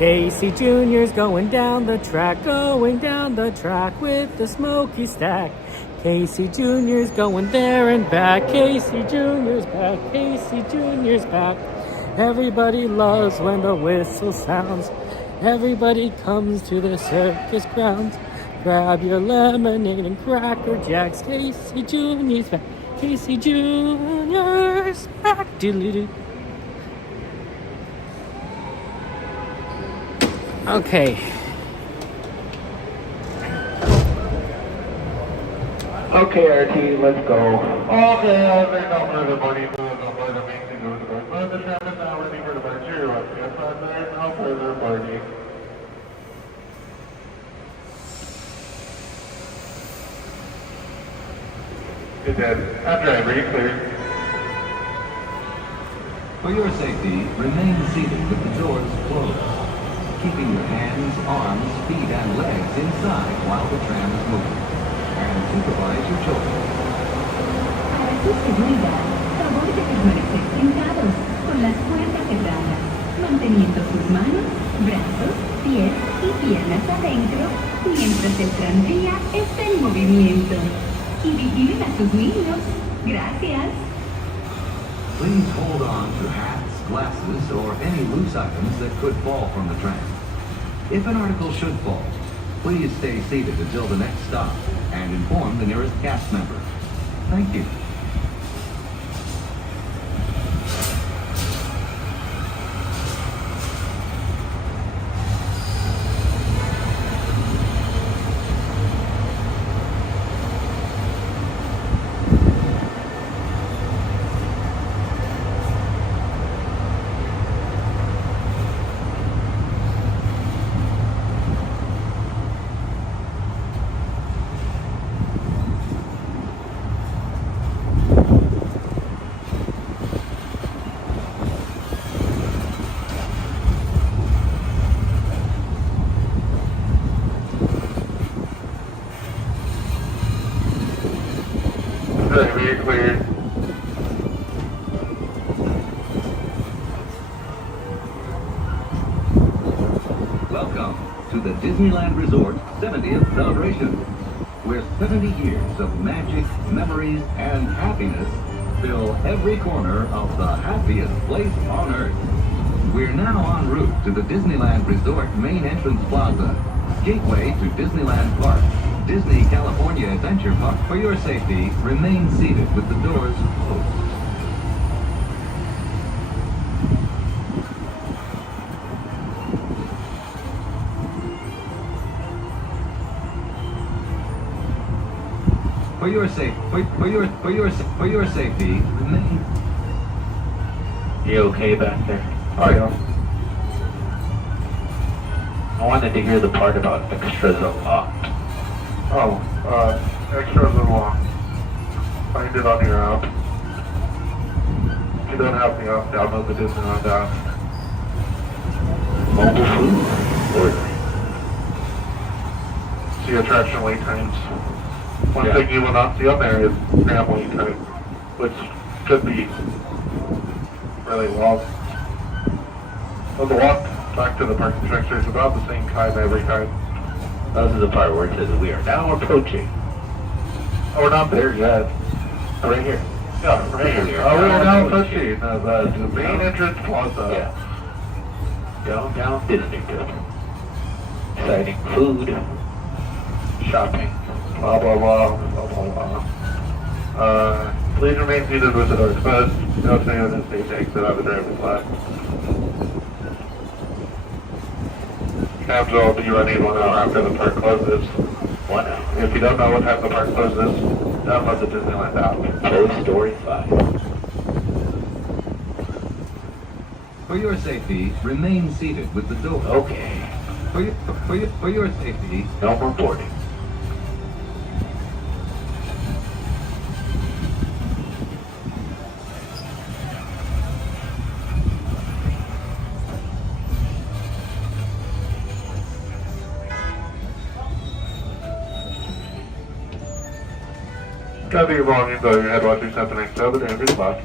Casey Jr.'s going down the track with the smoky stack. Casey Jr.'s going there and back. Casey Jr.'s back. Casey Jr.'s back. Everybody loves when the whistle sounds. Everybody comes to the circus grounds. Grab your lemonade and Cracker Jacks. Casey Jr.'s back. Casey Jr.'s back. Doodly-doo. Okay. Okay, RT, let's go. Okay, there's no further money moving on board the main thing over the board. But the tram is now ready for departure. Yes, there's no further boarding. Good day. Driver, you clear. For your safety, remain seated with the doors closed, keeping your hands, arms, feet, and legs inside while the tram is moving. And supervise your children. Para su seguridad, favor de permanecer sentados con las puertas cerradas, manteniendo sus manos, brazos, pies y piernas adentro mientras el tranvía está en movimiento. Y vigilen a sus niños. Gracias. Please hold on to hats, glasses, or any loose items that could fall from the tram. If an article should fall, please stay seated until the next stop and inform the nearest cast member. Thank you. Very clear. Welcome to the Disneyland Resort 70th celebration, where 70 years of magic, memories, and happiness fill every corner of the happiest place on Earth. We're now en route to the Disneyland Resort main entrance plaza, gateway to Disneyland Park, Disney California Adventure Park. For your safety, remain seated with the doors closed. For your safety, remain. You okay back there? Are you? I wanted to hear the part about extras unlocked. Oh, extras unlocked. Find it on your app. If you don't have the app, download the Disneyland app. Mobile food? Or see attraction wait times. One thing you will not see on there is tram wait time, which could be really long. So the walk back to the parking structure is about the same time every time. This is the part where it says we are now approaching. Oh, we're not there yet. Oh, right here. Yeah, right here. Oh, we are now approaching the main entrance plaza. Yeah. Downtown Disneyland. Exciting food, shopping, blah blah blah, blah blah blah. Please remain seated with the doors closed. No stay within stage exit on the driver's side. Cabs will be running 1 hour after the park closes. 1 hour. If you don't know what time the park closes, download the Disneyland app. Toy Story 5. For your safety, remain seated with the door. Okay. For your safety, No more boarding. Gather your belongings out of your head, watch your step, and next over there, here's left.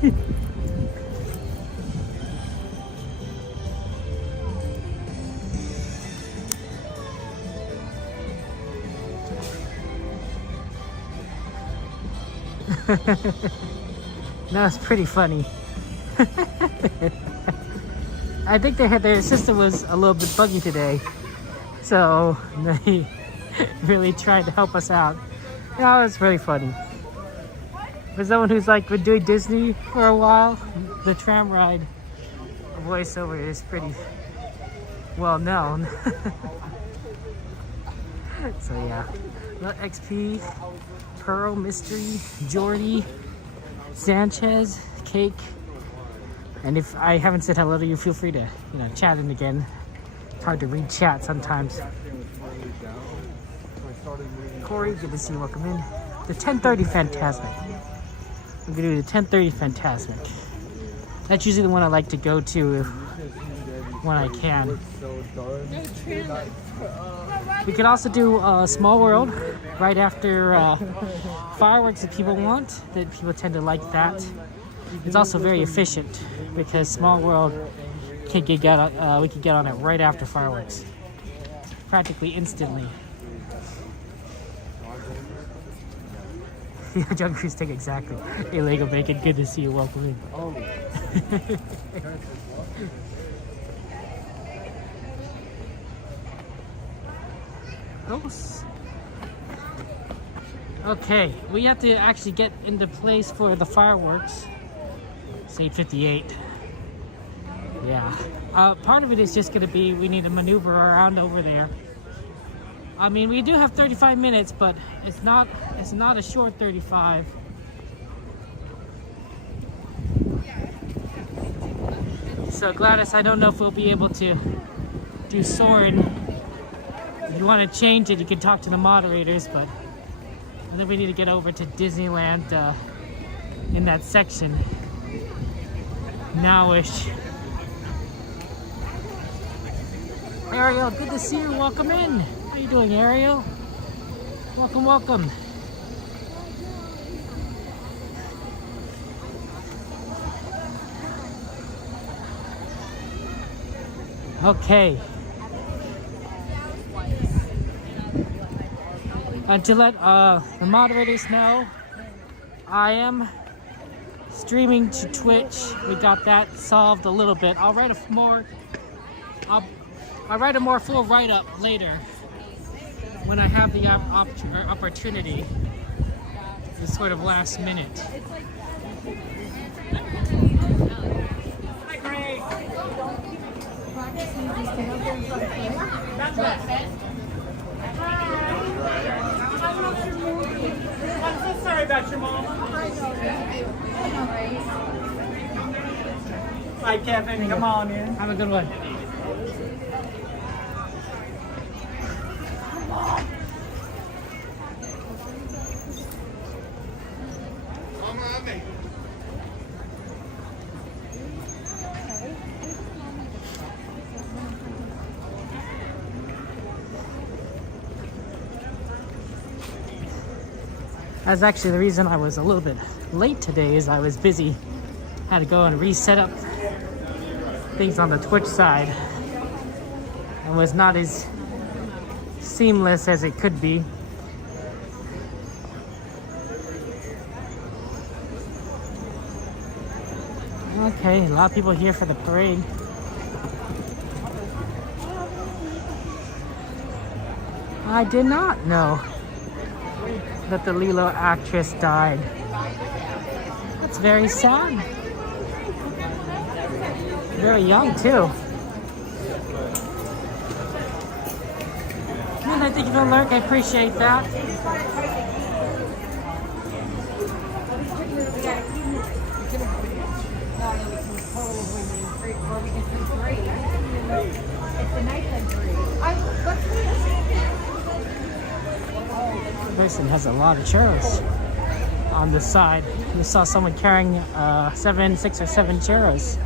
That was pretty funny. I think their system was a little bit buggy today, so they really tried to help us out. Yeah, it was really funny. For someone who's like been doing Disney for a while, the tram ride voiceover is pretty well known. So yeah, XP, Pearl, Mystery, Jordy, Sanchez, Cake, and if I haven't said hello to you, feel free to chat in again. It's hard to read chat sometimes. Corey, good to see you. Welcome in. The 10:30 Fantasmic. I'm gonna do the 10:30 Fantasmic. That's usually the one I like to go to when I can. We could also do Small World right after fireworks if people want. That people tend to like that. It's also very efficient because Small World we could get on it right after fireworks, practically instantly. Yeah, John Cruz take exactly. Hey, Lego Bacon, good to see you. Welcome in. Oops. Okay, we have to actually get into place for the fireworks. It's 8:58. Yeah. Part of it is just going to be we need to maneuver around over there. I mean, we do have 35 minutes, but it's not a short 35. So Gladys, I don't know if we'll be able to do Soarin'. If you want to change it, you can talk to the moderators, but I think we need to get over to Disneyland in that section now-ish. Ariel, good to see you. Welcome in. How you doing, Ariel? Welcome, welcome. Okay. And to let the moderators know, I am streaming to Twitch. We got that solved a little bit. I'll write a more full write-up later when I have the opportunity. It's sort of last minute. Hi, Gray. That's what it says. I'm so sorry about your mom. Hi, Kevin. Come on in. Have a good one. That's actually the reason I was a little bit late today is I was busy. Had to go and reset up things on the Twitch side. And was not as seamless as it could be. Okay, a lot of people here for the parade. I did not know that the Lilo actress died. That's very sad. Very young too. And I think you can lurk. I appreciate that. Person has a lot of churros on the side. We saw someone carrying 6 or 7 churros.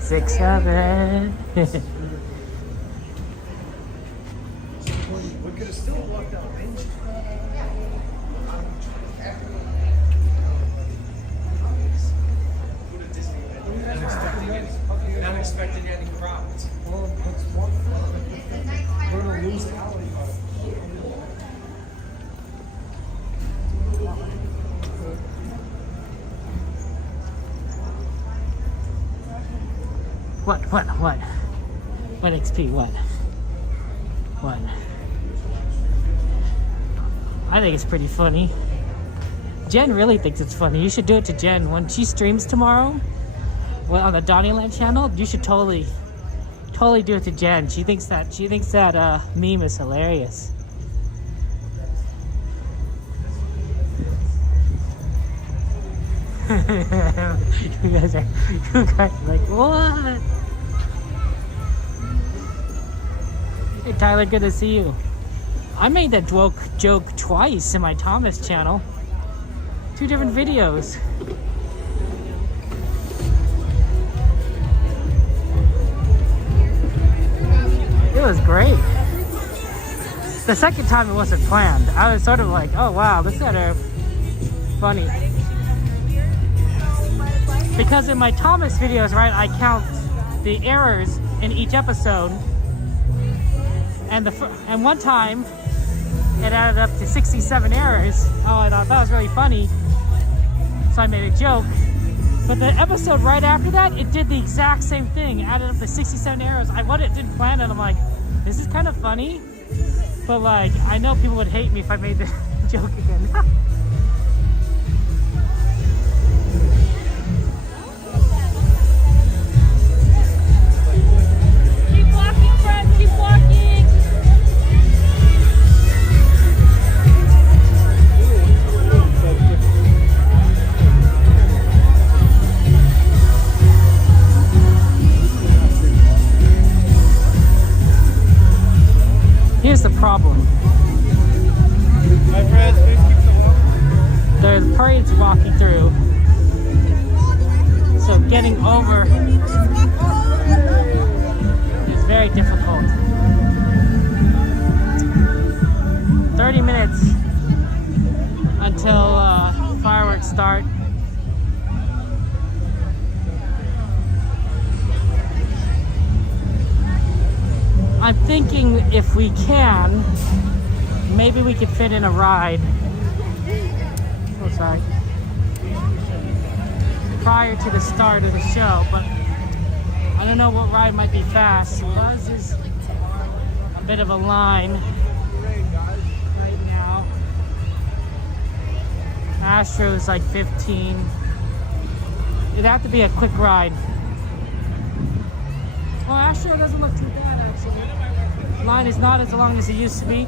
6, 7. We could have still walked out Main Street. Not expecting any crowds. Well, that's one. We're gonna lose alley. What? What XP? What? I think it's pretty funny. Jen really thinks it's funny. You should do it to Jen when she streams tomorrow. Well, on the Disneyland channel, you should totally do it to Jen. She thinks that meme is hilarious. you guys are like, what? Hey Tyler, good to see you. I made that joke twice in my Thomas channel. 2 different videos. It was great. The second time it wasn't planned. I was sort of like, oh wow, this is kind of funny. Because in my Thomas videos, right, I count the errors in each episode. And one time, it added up to 67 errors. Oh, I thought that was really funny. So I made a joke. But the episode right after that, it did the exact same thing. Added up to 67 errors. I didn't plan it. I'm like, this is kind of funny. But like, I know people would hate me if I made the joke again. Keep walking, friends, keep walking. Here's the problem. My friends, please keep the walk. The parade's walking through. So getting over is very difficult. 30 minutes until fireworks start. I'm thinking if we can, maybe we could fit in a ride. Oh, sorry. Prior to the start of the show, but I don't know what ride might be fast. Buzz is a bit of a line right now. Astro is like 15. It'd have to be a quick ride. Well, Astro doesn't look too bad actually. Line is not as long as it used to be.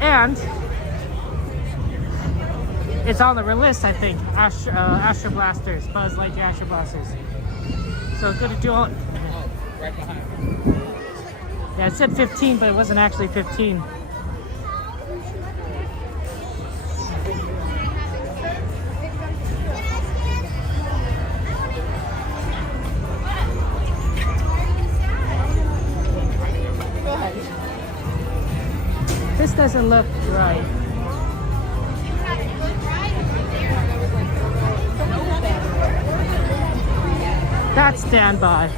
And it's on the list, I think. Astro Blasters, Buzz Lightyear Astro Blasters. So good to do all. Right behind me. Yeah, it said 15, but it wasn't actually 15. This doesn't look right. That's standby.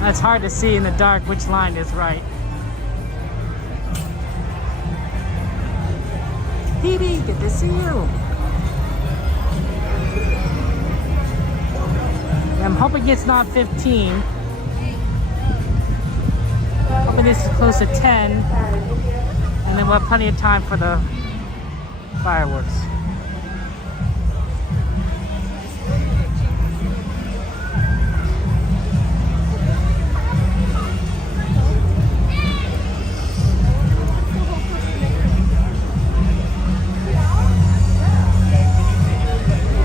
That's hard to see in the dark which line is right. Petey, good to see you. I'm hoping it's not 15. Hoping this is close to 10. And then we'll have plenty of time for the fireworks.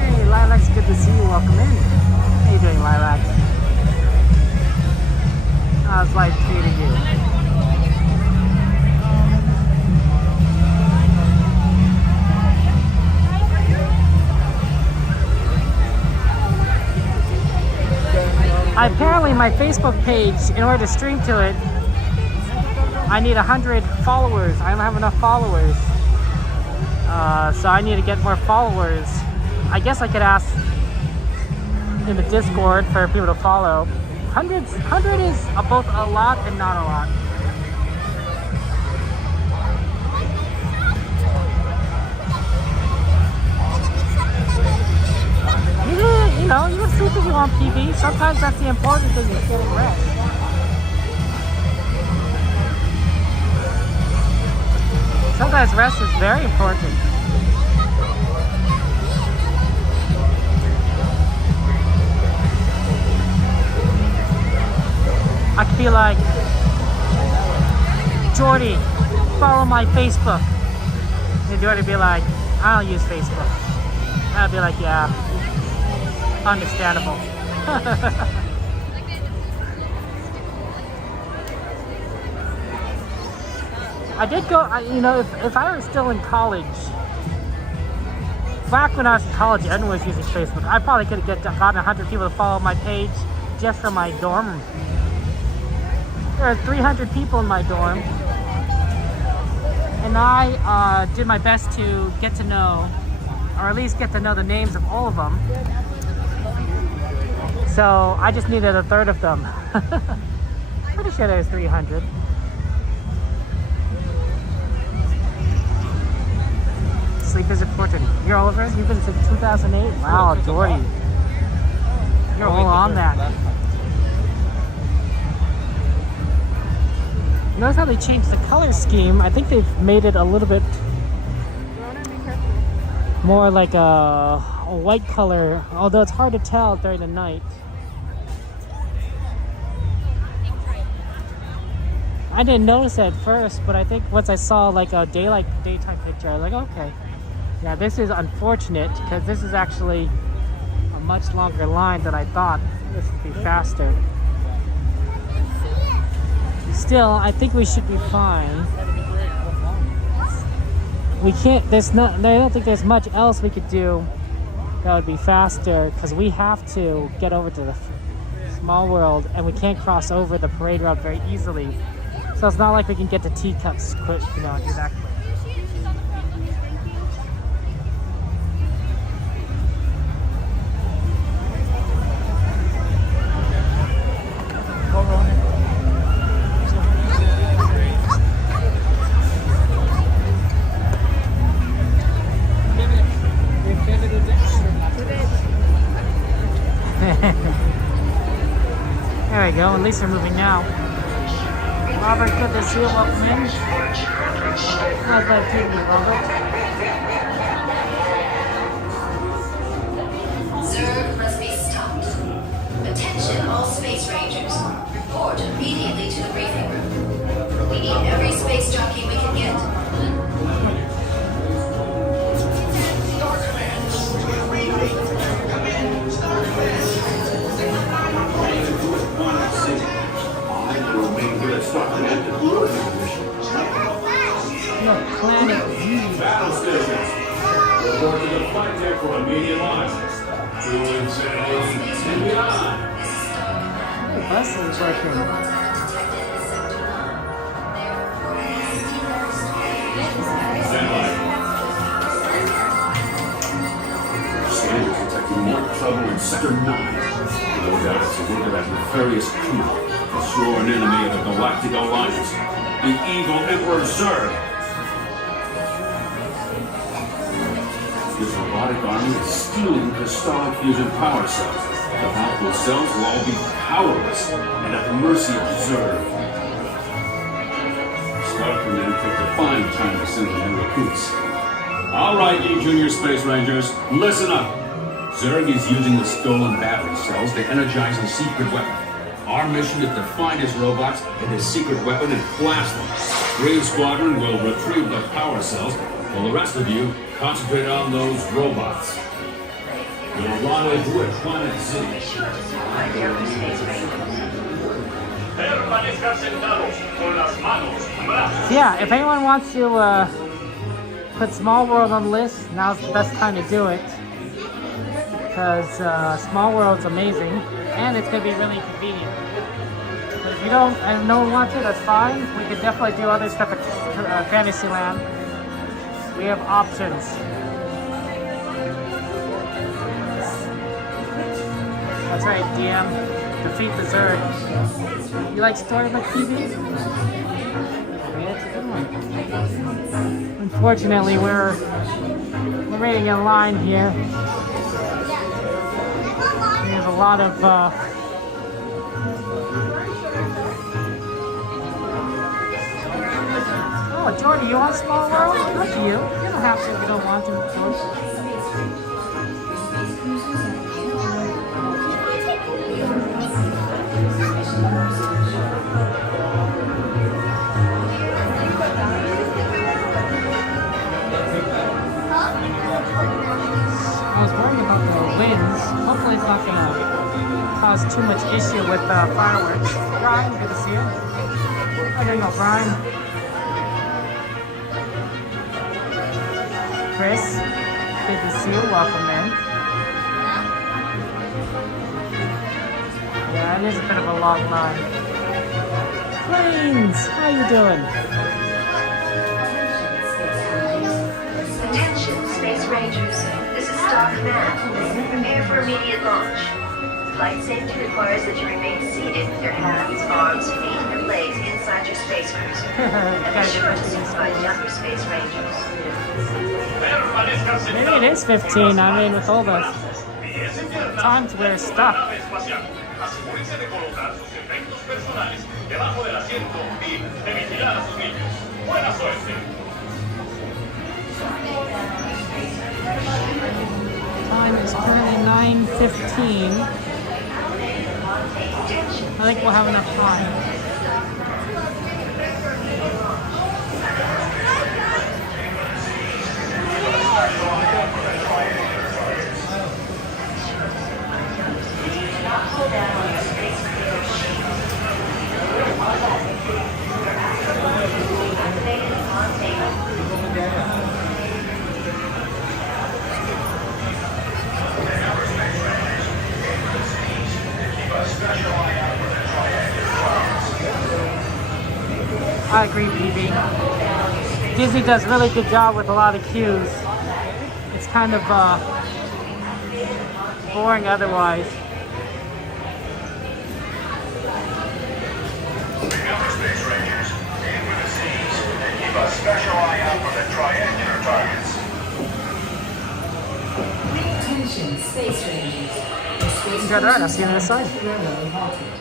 Hey, Lilac's good to see you. Welcome in. How you doing, Lilac? How's life treating you? Apparently my Facebook page, in order to stream to it, I need 100 followers. I don't have enough followers. So I need to get more followers. I guess I could ask in the Discord for people to follow. 100 is both a lot and not a lot. You know, you can sleep if you want PB. Sometimes that's the important thing, is getting rest. Sometimes rest is very important. I could be like, Jordy, follow my Facebook. And Jordy would be like, I don't use Facebook. I'd be like, yeah, understandable. I did go, you know, if I was still in college, back when I was in college, everyone was using Facebook. I probably could have gotten 100 people to follow my page just from my dorm. There are 300 people in my dorm. And I did my best to get to know, or at least get to know the names of all of them. So I just needed a third of them. Pretty sure there's 300. Sleep is important. You're all over us? You've been since 2008? Wow, Jordy. You're all on that. Notice how they changed the color scheme. I think they've made it a little bit more like a white color, although it's hard to tell during the night. I didn't notice it at first, but I think once I saw like a daytime picture, I was like, okay. Yeah, this is unfortunate because this is actually a much longer line than I thought. This would be faster. Still, I think we should be fine. We can't, I don't think there's much else we could do that would be faster because we have to get over to the small world and we can't cross over the parade route very easily. So it's not like we can get to teacups quick, you know, do that quick. There we go, at least they're moving now. Robert, good to see you. Welcome in. How's that treating you, Robert? Zerg must be stopped. Attention all space rangers. Report immediately to the briefing room. We need every space jockey we can get. Battle stations. Report to the flight deck for immediate launch. True insanity and beyond. The bus is working. Stand by. Scanner detecting more trouble in Sector 9. No doubt it's a work of that nefarious crew, the sworn enemy of the Galactic Alliance, the evil Emperor Zerg. This robotic army is stealing crystallic fusion power cells. The powerful cells will all be powerless and at the mercy of Zerg. Squad men picked a fine time to send them in recruits. All right, you junior space rangers, listen up. Zerg is using the stolen battery cells to energize a secret weapon. Our mission is to find his robots and his secret weapon and blast them. Green Squadron will retrieve the power cells, while the rest of you concentrate on those robots. You're on it to Planet Z. Yeah, if anyone wants to put Small World on the list, now's the best time to do it. Because Small World's amazing, and it's going to be really convenient. But if you don't, and no one wants it, that's fine. We could definitely do other stuff at Fantasyland. We have options. That's right, DM. Defeat the Zerg. You like Storybook TV? Yeah, it's a good one. Unfortunately, we're waiting in line here. There's a lot of Oh, Jordy, you want Small World? Up to you. You don't have to if you don't want to, of course. I was worried about the winds. Hopefully it's not going to cause too much issue with fireworks. Brian, good to see you. Oh, there you go, Brian. Chris, good to see you. Welcome in. Yeah, it is a bit of a long line. Planes, how you doing? Attention, Space Rangers. This is Star Command. Prepare for immediate launch. Flight safety requires that you remain seated with your hands, arms, feet, and legs inside your space cruiser. And be sure to supervise younger Space Rangers. Maybe it is 15, I mean, with all the times we're stuck. Asegúrense de colocar sus efectos personales debajo del asiento y de vigilar a sus niños. ¡Buena suerte! Time is currently 9:15. I think we'll have enough time. I agree, PB. Disney does a really good job with a lot of cues. It's kind of boring otherwise. Remember, Space Rangers, aim for the seas and keep a special eye out for the triangular targets. Attention, Space Rangers. The Space You got that, I'll see you on the side. temporarily halted.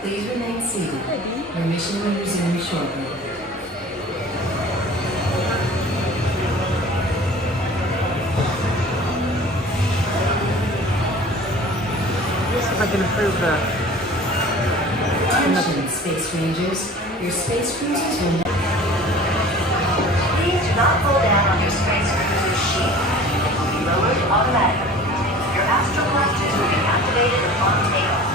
Please remain seated. Your mission will resume shortly. Let's see if I can improve the... Attention, Space Rangers. Your space cruisers will... Please do not pull down on your space cruiser's sheet. It will be lowered automatically. Your astral blasters will be activated upon takeoff.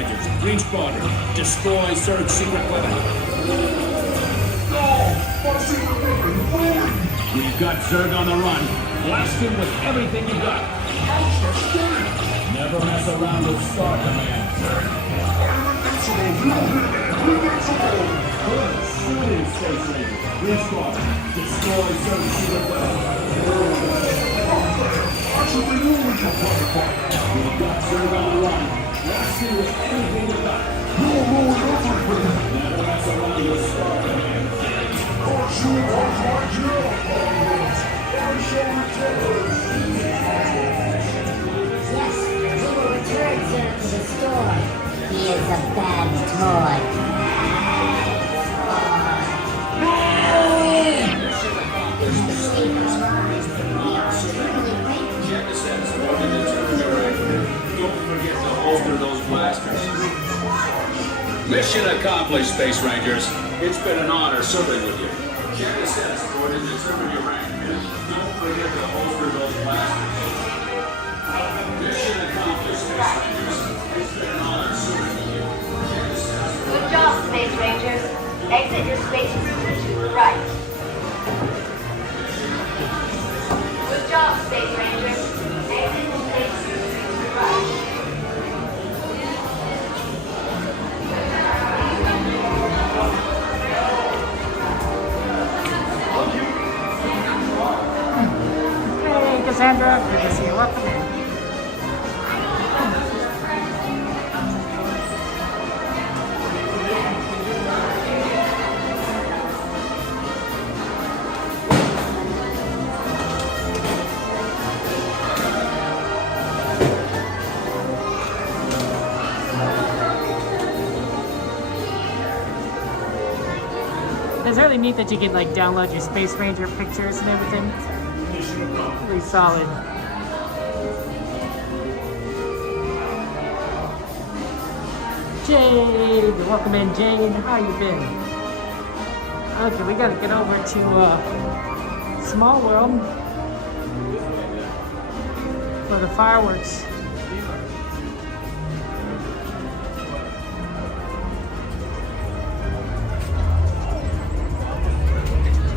Rangers. Green Squadron, destroy Zerg's secret weapon. We've got Zerg on the run. Blast him with everything you got. Never mess around with Star Command. Good shooting, Space Ranger. Green Squadron, destroy Zerg's secret weapon. We've got Zerg on the run. Blast him with everything you got. Never mess around with Star Command. Yes, we will return Zerg to the store. He is a bad toy. Don't forget to holster those blasters. Mission accomplished, Space Rangers. It's been an honor serving with you. Check the status board and determine your rank. Don't forget to holster those blasters. Mission accomplished, Space Rangers. It's been an honor serving with you. Check the status board. Good job, Space Rangers. Exit your space cruiser to the right. Good job, Space Rangers. Exit your space cruiser to the right. Hey, Cassandra. Good to see you. Welcome in. It's really neat that you can like download your Space Ranger pictures and everything. Really solid. Jade, welcome in, Jade. How you been? Okay, we gotta get over to Small World for the fireworks.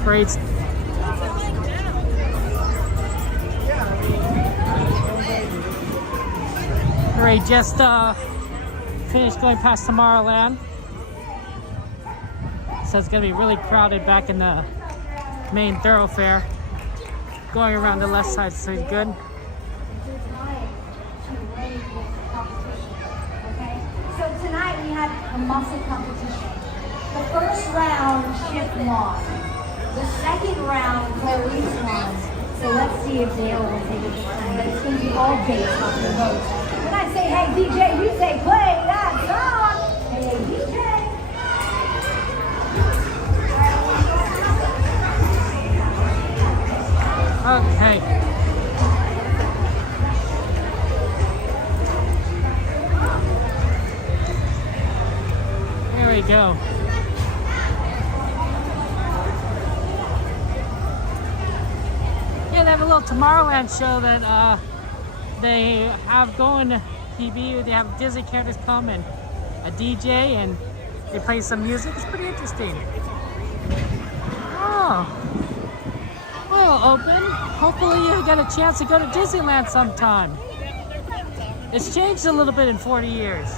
Parades. Parade just finished going past Tomorrowland. So it's gonna be really crowded back in the main thoroughfare. Going around the left side, so it's good. Okay, so tonight we had a muscle competition. The first round, Chip won. The second round, Clarice won. So let's see if Dale will take it this time. But it's going to be all based on the votes. When I say, hey, DJ, you say, play that song. Hey, DJ. Okay. There we go. Yeah, they have a little Tomorrowland show that they have going to TV. They have Disney characters come and a DJ and they play some music. It's pretty interesting. Oh. Well, open. Hopefully you get a chance to go to Disneyland sometime. It's changed a little bit in 40 years.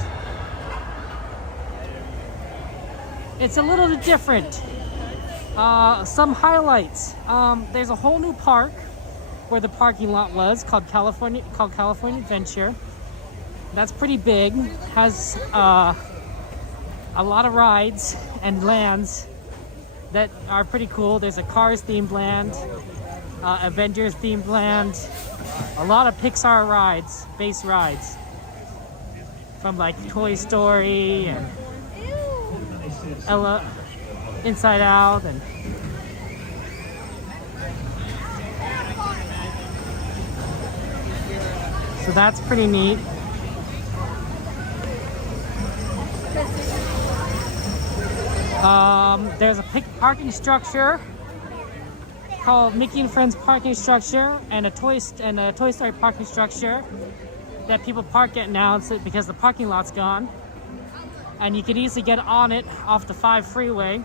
It's a little bit different. Some highlights. There's a whole new park where the parking lot was called California Adventure. That's pretty big. Has a lot of rides and lands that are pretty cool. There's a Cars themed land, Avengers themed land, a lot of Pixar rides, base rides, from like Toy Story and Ella, Inside Out, and so that's pretty neat. There's a parking structure called Mickey and Friends parking structure and a Toy Story parking structure that people park at now because the parking lot's gone. and you could easily get on it off the 5 freeway.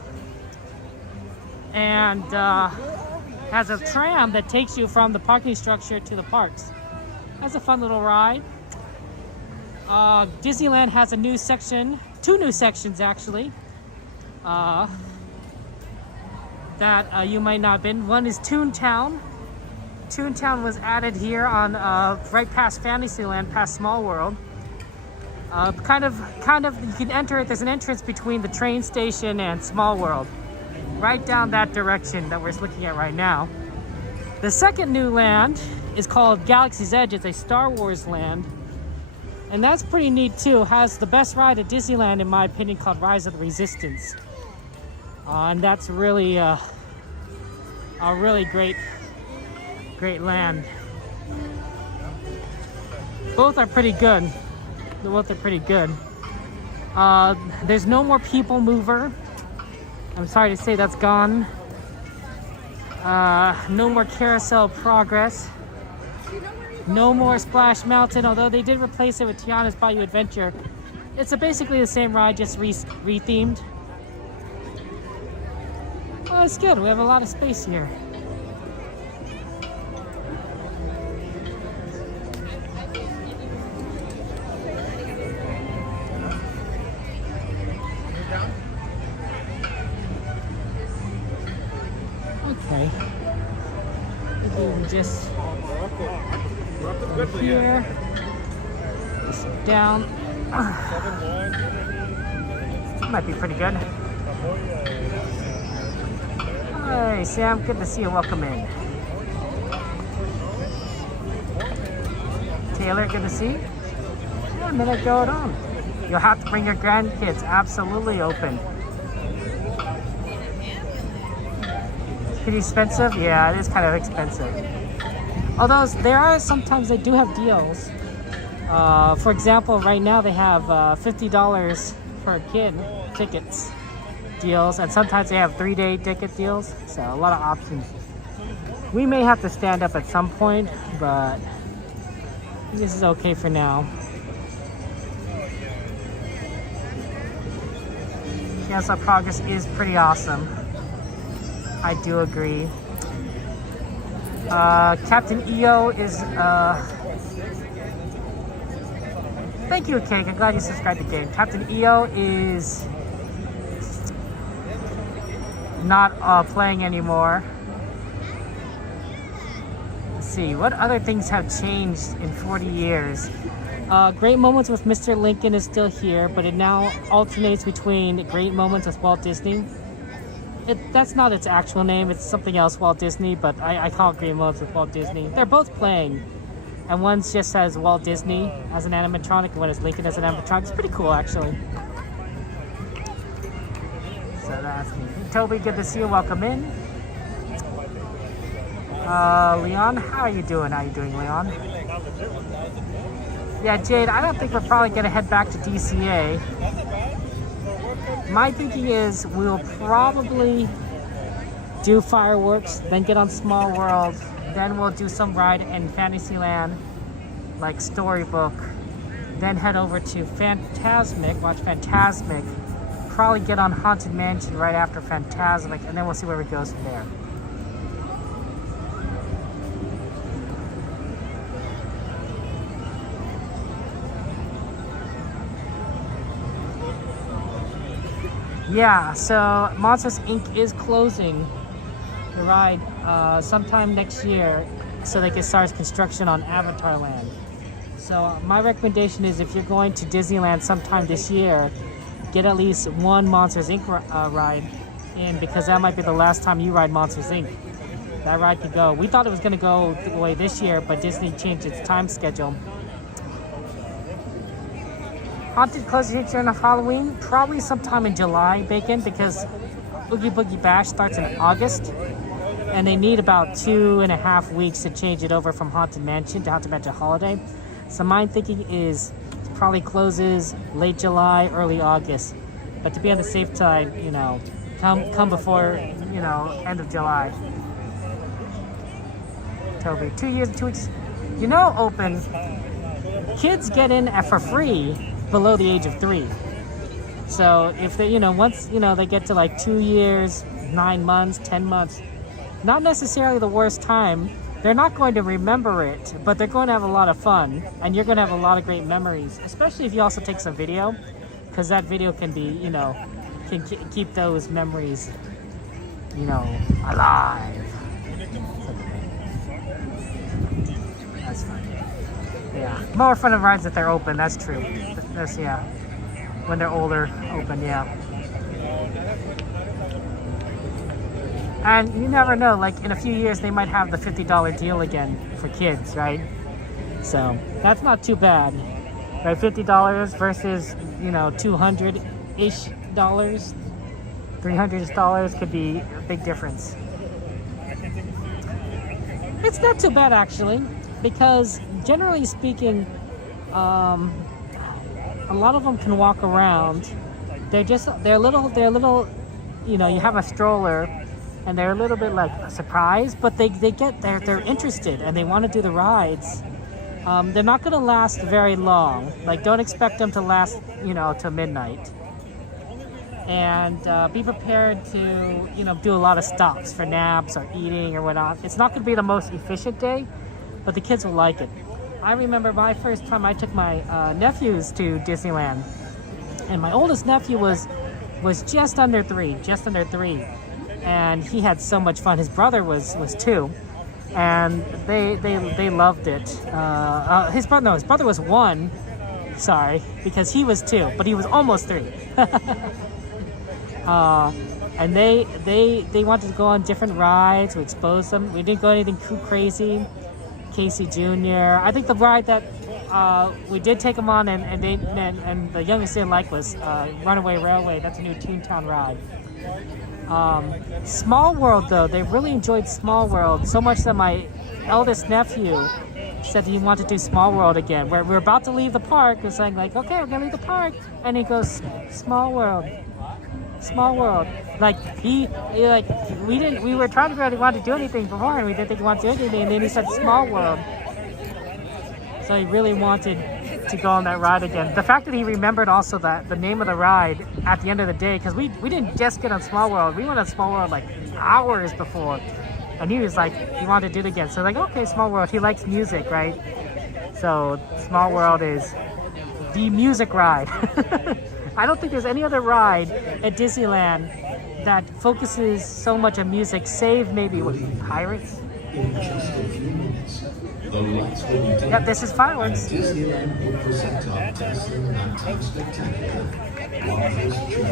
And has a tram that takes you from the parking structure to the parks. That's a fun little ride. Disneyland has a new section, 2 new sections actually, that you might not have been. One is Toontown. Toontown was added here on right past Fantasyland, past Small World. Kind of, you can enter it. There's an entrance between the train station and Small World, right down that direction that we're looking at right now. The second new land is called Galaxy's Edge. It's a Star Wars land, and that's pretty neat too. Has the best ride at Disneyland in my opinion, called Rise of the Resistance, and that's really a really great land. Both are pretty good. Both are pretty good. There's no more People Mover. I'm sorry to say that's gone. No more Carousel Progress. No more Splash Mountain, although they did replace it with Tiana's Bayou Adventure. It's basically the same ride, just re-themed. Oh, it's good. We have a lot of space here. Okay. We can just go here, just down. Might be pretty good. Hey Sam, good to see you. Welcome in. Taylor, good to see you. Yeah, a minute going on. You'll have to bring your grandkids. Absolutely open. Pretty expensive? Yeah, it is kind of expensive. Although there are sometimes they do have deals. For example, right now they have $50 per kid tickets deals, and sometimes they have 3-day ticket deals. So a lot of options. We may have to stand up at some point, but this is okay for now. Carousel Progress is pretty awesome. I do agree. Captain EO is thank you, Cake. I'm glad you subscribed to the game. Captain EO is not playing anymore. Let's see, what other things have changed in 40 years? Great Moments with Mr. Lincoln is still here, but it now alternates between Great Moments with Walt Disney. That's not its actual name, it's something else, Walt Disney, but I call it Great Moments with Walt Disney. They're both playing, and one just says Walt Disney as an animatronic, and one is Lincoln as an animatronic. It's pretty cool, actually. So that's me. Toby, good to see you. Welcome in. Leon, how are you doing? How are you doing, Leon? Yeah, Jade, I don't think we're probably going to head back to DCA. My thinking is we'll probably do fireworks, then get on Small World, then we'll do some ride in Fantasyland, like Storybook, then head over to Fantasmic, watch Fantasmic, probably get on Haunted Mansion right after Fantasmic, and then we'll see where it goes from there. Yeah, so Monsters Inc. is closing the ride sometime next year so they can start construction on Avatar Land. So my recommendation is if you're going to Disneyland sometime this year, get at least one Monsters Inc. Ride in, because that might be the last time you ride Monsters Inc. That ride could go. We thought it was going to go away this year, but Disney changed its time schedule. Haunted closing during Halloween, probably sometime in July, Bacon, because Oogie Boogie Bash starts in August, and they need about 2.5 weeks to change it over from Haunted Mansion to Haunted Mansion Holiday. So my thinking is it probably closes late July, early August. But to be on the safe side, you know, come before, you know, end of July. Toby, 2 years and 2 weeks. You know, open, kids get in for free below the age of 3. So if they, once, they get to like 2 years, 9 months, 10 months, not necessarily the worst time. They're not going to remember it, but they're going to have a lot of fun, and you're going to have a lot of great memories, especially if you also take some video, because that video can be, can keep those memories, alive. That's fun. Yeah, more fun of rides if they're open. That's true. That's, yeah, when they're older, open. Yeah. And you never know, like in a few years they might have the $50 deal again for kids, right? So that's not too bad, right? $50 versus, $200-ish, $300 could be a big difference. It's not too bad actually, because generally speaking, a lot of them can walk around. They're little, you have a stroller, and they're a little bit like surprised, but they're interested and they want to do the rides. They're not going to last very long. Like, don't expect them to last, till midnight. And be prepared to, do a lot of stops for naps or eating or whatnot. It's not going to be the most efficient day, but the kids will like it. I remember my first time I took my nephews to Disneyland, and my oldest nephew was just under 3. And he had so much fun. His brother was 2, and they loved it. His brother was 1. Sorry, because he was 2, but he was almost 3. And they wanted to go on different rides to expose them. We didn't go anything too crazy. Casey Jr. I think the ride that we did take them on, and the youngest didn't like was Runaway Railway. That's a new Toontown ride. Small World, though, they really enjoyed Small World so much that my eldest nephew said he wanted to do Small World again. We're about to leave the park. We're saying like, okay, we're gonna leave the park, and he goes, Small World. Like we were trying to figure out if he wanted to do anything before, and we didn't think he wanted to do anything, and then he said Small World. So he really wanted to go on that ride again. The fact that he remembered also that the name of the ride at the end of the day, because we didn't just get on Small World, we went on Small World like hours before, and he was like, he wanted to do it again. So like, okay, Small World, he likes music, right? So Small World is the music ride. I don't think there's any other ride at Disneyland that focuses so much on music, save maybe Pirates. In just a few minutes, the lights will be dim. Yep, this is fireworks. Disneyland will present our dazzling nighttime spectacular.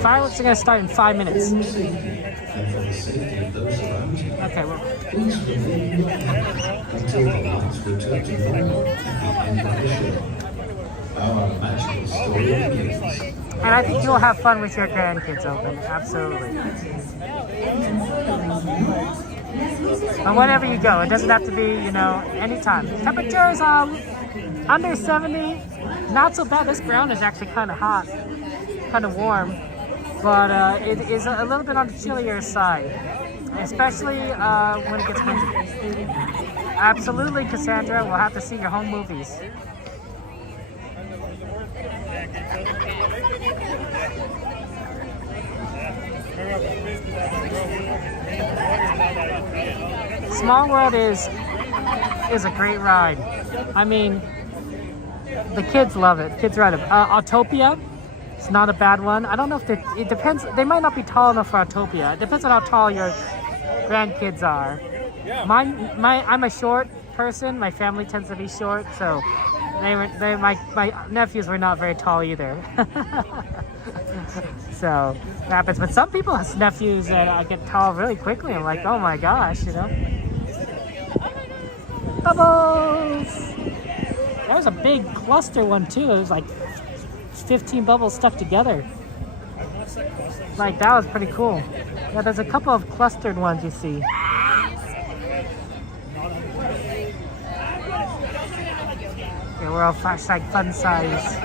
Fireworks are going to start in 5 minutes. For your safety and for the safety of those around you, okay, well, please remain until the lights return to normal at the end of the show. Our magical story begins. And I think you'll have fun with your grandkids open. Absolutely. But whenever you go, it doesn't have to be, anytime. Temperatures under 70, not so bad. This ground is actually kind of hot, kind of warm, but it is a little bit on the chillier side, especially when it gets winter. Absolutely, Cassandra. We'll have to see your home movies. Small World is a great ride. I mean, the kids love it. Kids ride it. Autopia, it's not a bad one. I don't know if it depends. They might not be tall enough for Autopia. It depends on how tall your grandkids are. I'm a short person. My family tends to be short, so my nephews were not very tall either. So it happens. But some people have nephews that get tall really quickly. I'm like, oh my gosh, Bubbles! There was a big cluster one too. It was like 15 bubbles stuck together. Like, that was pretty cool. Yeah, there's a couple of clustered ones you see. Yeah, we're all hashtag fun size.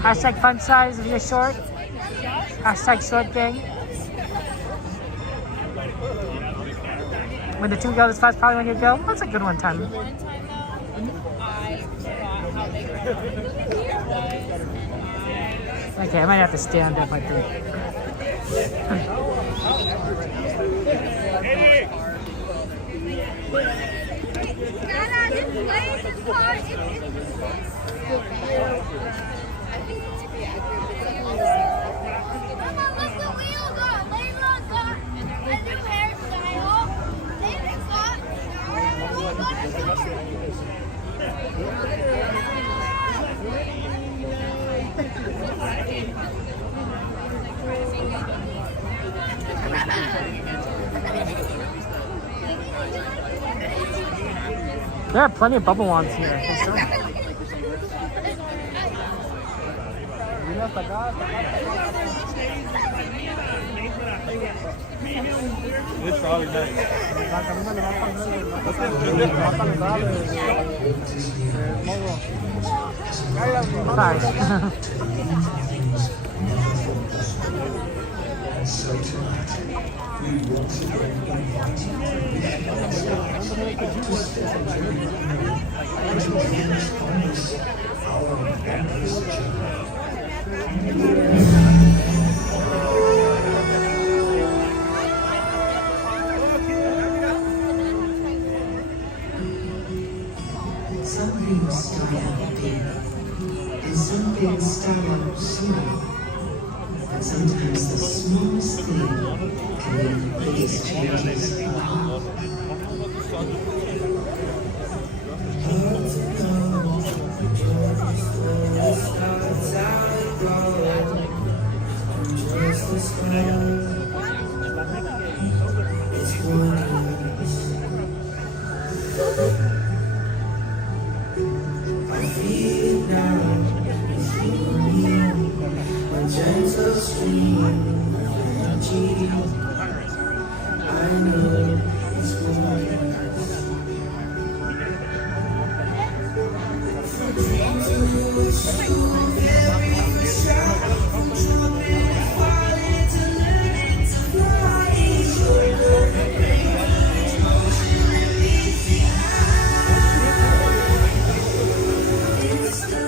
Hashtag fun size if you're short. Hashtag short gang. When the two go this fast, probably when you go. That's a good one time. One time though, I forgot how big the beer was, and I Okay, I might have to stand up, I think. Nana, this place is hard. Mama, look, the wheels are. Layla got a new hairstyle. David got There are plenty of bubble wands here. It's probably nice. Sorry. So tonight, we once again invite you to step into Disneyland's promise, our endless journey. Some things start out big, and some things start out small. And sometimes the smallest thing can make the biggest changes of all. Gentle stream of energy. I know it's glorious. Into every shot, jumping and falling to learning to fly. Motion and leaves behind. It's the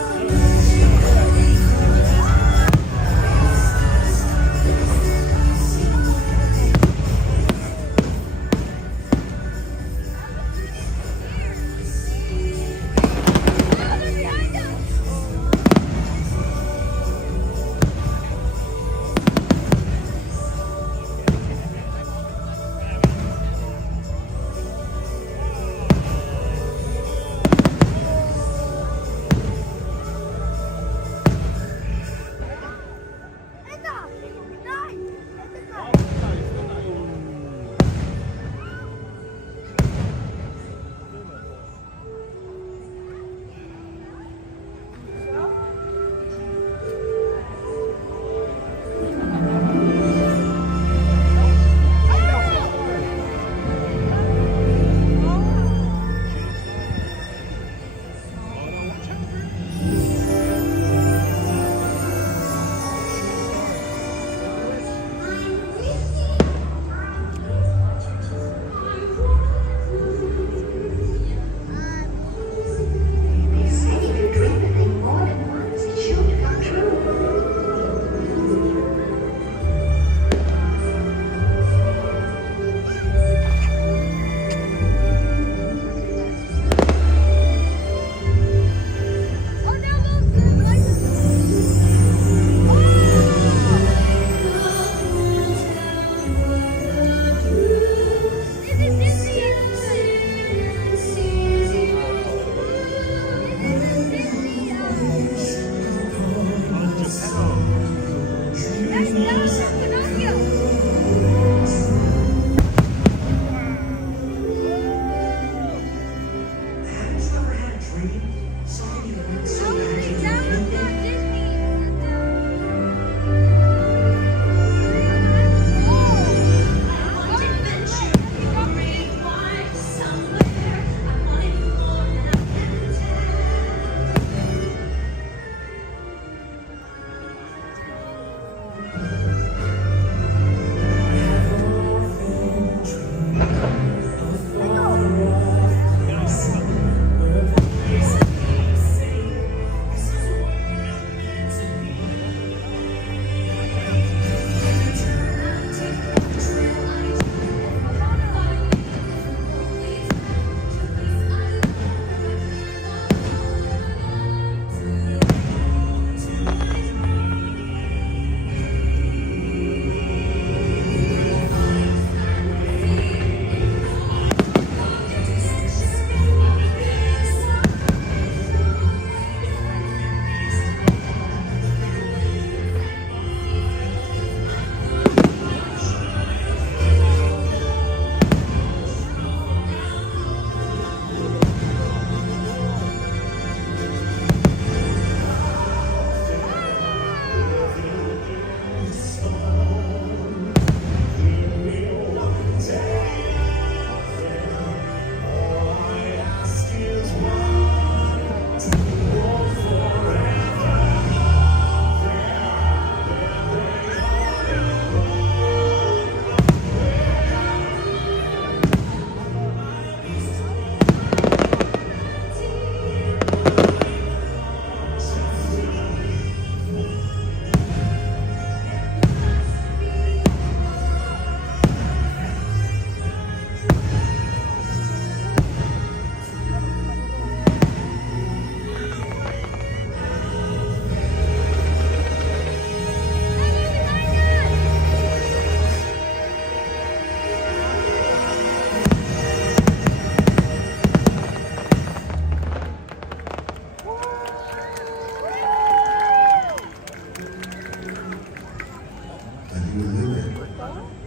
we live in.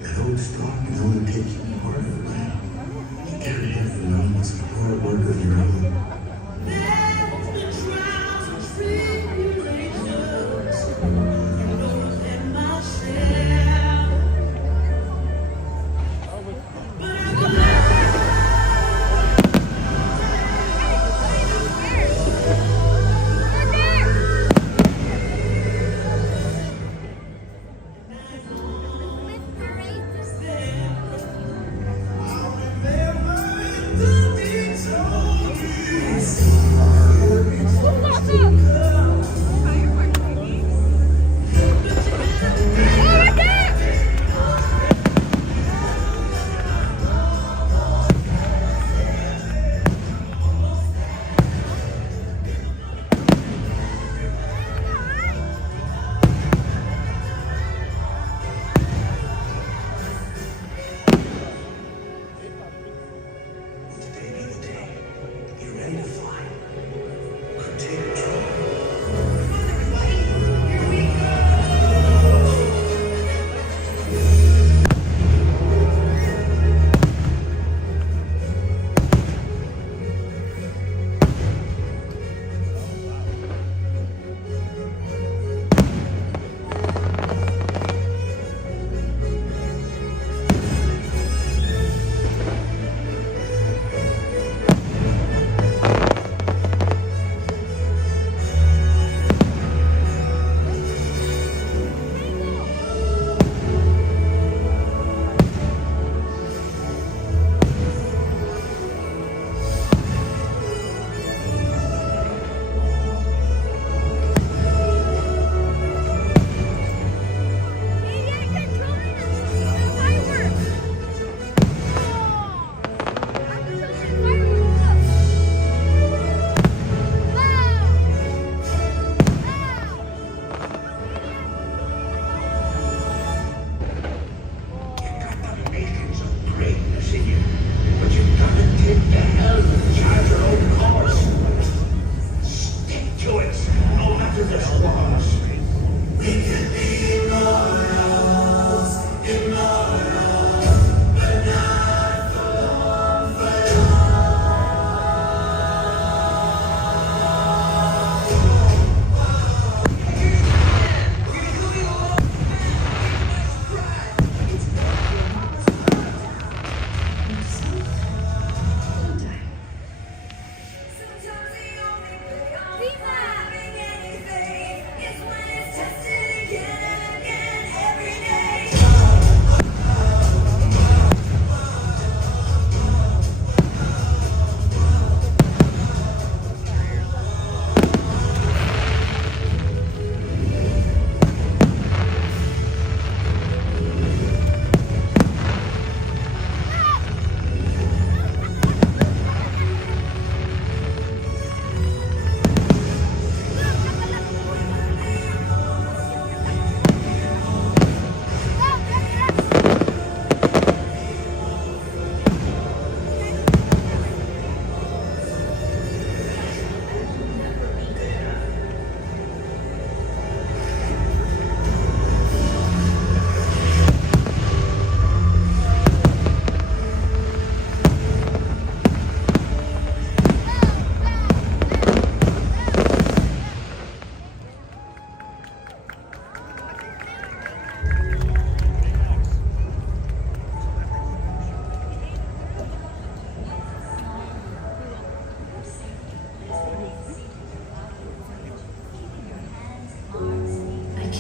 That old stock can only take you part of the land. You can't have the numbers of hard work of your own.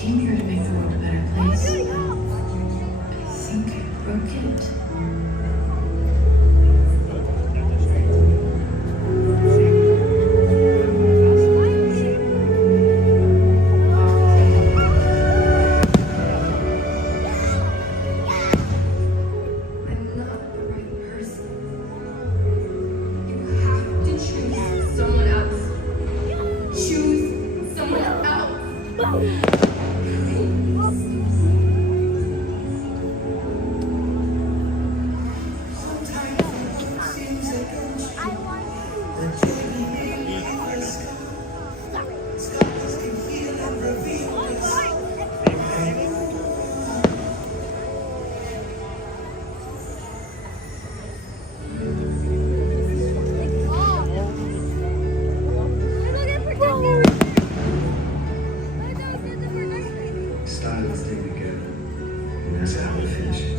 came here to make the world a better place. I think I broke it. side of this thing together. And that's how we finish it.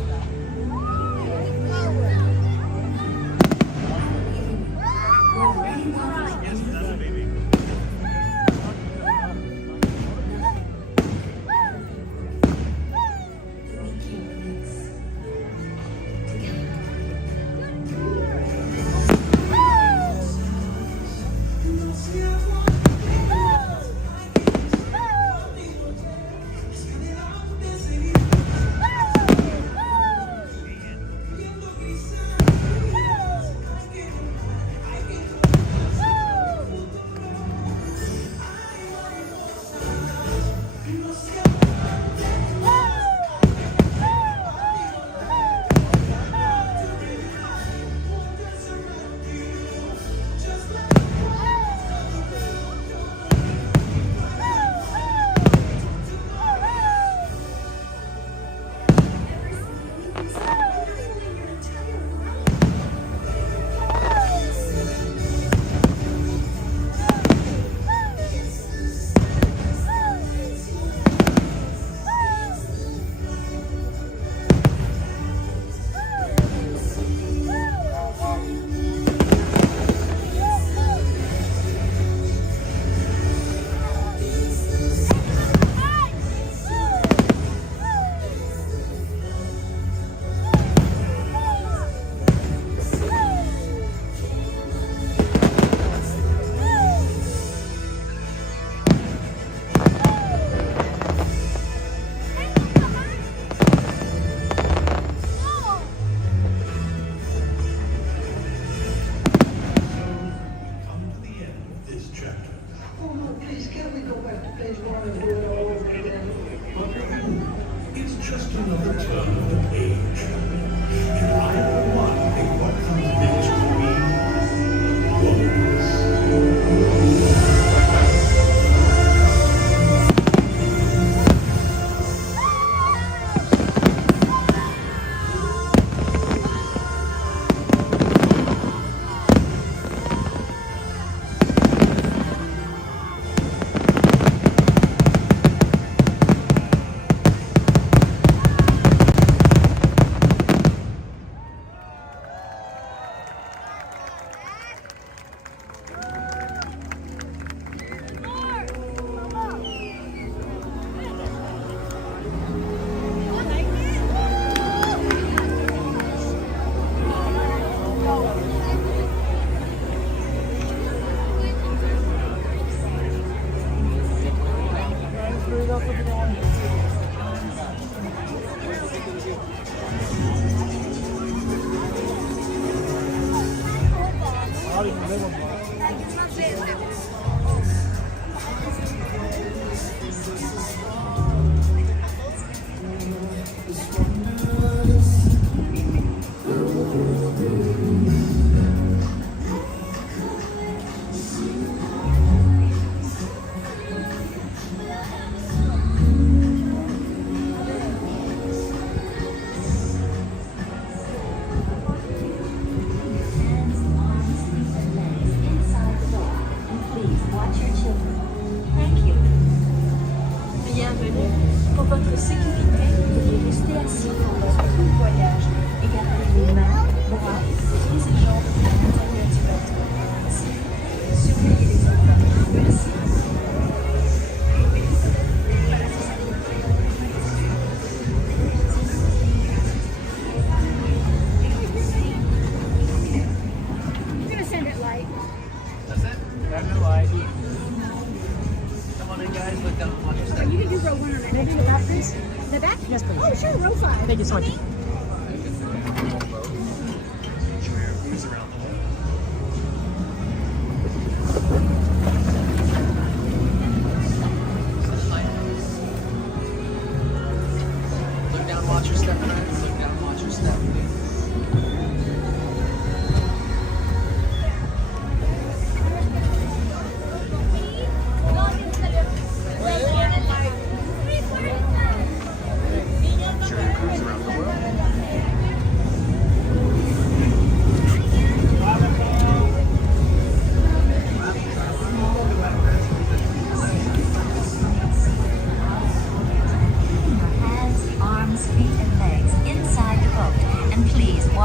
Thank you so much. Look down, watch your step, friends. Look down, watch your step.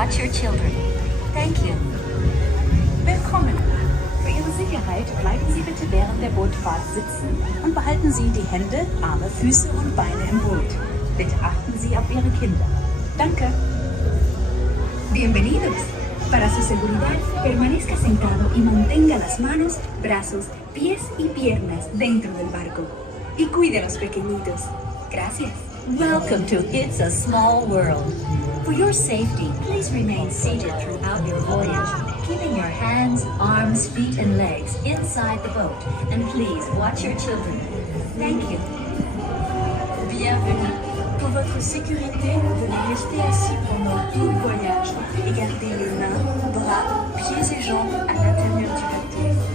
watch your children. Thank you. Willkommen. Für Ihre Sicherheit bleiben Sie bitte während der Bootfahrt sitzen und behalten Sie die Hände, Arme, Füße und Beine im Boot. Bitte achten Sie auf Ihre Kinder. Danke. Bienvenidos. Para su seguridad, permanezca sentado y mantenga las manos, brazos, pies y piernas dentro del barco. Y cuide a los pequeñitos. Gracias. Welcome to It's a Small World. For your safety, please remain seated throughout your voyage, keeping your hands, arms, feet, and legs inside the boat. And please watch your children. Thank you. Bienvenue. Pour votre sécurité, veuillez rester assis pendant tout le voyage et garder les mains, bras, pieds et jambes à l'intérieur du bateau.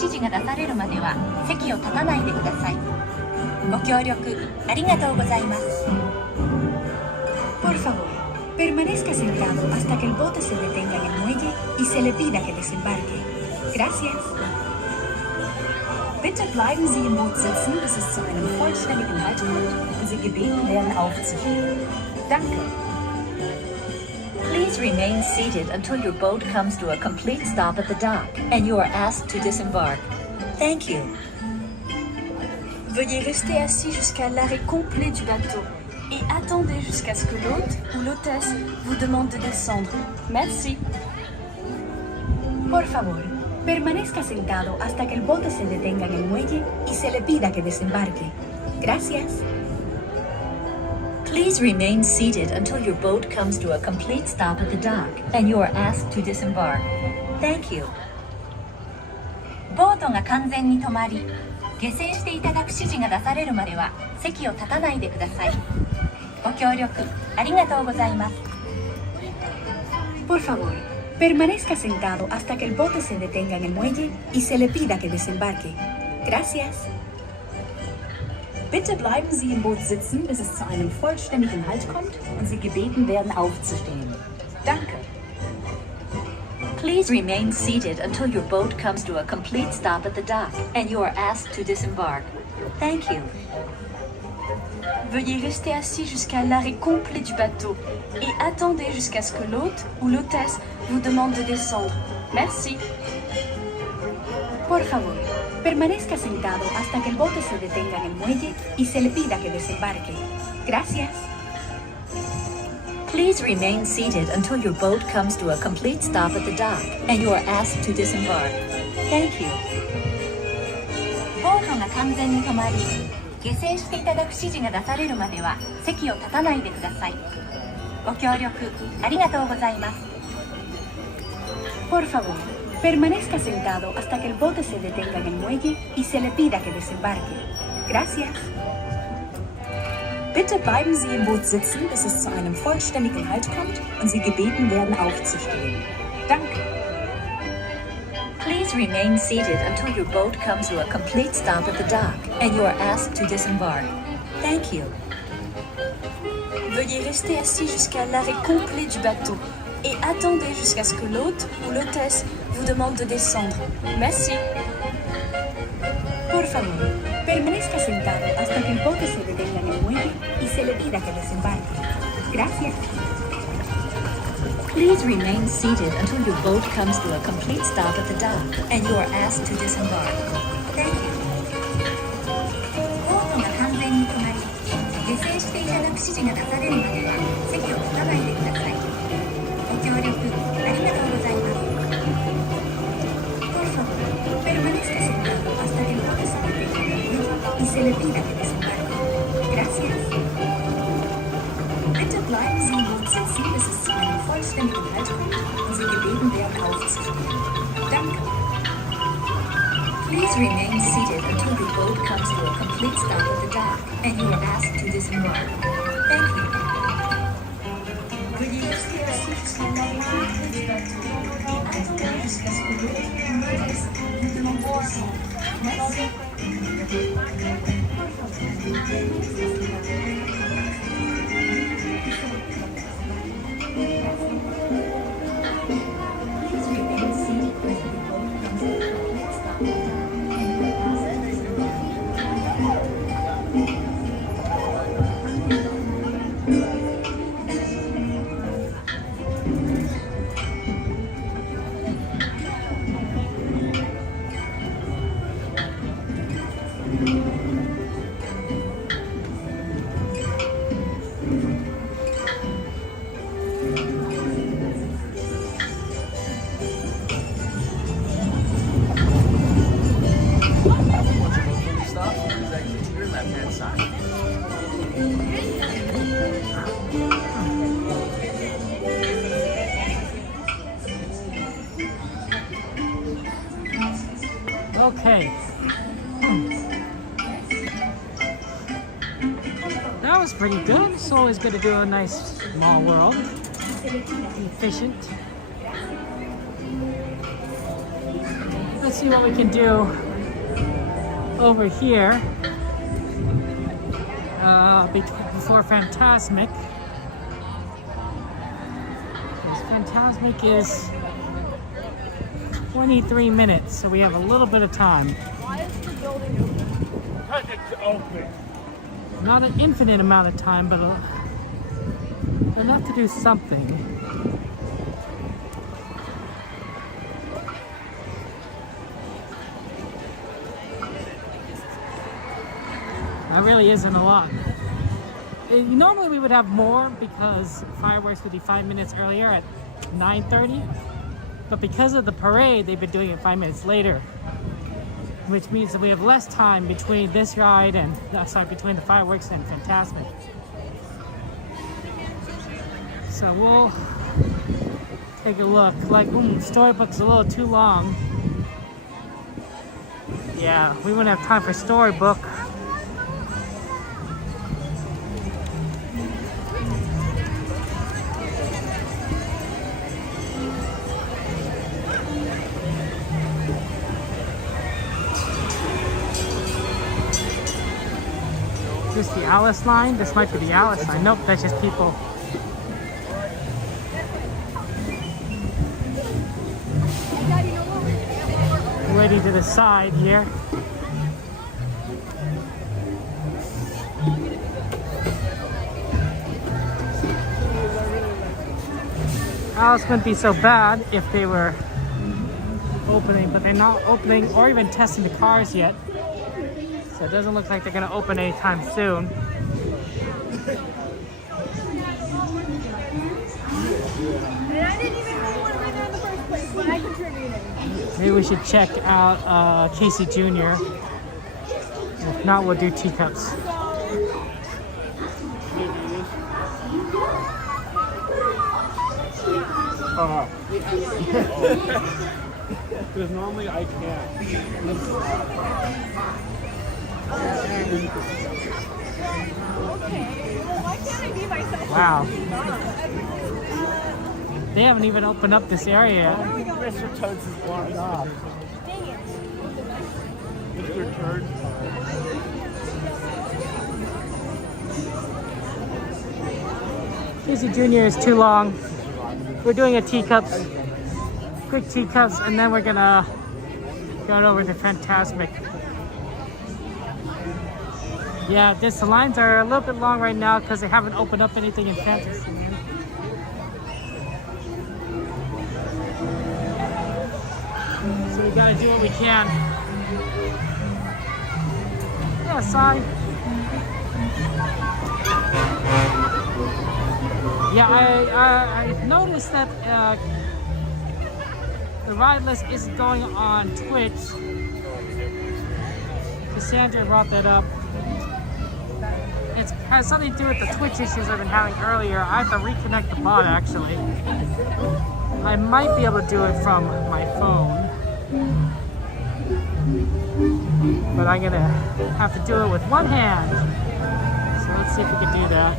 指示が出されるまでは席を立たないでください。ご協力ありがとうございます。Por favor, permanezca sentado hasta que el bote se detenga en el muelle y se le pida que desembarque. Gracias. Bitte bleiben Sie im Boot sitzen, bis es zu einem vollständigen Halt kommt und Sie gebeten werden aufzustehen. Danke. Please remain seated until your boat comes to a complete stop at the dock and you are asked to disembark. Thank you. Veuillez rester assis jusqu'à l'arrêt complet du bateau et attendez jusqu'à ce que l'hôte ou l'hôtesse vous demande de descendre. Merci. Por favor, permanezca sentado hasta que el bote se detenga en el muelle y se le pida que desembarque. Gracias. Please remain seated until your boat comes to a complete stop at the dock and you are asked to disembark. Thank you. ボートが完全に止まり、下船していただく指示が出されるまでは席を立たないでください。ご協力ありがとうございます。Por favor, permanezca sentado hasta que el bote se detenga en el muelle y se le pida que desembarque. Gracias. Bitte bleiben Sie im Boot sitzen, bis es zu einem vollständigen Halt kommt und Sie gebeten werden aufzustehen. Danke. Please remain seated until your boat comes to a complete stop at the dock and you are asked to disembark. Thank you. Veuillez rester assis jusqu'à l'arrêt complet du bateau et attendez jusqu'à ce que l'hôte ou l'hôtesse vous demande de descendre. Merci. Por favor, permanezca sentado hasta que el bote se detenga en el muelle y se le pida que desembarque. Gracias. Please remain seated until your boat comes to a complete stop at the dock and you are asked to disembark. Thank you. ボートが完全に止まり、下船していただく指示が出されるまでは席を立たないでください。ご協力ありがとうございます。Por favor, permanezca sentado hasta que el bote se detenga en el muelle y se le pida que desembarque. Gracias. Bitte bleiben Sie im Boot sitzen, bis es zu einem vollständigen Halt kommt und Sie gebeten werden aufzustehen. Danke. Please remain seated until your boat comes to a complete stop at the dock and you are asked to disembark. Thank you. Veuillez rester assis jusqu'à l'arrêt complet du bateau et attendez jusqu'à ce que l'hôte ou l'hôtesse vous demande de descendre. Merci. Por favor, permanezca sentado hasta que el bote se detenga en el muelle y se le pida que desembarque. Gracias. Please remain seated until your boat comes to a complete stop at the dock and you are asked to disembark. Thank you. ボートが完全に止まり、下船していただく指示が出されるまでは席を立たないでください。ご協力ありがとうございます。Por favor, permanezca sentado hasta que el bote se detenga en el muelle y se le pida que desembarque. Gracias. Bitte bleiben Sie im Boot sitzen, bis es zu einem vollständigen Halt kommt und Sie gebeten werden aufzustehen. Danke. Please remain seated until your boat comes to a complete stop at the dock and you are asked to disembark. Thank you. Veuillez rester assis jusqu'à l'arrêt complet du bateau et attendez jusqu'à ce que l'hôte ou l'hôtesse vous demande de descendre. Merci. Okay. That was pretty good. It's always good to do a nice small world. Efficient. Let's see what we can do over here before Fantasmic. This Fantasmic is 23 minutes, so we have a little bit of time. Why is the building open? Because it's open. Not an infinite amount of time, but enough to do something. That really isn't a lot. Normally we would have more because fireworks would be 5 minutes earlier at 9:30. But because of the parade, they've been doing it 5 minutes later. Which means that we have less time between this ride and, between the fireworks and Fantasmic. So we'll take a look. Like, Storybook's a little too long. Yeah, we wouldn't have time for Storybook. Is this the Alice line? This might be the Alice line. Nope, that's just people. Waiting to the side here. Alice wouldn't be so bad if they were opening, but they're not opening or even testing the cars yet. So it doesn't look like they're gonna open anytime soon. And I didn't even really want to be there in the first place, but I contributed. Maybe we should check out Casey Jr. If not, we'll do teacups. Because normally I can't. Wow. They haven't even opened up this area yet. Mr. Toads is blocked off. Dang it. Mr. Turd. Casey Jr. is too long. We're doing a teacups, quick teacups, and then we're gonna go over to Fantasmic. Yeah, the lines are a little bit long right now because they haven't opened up anything in Fantasy. So we gotta do what we can. Yeah, sorry. Yeah, I noticed that the ride list isn't going on Twitch. Cassandra brought that up. It has something to do with the Twitch issues I've been having earlier. I have to reconnect the bot actually. I might be able to do it from my phone. But I'm gonna have to do it with one hand. So let's see if we can do that.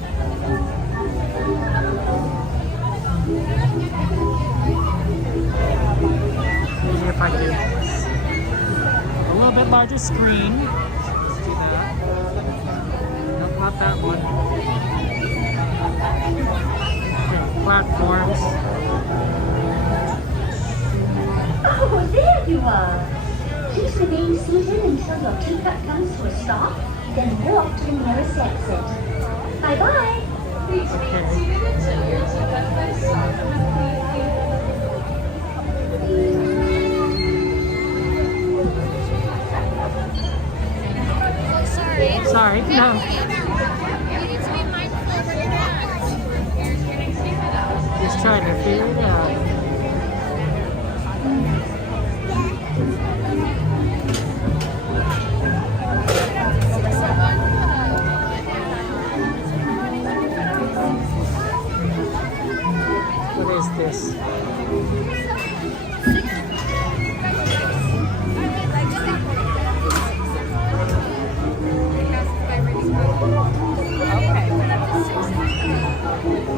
Maybe if I do this. A little bit larger screen. Let's do that. Nope, not that one. Okay, platforms. Oh, there you are. Please remain seated until your teacup comes to a stop, then walk to the nearest exit. Bye-bye. Please remain seated until your teacup comes to a stop. Sorry, no. You need to be mindful of your back. Just trying to figure it out. What is this?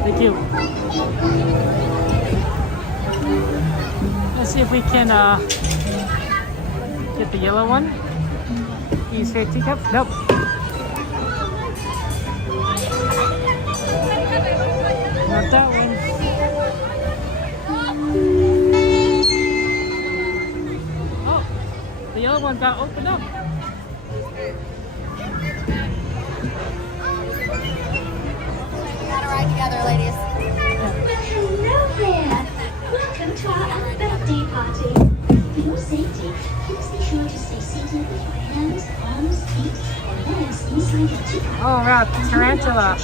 Thank you. Let's see if we can Get the yellow one. You say teacup? Nope. Not that one. Oh, the yellow one got opened up. Gotta ride together, ladies. Hello there! Welcome to our birthday party. For your safety, please be sure to stay seated with your hands, arms, feet, and legs inside your teacup. Oh, right, tarantula. To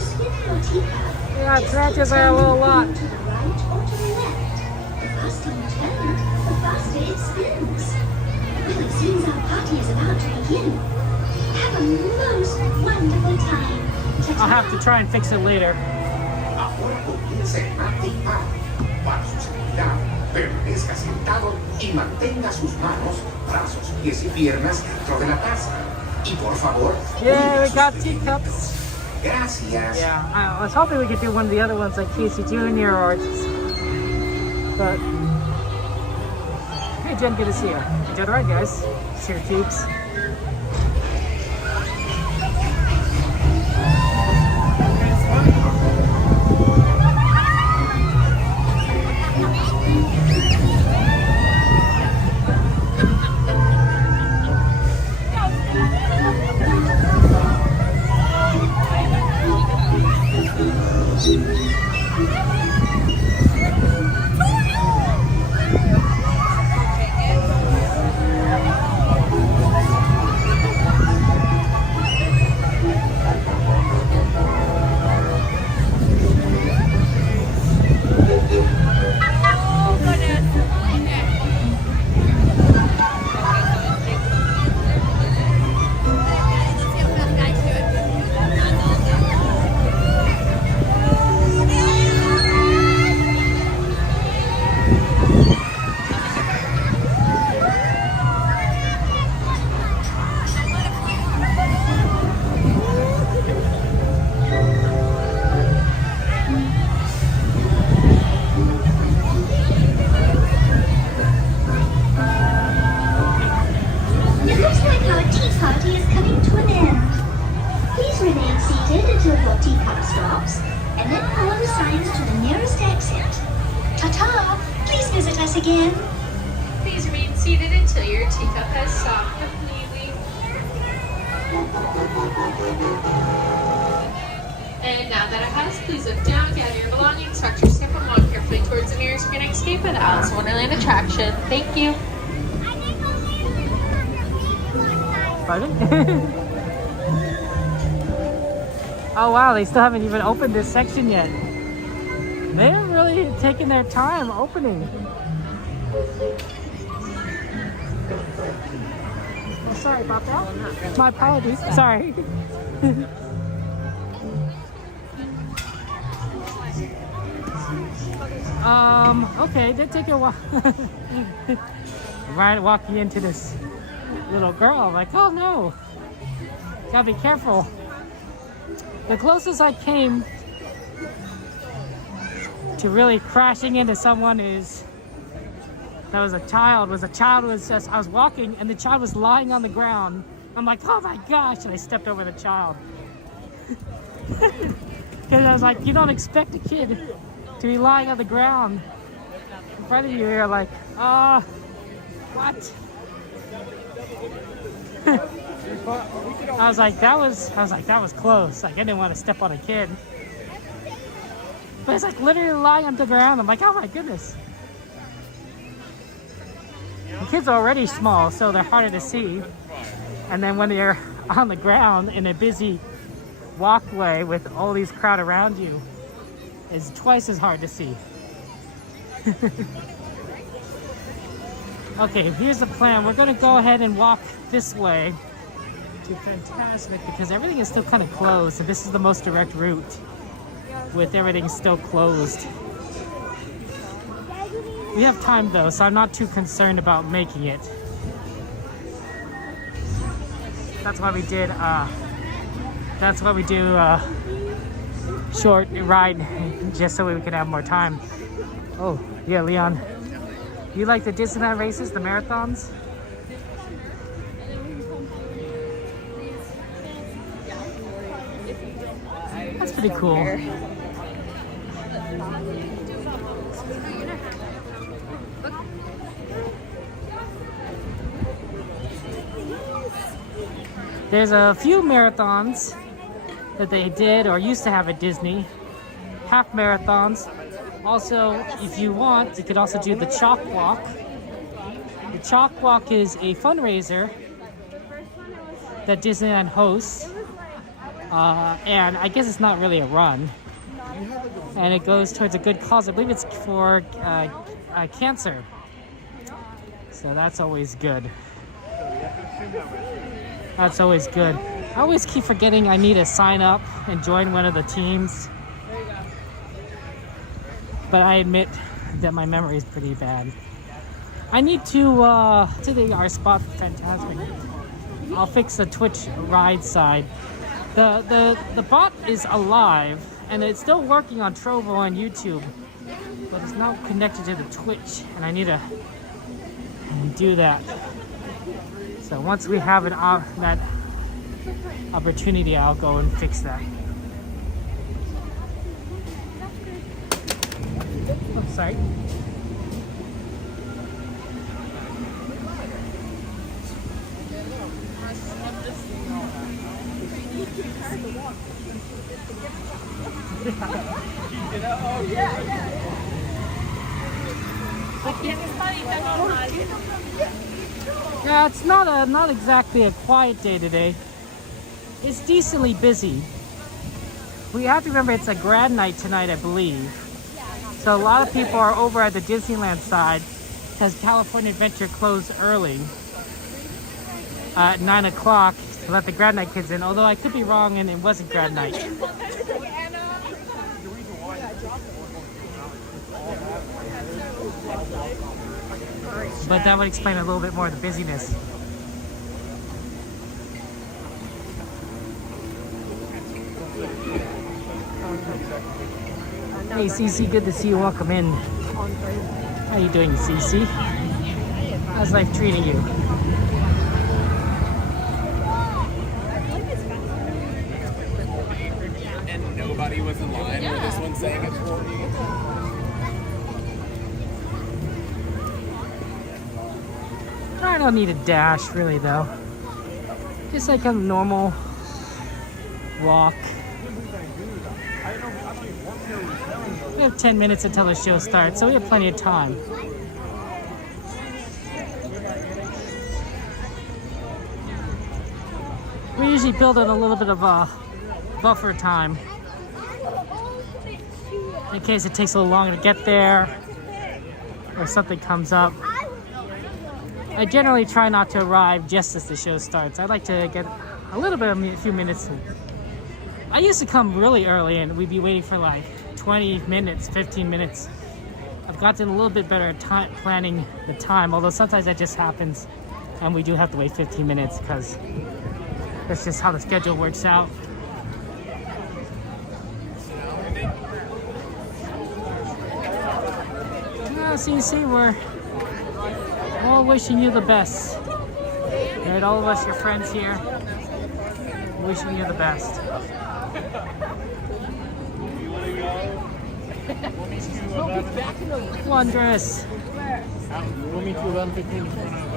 spin your teacup, Yeah, tarantulas are a little lot. to the right or to the left. The faster you turn it, the faster it spins. Well, it seems our party is about to begin. Have a most wonderful time. I'll have to try and fix it later. Ahora comience a tirar. Para su seguridad, permanezca sentado y mantenga sus manos, brazos, pies y piernas dentro de la taza. Y por favor, Yeah, we got teacups. gracias. Yeah, I was hoping we could do one of the other ones like Casey Jr. But hey Jen, good to see you. Enjoy the ride, guys. See your cheeks. It looks like our tea party is coming to an end. Please remain seated until your teacup stops, and then follow the signs to the nearest exit. Ta-ta! Please visit us again. Please remain seated until your teacup has stopped completely. And now that it has, please look down, gather your belongings, tuck your stamp, and walk carefully towards the nearest Green Escape and Alice in Wonderland attraction. Thank you. Pardon? Oh wow, they still haven't even opened this section yet. They haven't really taken their time opening. Oh, sorry about that. My apologies. Sorry. Okay, did take a while. Right, walking into this little girl, I'm like, oh no, gotta be careful. The closest I came to really crashing into someone I was walking and the child was lying on the ground. I'm like, oh my gosh, and I stepped over the child. Because I was like, you don't expect a kid to be lying on the ground in front of you. You're like, what? I was like, that was close. Like, I didn't want to step on a kid. But it's like literally lying on the ground. I'm like, oh my goodness. The kids are already small, so they're harder to see. And then when they're on the ground in a busy walkway with all these crowd around you, it's twice as hard to see. Okay, here's the plan. We're gonna go ahead and walk this way to Fantasmic because everything is still kind of closed, and this is the most direct route with everything still closed. We have time though, so I'm not too concerned about making it. That's why we did short ride, just so we could have more time. Oh, yeah, Leon. You like the Disneyland races, the marathons? pretty cool. There's a few marathons that they did or used to have at Disney. Half marathons. Also, if you want, you could also do the Chalk Walk. The Chalk Walk is a fundraiser that Disneyland hosts. And I guess it's not really a run. And it goes towards a good cause. I believe it's for cancer. So that's always good. That's always good. I always keep forgetting I need to sign up and join one of the teams. But I admit that my memory is pretty bad. I need to our spot for Fantasmic. I'll fix the Twitch ride side. The bot is alive and it's still working on Trovo on YouTube, but it's not connected to the Twitch, and I need to do that. So once we have that opportunity, I'll go and fix that. Oops, sorry. Yeah, it's not exactly a quiet day today. It's decently busy. We have to remember it's a grad night tonight, I believe. So a lot of people are over at the Disneyland side because California Adventure closed early at 9 o'clock to let the grad night kids in. Although I could be wrong and it wasn't grad night. But that would explain a little bit more of the busyness. Hey Cece, good to see you. Welcome in. How you doing, Cece? How's life treating you? And nobody was in line with this one saying it's for me. I don't need a dash, really, though. Just like a normal walk. We have 10 minutes until the show starts, so we have plenty of time. We usually build in a little bit of a buffer time in case it takes a little longer to get there or something comes up. I generally try not to arrive just as the show starts. I like to get a little bit of a few minutes. I used to come really early and we'd be waiting for like 20 minutes, 15 minutes. I've gotten a little bit better at planning the time, although sometimes that just happens and we do have to wait 15 minutes because that's just how the schedule works out. CC, we're all wishing you the best. Right, all of us, your friends here, wishing you the best. Wondrous. We'll meet you 11:15 in front of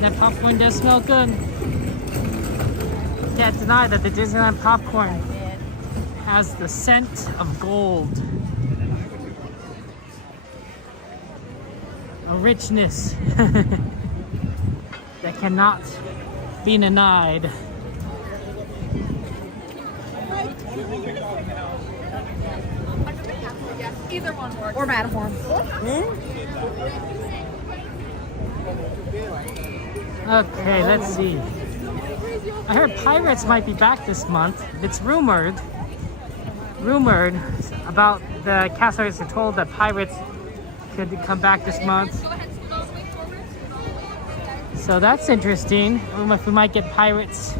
That popcorn does smell good. Can't deny that the Disneyland popcorn has the scent of gold. A richness that cannot be denied. Either one works. Or Matterhorn. Okay, let's see. I heard Pirates might be back this month. It's rumored about the cast members are told that Pirates could come back this month. So that's interesting. I don't know if we might get Pirates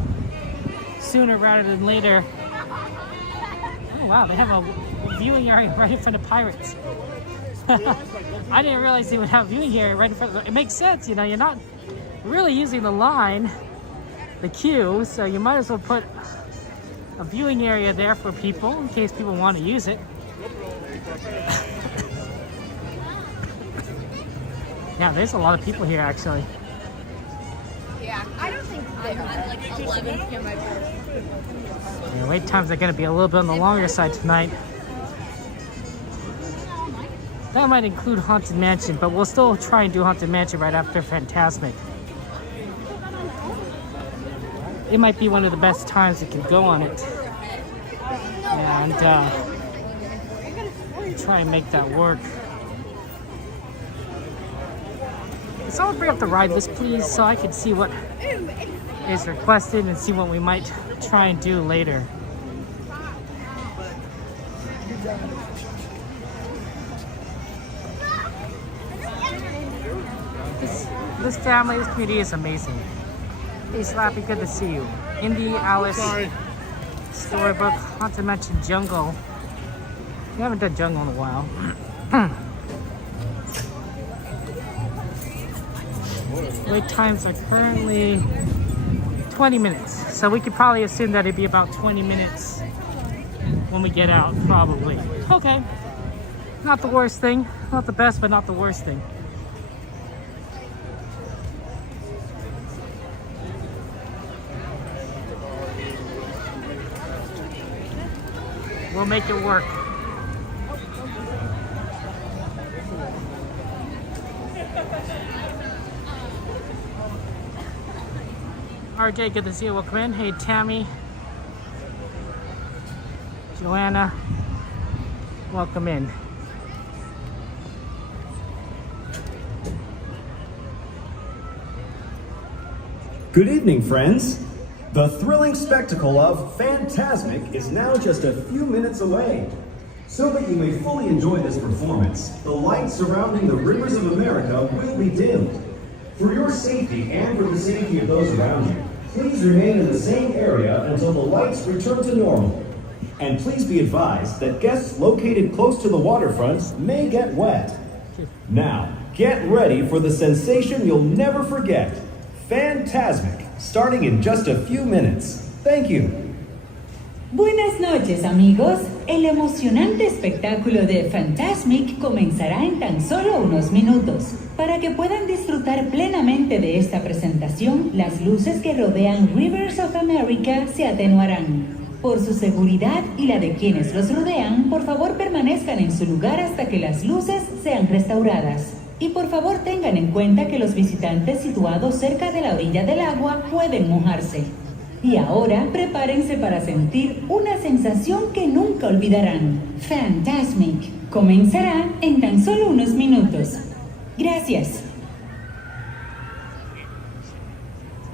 sooner rather than later. Oh wow, they have a viewing area right in front of Pirates. I didn't realize they would have a viewing area right in front of it. It makes sense, you know, you're not really using the line, the queue, so you might as well put a viewing area there for people in case people want to use it. Yeah, there's a lot of people here actually. Yeah, I don't think they're like 11 p.m. Yeah, wait times are going to be a little bit on the longer side tonight. That might include Haunted Mansion, but we'll still try and do Haunted Mansion right after Fantasmic. It might be one of the best times it can go on it. And try and make that work. Can someone bring up the ride list, please, so I can see what is requested and see what we might try and do later. This family, this community is amazing. Hey Slappy, good to see you. Indy, Alice, Storybook, Haunted Mansion, Jungle. We haven't done Jungle in a while. Wait times are currently 20 minutes. So we could probably assume that it'd be about 20 minutes when we get out, probably. Okay. Not the worst thing. Not the best, but not the worst thing. We'll make it work. RJ, good to see you. Welcome in. Hey, Tammy. Joanna. Welcome in. Good evening, friends. The thrilling spectacle of Fantasmic is now just a few minutes away. So that you may fully enjoy this performance, the lights surrounding the rivers of America will be dimmed. For your safety and for the safety of those around you, please remain in the same area until the lights return to normal. And please be advised that guests located close to the waterfronts may get wet. Now, get ready for the sensation you'll never forget. Fantasmic, starting in just a few minutes. Thank you. Buenas noches, amigos. El emocionante espectáculo de Fantasmic comenzará en tan solo unos minutos. Para que puedan disfrutar plenamente de esta presentación, las luces que rodean Rivers of America se atenuarán. Por su seguridad y la de quienes los rodean, por favor permanezcan en su lugar hasta que las luces sean restauradas. Y por favor tengan en cuenta que los visitantes situados cerca de la orilla del agua pueden mojarse. Y ahora prepárense para sentir una sensación que nunca olvidarán. Fantasmic comenzará en tan solo unos minutos. Gracias.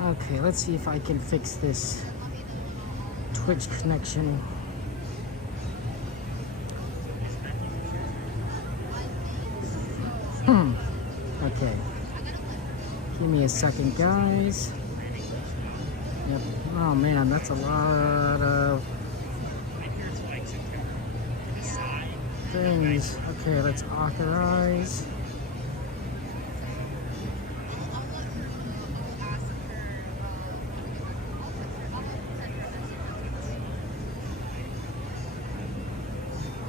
Okay, let's see if I can fix this Twitch connection. Okay. Give me a second, guys. Yep. Oh man, that's a lot of things. Okay, let's authorize.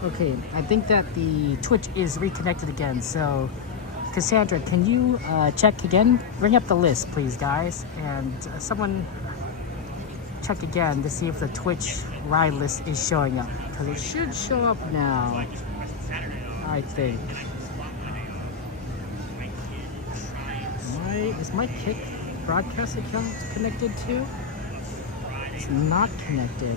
Okay, I think that the Twitch is reconnected again, so Cassandra, can you check again? Bring up the list, please, guys, and someone check again to see if the Twitch ride list is showing up, because it should show up now, I think. Is my Kick broadcast account connected too? It's not connected.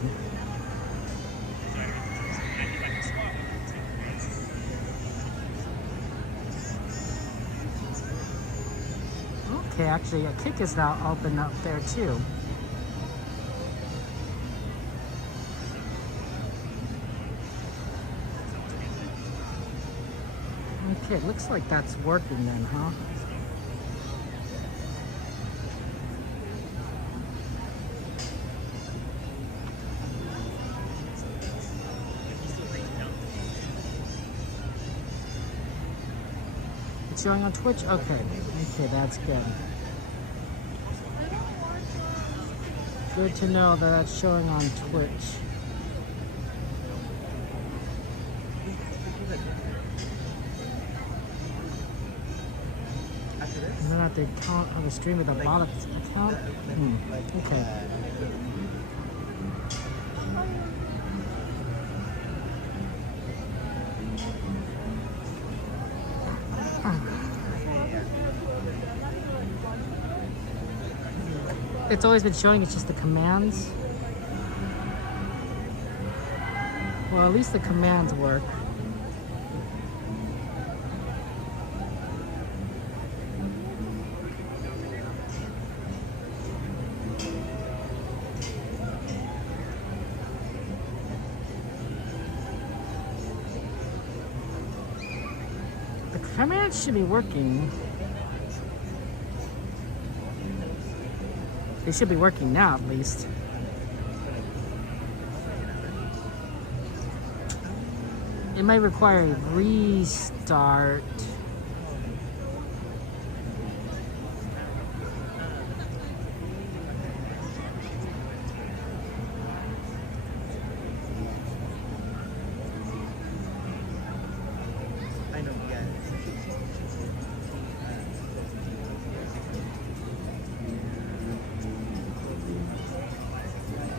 Okay, actually, a Kick is now open up there too. Okay, it looks like that's working then, huh? it's showing on Twitch? Okay. Okay, that's good. Good to know that that's showing on Twitch. And then at the account of the stream at the bottom account? Okay. It's always been showing it's just the commands. Well, at least the commands work. The commands should be working. They should be working now, at least. It might require a restart.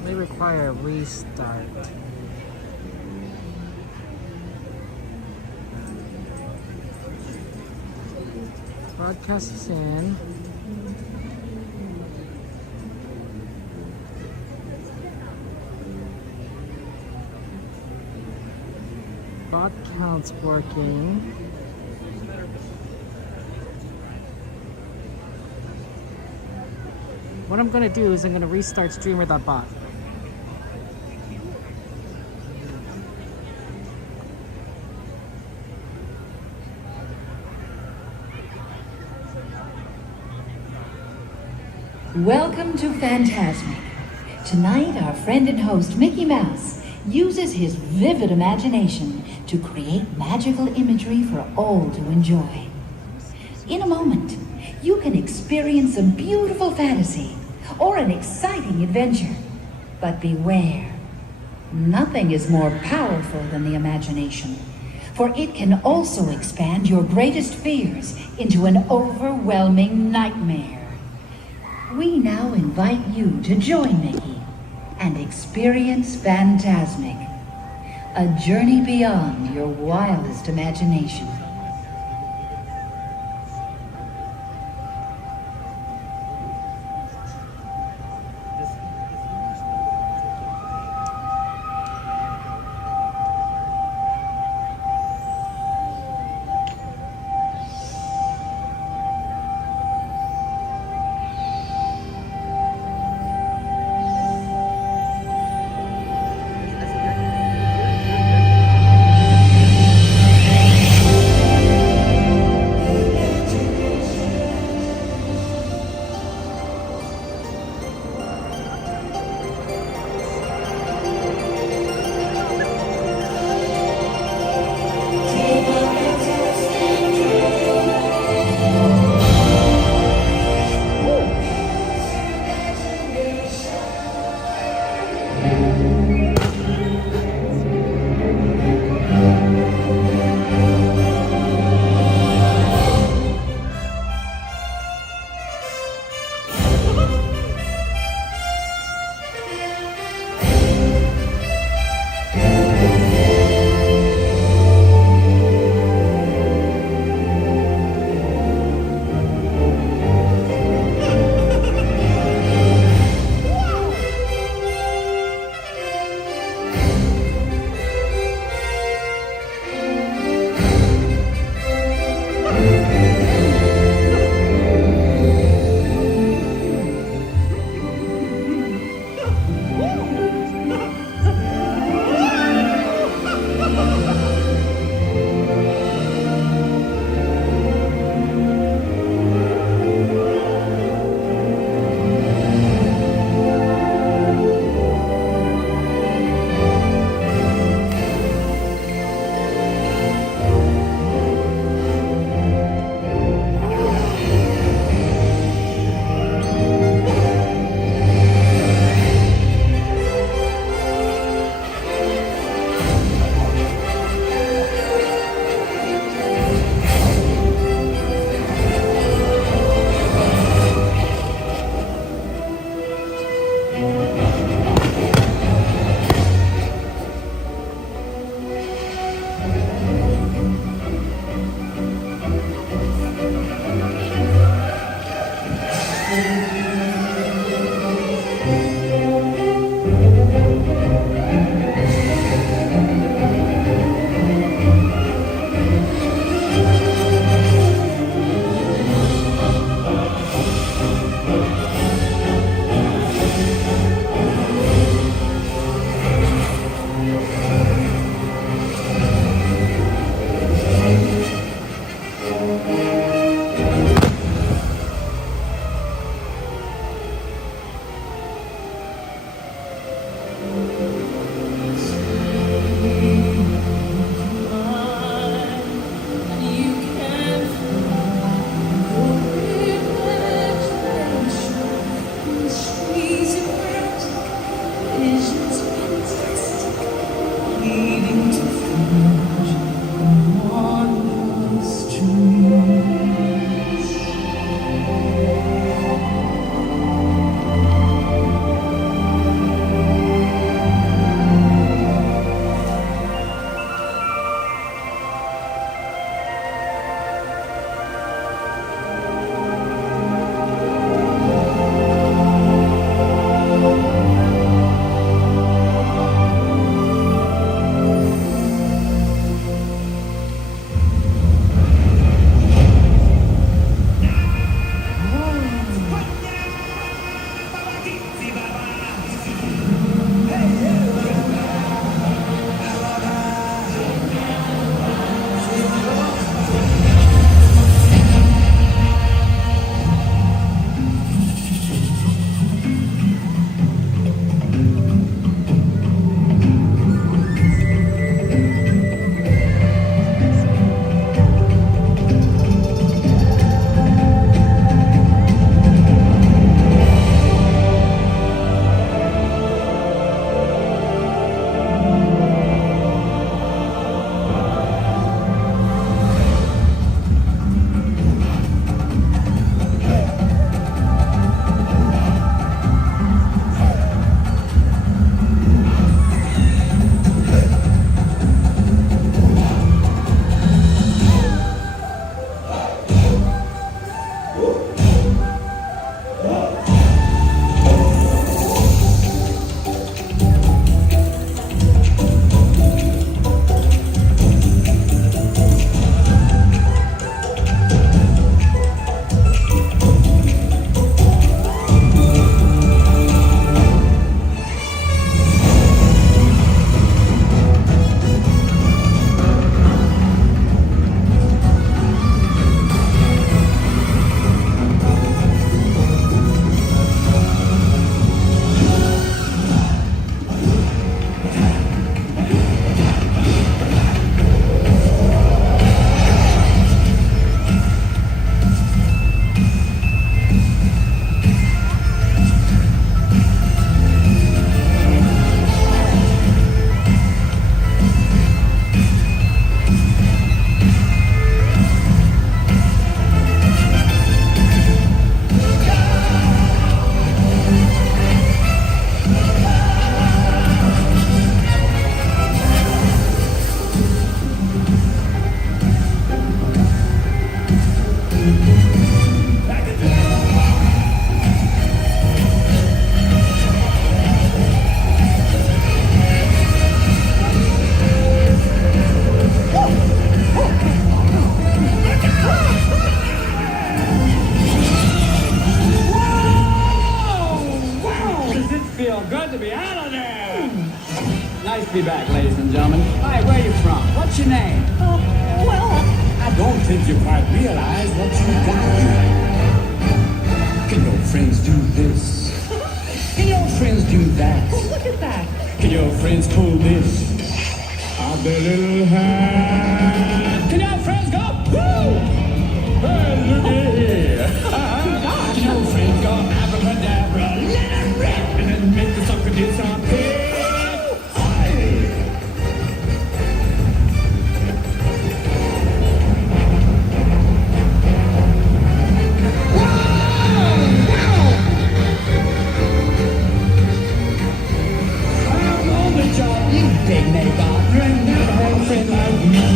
May require a restart. Broadcast is in. Bot count's working. What I'm gonna do is I'm gonna restart streamer.bot. Welcome to Fantasmic. Tonight, our friend and host Mickey Mouse uses his vivid imagination to create magical imagery for all to enjoy. In a moment, you can experience a beautiful fantasy or an exciting adventure. But beware, nothing is more powerful than the imagination, for it can also expand your greatest fears into an overwhelming nightmare. We now invite you to join Mickey and experience Fantasmic, a journey beyond your wildest imagination. to be back, ladies and gentlemen. Hi, where are you from? What's your name? Well, I don't think you quite realize what you got here. Can your friends do this? Can your friends do that? Oh, look at that. Can your friends pull this out their little hat? Can your friends go, woo? Hey, look at here. Can your friends go abracadabra, let it rip, and then make the sucker do something? Big neighbor, never had a friend like me.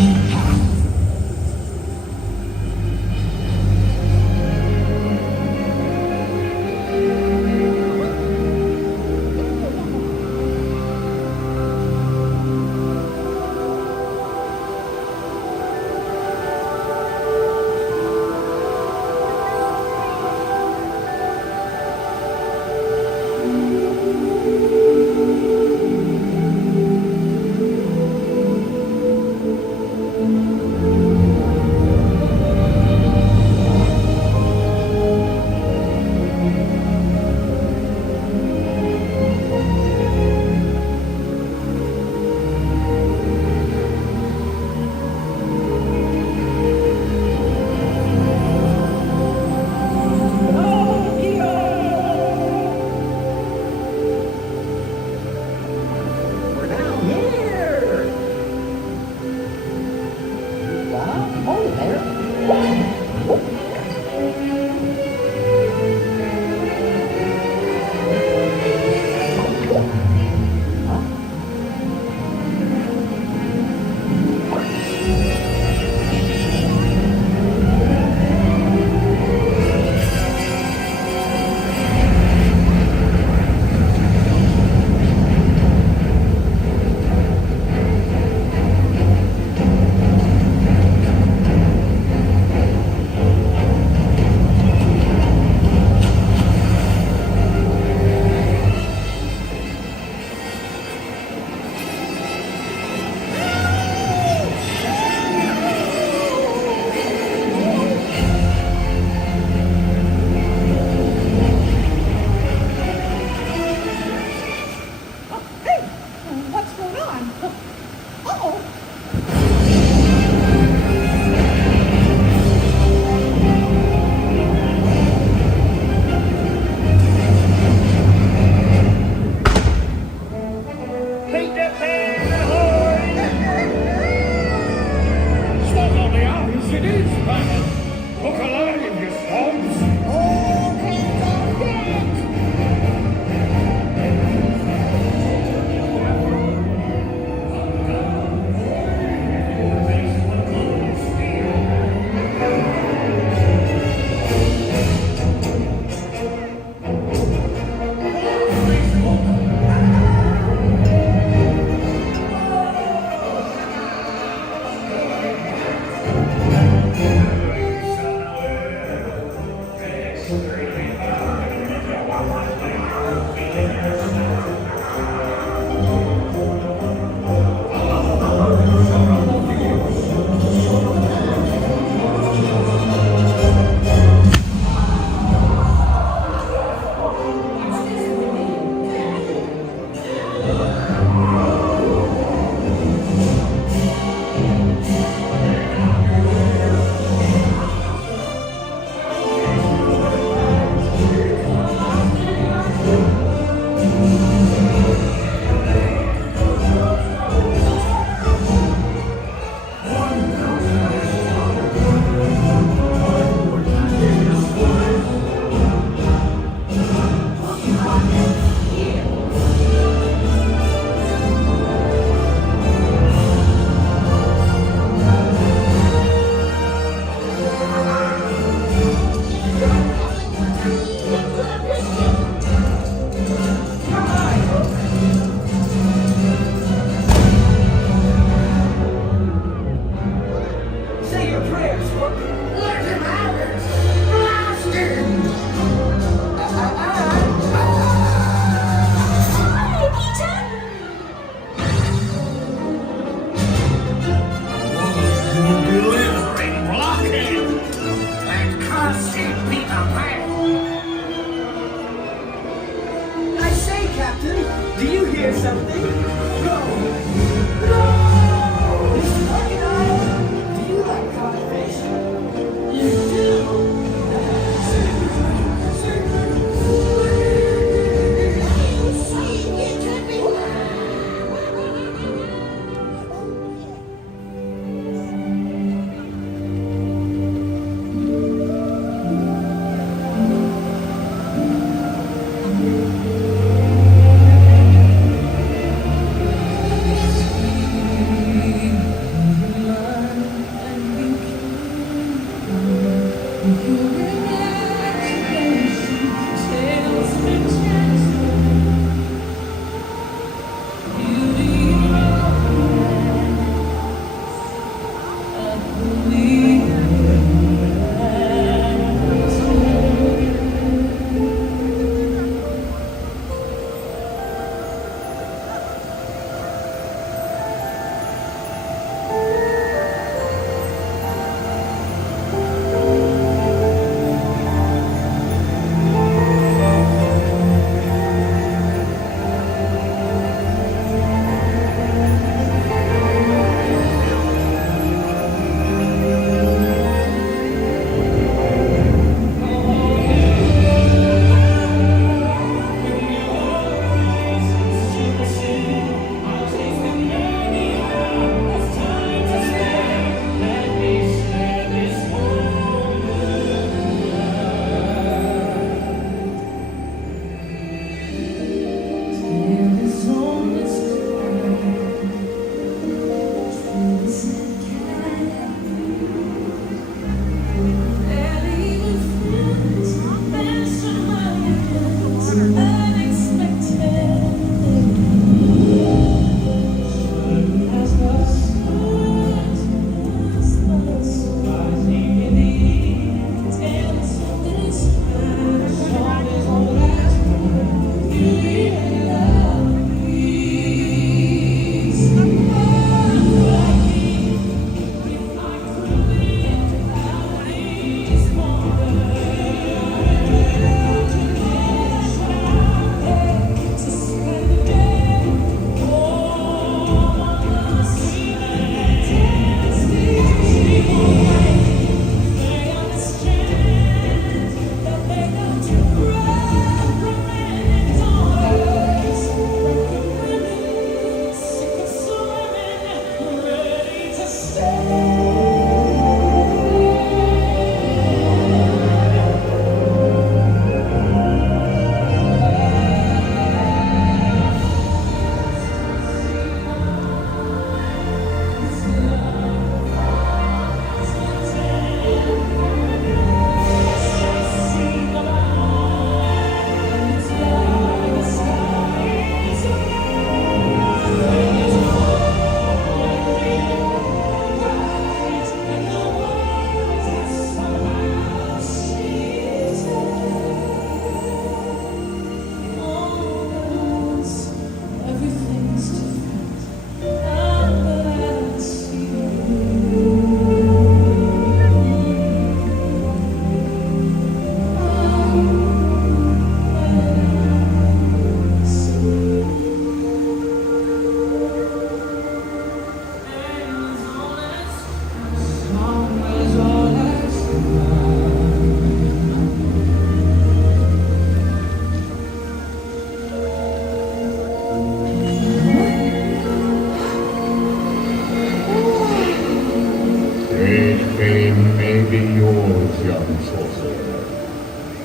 Captain, do you hear something? Go! Mr. Crocodile, do you like codfish? You do?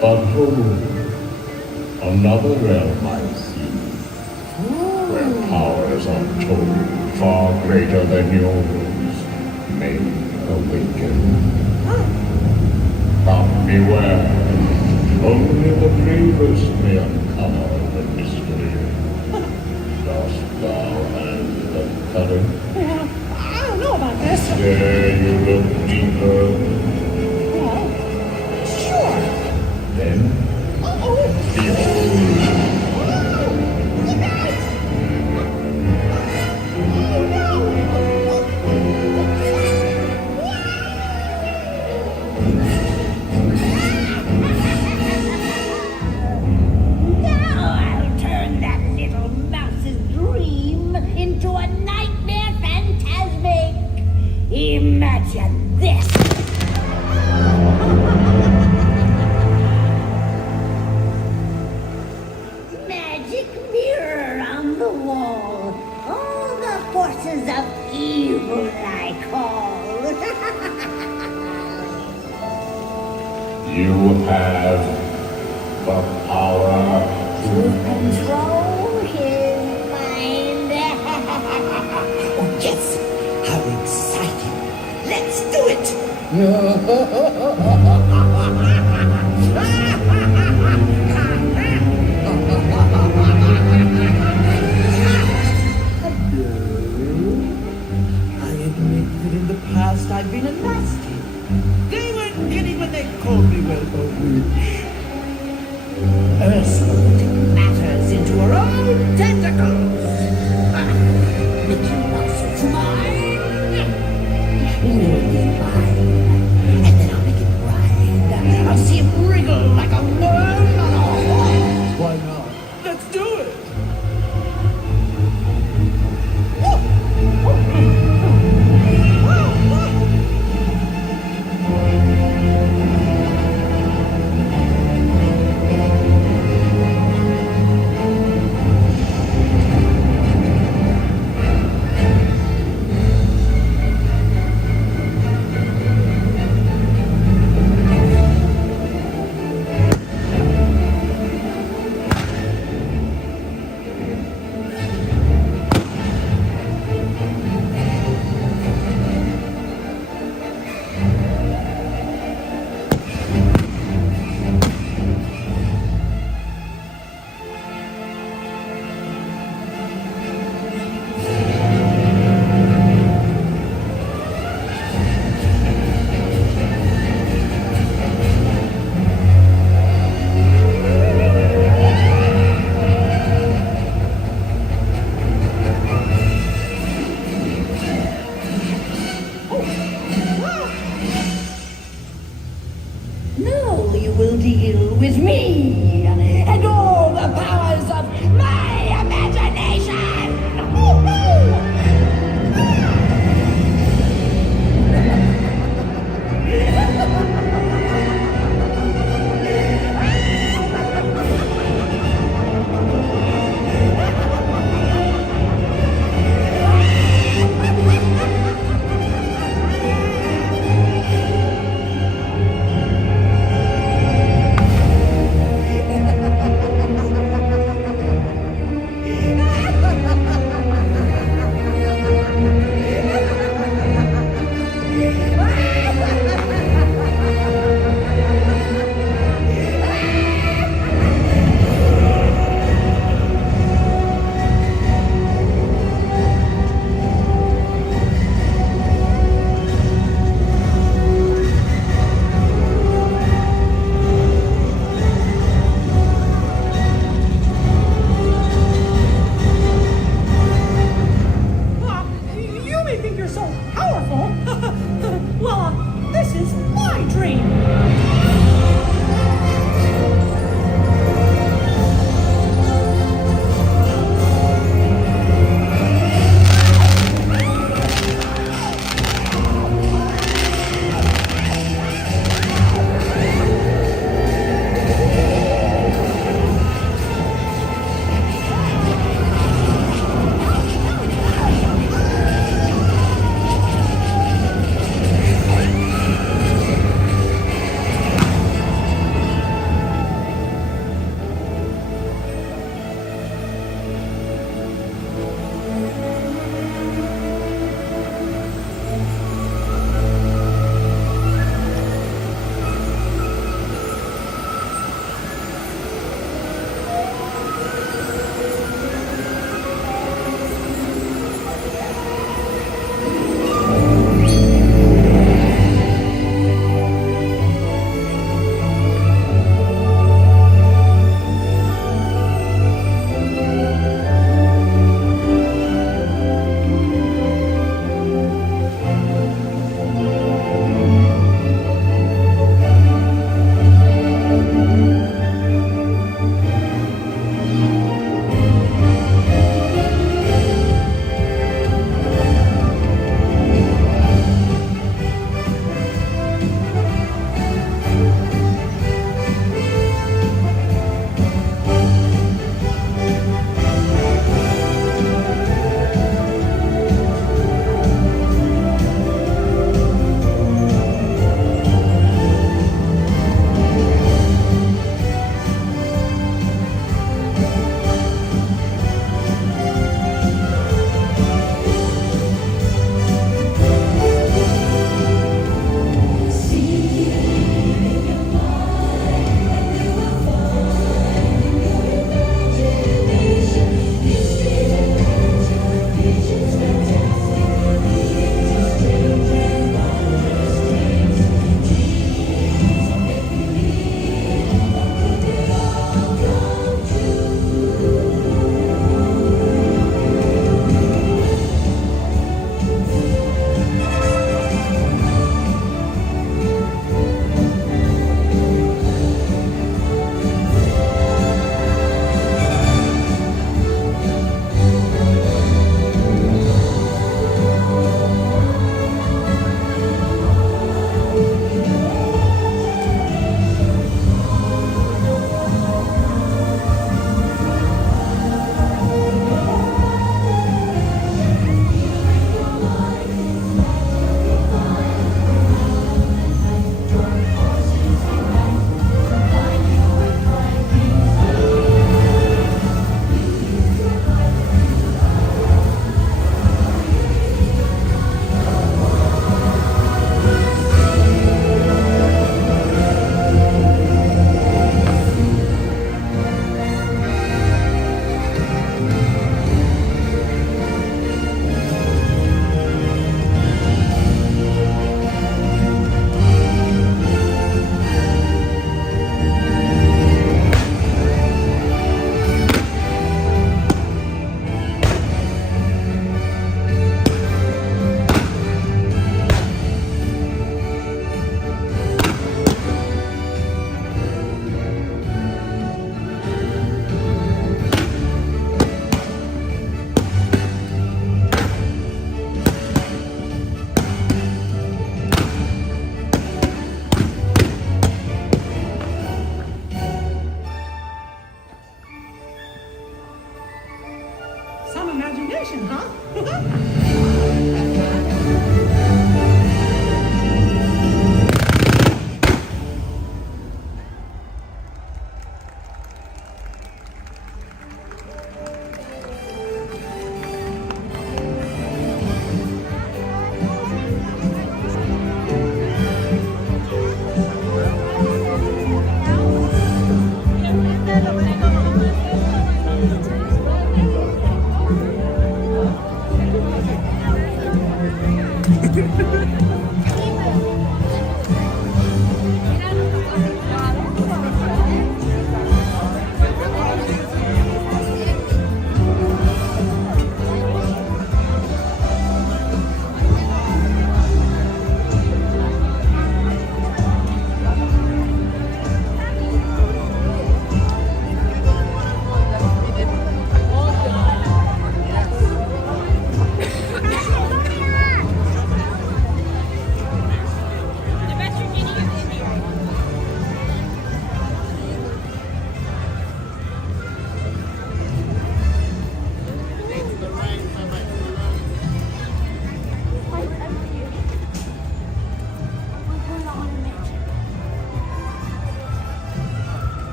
But hold, another realm I see, where powers untold, far greater than yours, may awaken. But beware, only the bravest may uncover the mystery. Dost thou have the courage? I don't know about this. Dare you look deeper? Then, behold. Now I'll turn that evil I call. You have the power To control his mind. Oh, yes! How exciting! Let's do it! I admit that in the past I've been a nasty. They weren't kidding when they called me, well, a witch. Ursula matters into her own tentacles. Mickey Mouse is mine. You'll be mine. And then I'll make it right. I'll see him wriggle like a worm on a horse. Why not? Let's do it.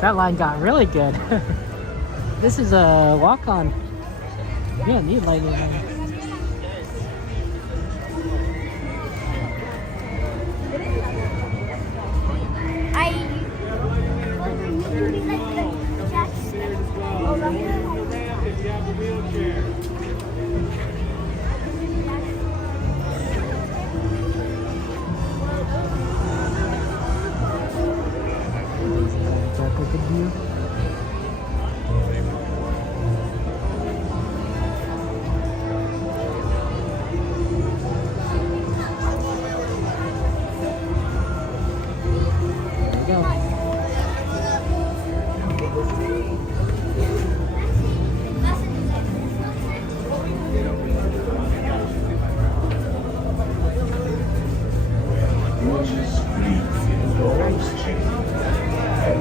That line got really good. This is a walk-on. Yeah, neat lighting.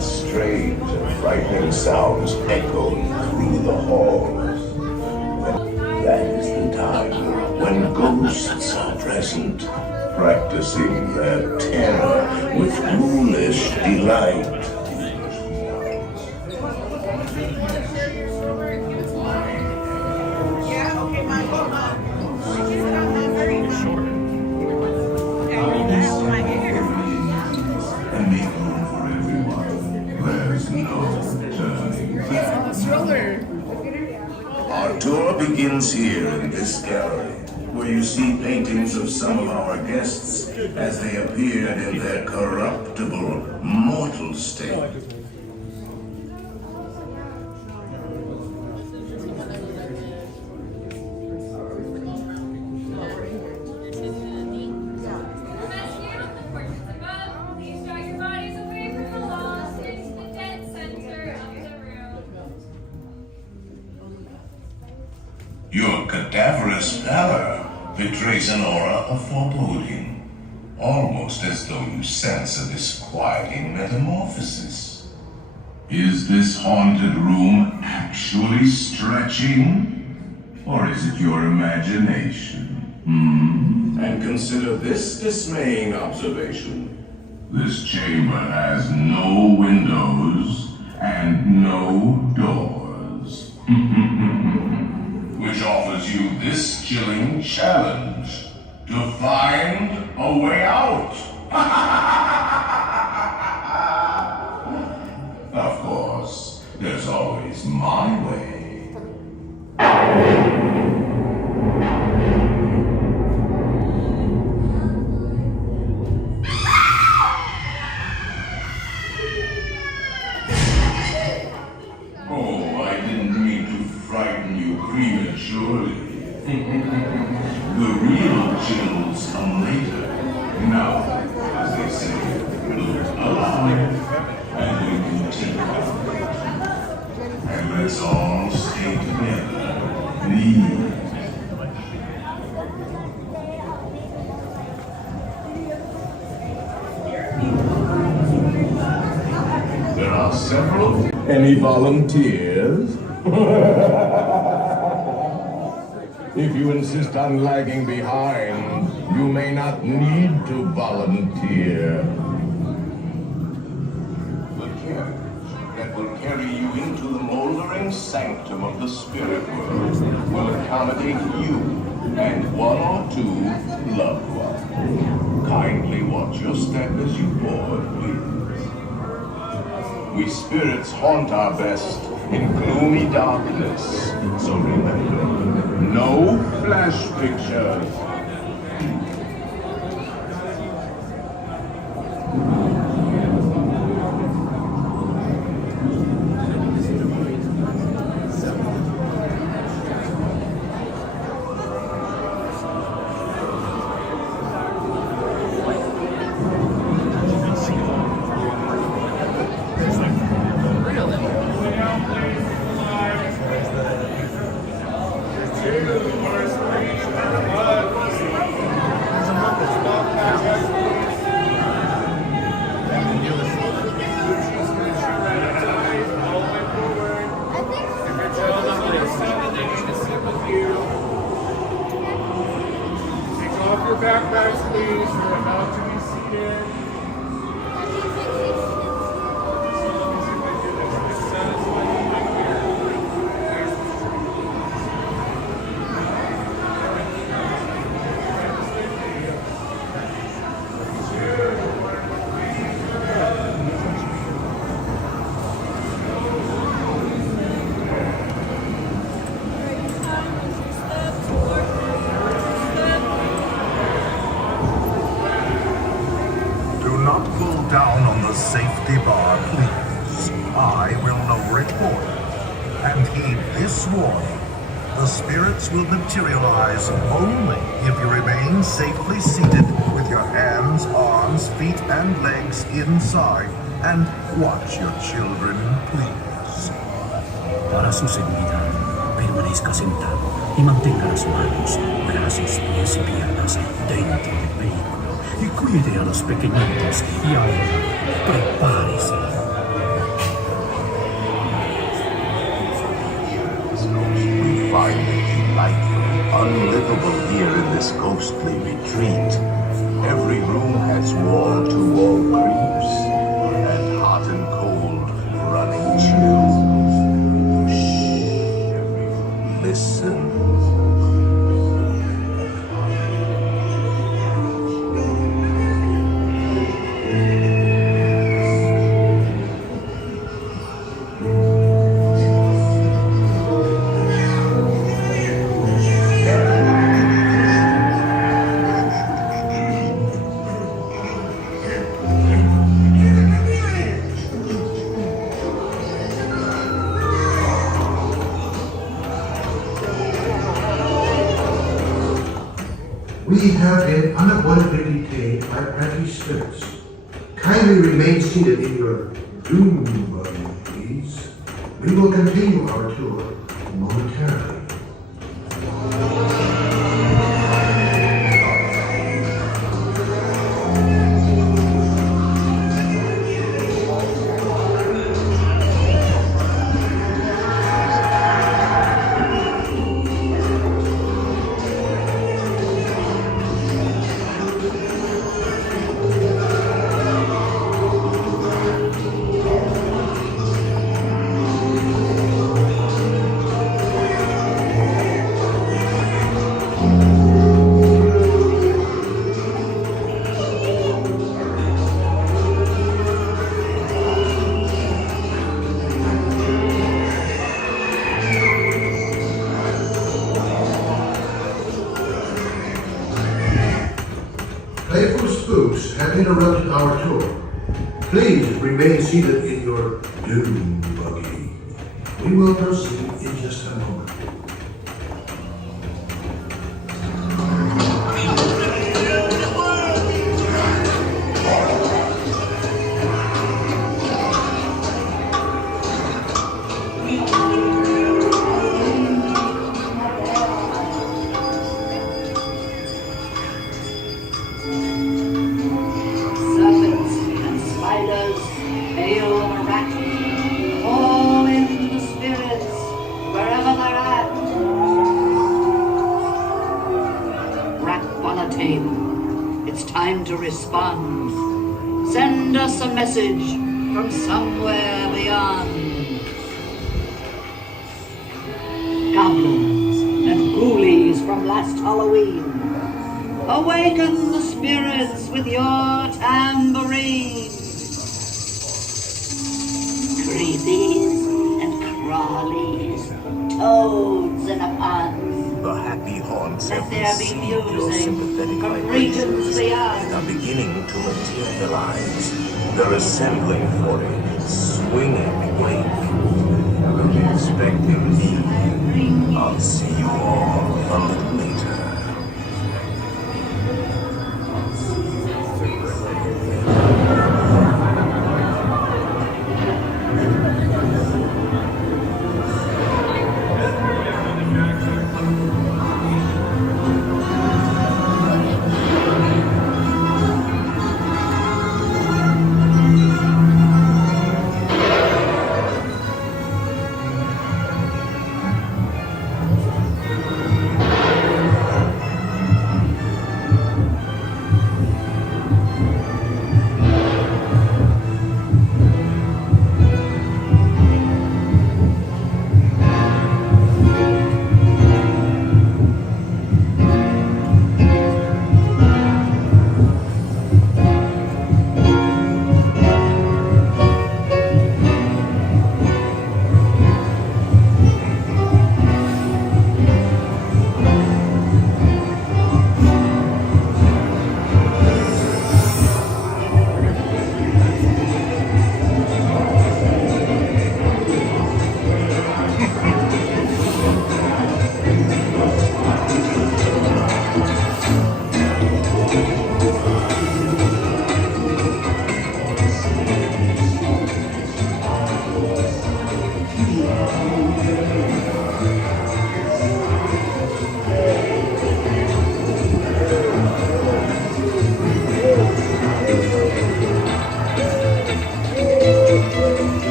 Strange and frightening sounds echoed through the halls. That is the time when ghosts are present, practicing their terror with ghoulish delight. Our tour begins here in this gallery, where you see paintings of some of our guests as they appeared in their corruptible, mortal state. Your cadaverous pallor betrays an aura of foreboding, almost as though you sense a disquieting metamorphosis. Is this haunted room actually stretching? Or is it your imagination? And consider this dismaying observation. This chamber has no windows and no doors. Which offers you this chilling challenge to find a way out. Of course, there's always my way. Oh, I didn't mean to frighten you prematurely. The real chills come later. Now, as they say, look alive, and we can take off. And let's all stay together. Please. several. Any volunteers? If you insist on lagging behind, you may not need to volunteer. The carriage that will carry you into the moldering sanctum of the spirit world will accommodate you and one or two loved ones. Kindly watch your step as you board, please. We spirits haunt our best in gloomy darkness, so remember, no flash pictures. Safety bar, please. I will lower it for you. And heed this warning. The spirits will materialize only if you remain safely seated with your hands, arms, feet, and legs inside. And watch your children, please. Para su seguridad, permanezca sentado y mantenga las manos, brazos, pies y piernas dentro del vehículo y cuide a los pequeñitos y ahora prepárese. We find it delightful, unlivable here in this ghostly retreat. Every room has wall-to-wall creeps, and hot and cold running chills. Shh, listen. We have been unavoidably detained by petty spirits. Kindly remain seated in your doom buggy, please. We will continue our tour momentarily. Playful spooks have interrupted our tour. Please remain seated in your doom buggy. We will proceed in just a moment. Serpents and spiders, hail and arachnids, unattained. It's time to respond. Send us a message from somewhere beyond. Goblins and ghoulies from last Halloween, awaken the spirits with your tambourine. Creepies and crawlies, toads in a pond. The happy haunts Let have there be received your music sympathetic from regions vibrations beyond. and are beginning to materialize. They're assembling for a swinging wake. Expecting me. I'll see you all a little later.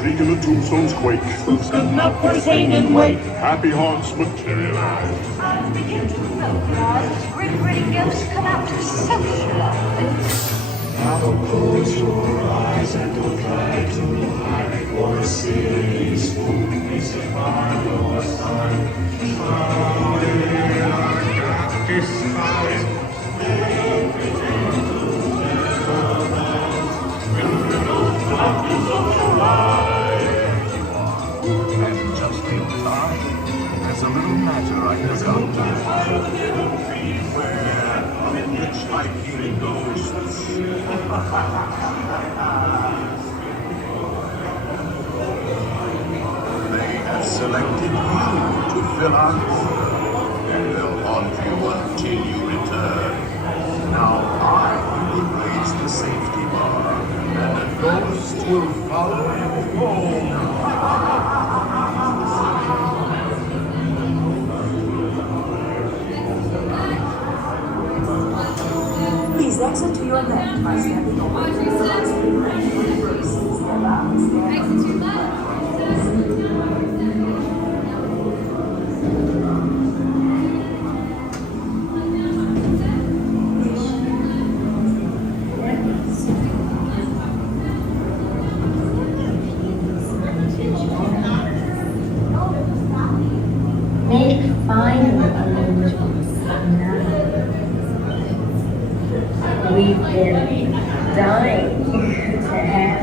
Creak and the tombstones quake. Spooks come up for sing and wake. Happy haunts materialize. I begin to vocalize. Grim ghosts come out to socialize. Now close your eyes and don't try to hide or see spooks by your side. Shrouded in our dark disguise, they pretend to never know. When you're not out to socialize. And just in time, there's a little matter I forgot to beware of hitchhiking ghosts. They have selected you to fill our room, and they'll haunt you until you return. Now I will raise the safety bar, and a ghost will follow you home. Please exit to your left by standing over the Exit to left. Make final arrangements now. We've been dying to have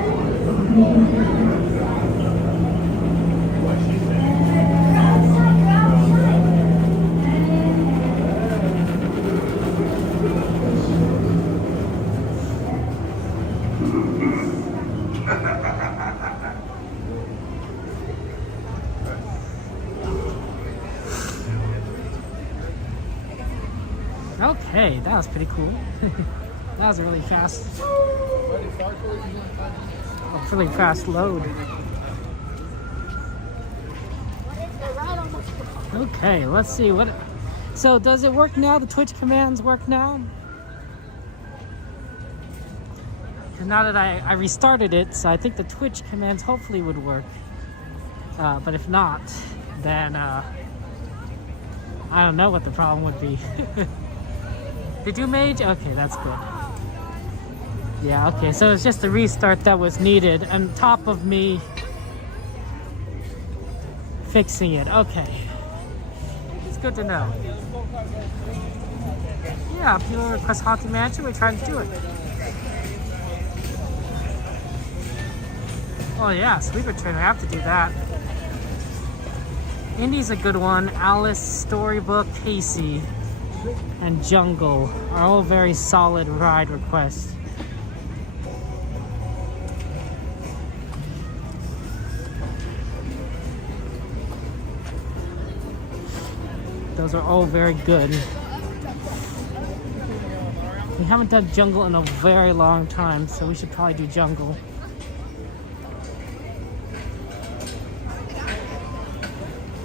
Okay, that was pretty cool. That was a really fast load. Okay, let's see what. So does it work now? The Twitch commands work now? And now that I restarted it, so I think the Twitch commands hopefully would work. But if not, then I don't know what the problem would be. Did you mage? Okay, that's good. Yeah, okay, so it's just the restart that was needed on top of me fixing it. Okay. It's good to know. Yeah, if people request Haunted Mansion, we try to do it. Oh yeah, Sleeper Train, I have to do that. Indy's a good one. Alice, Storybook, Casey, and Jungle are all very solid ride requests. Those are all very good. We haven't done Jungle in a very long time, so we should probably do Jungle.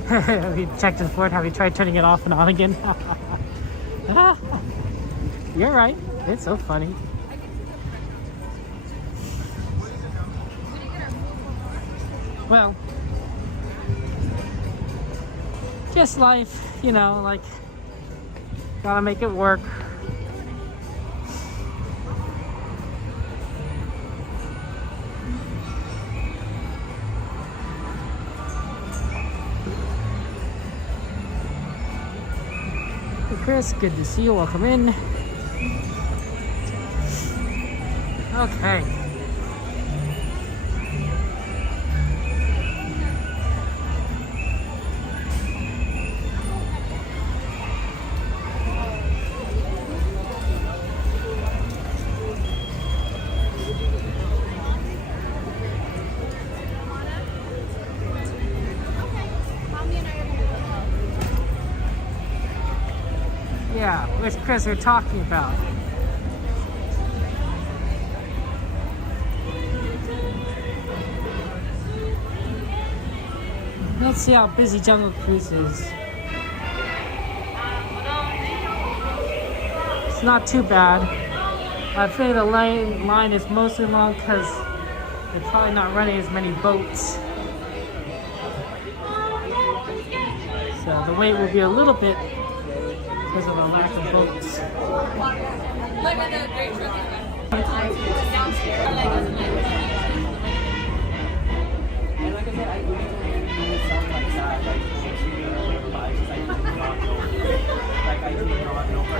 Have you checked it for it? Have you tried turning it off and on again? You're right. It's so funny. Well, just life, you know, like, gotta make it work. Chris, good to see you. Welcome in. Okay. Yeah, which Chris are talking about. Let's see how busy Jungle Cruise is. It's not too bad. I think the line is mostly long because they're probably not running as many boats. So the wait will be a little bit because of the lack of boats. Look at the great truck. And like I said, I really don't know stuff like that. Like, she didn't know what I do not know. Like, I do not know what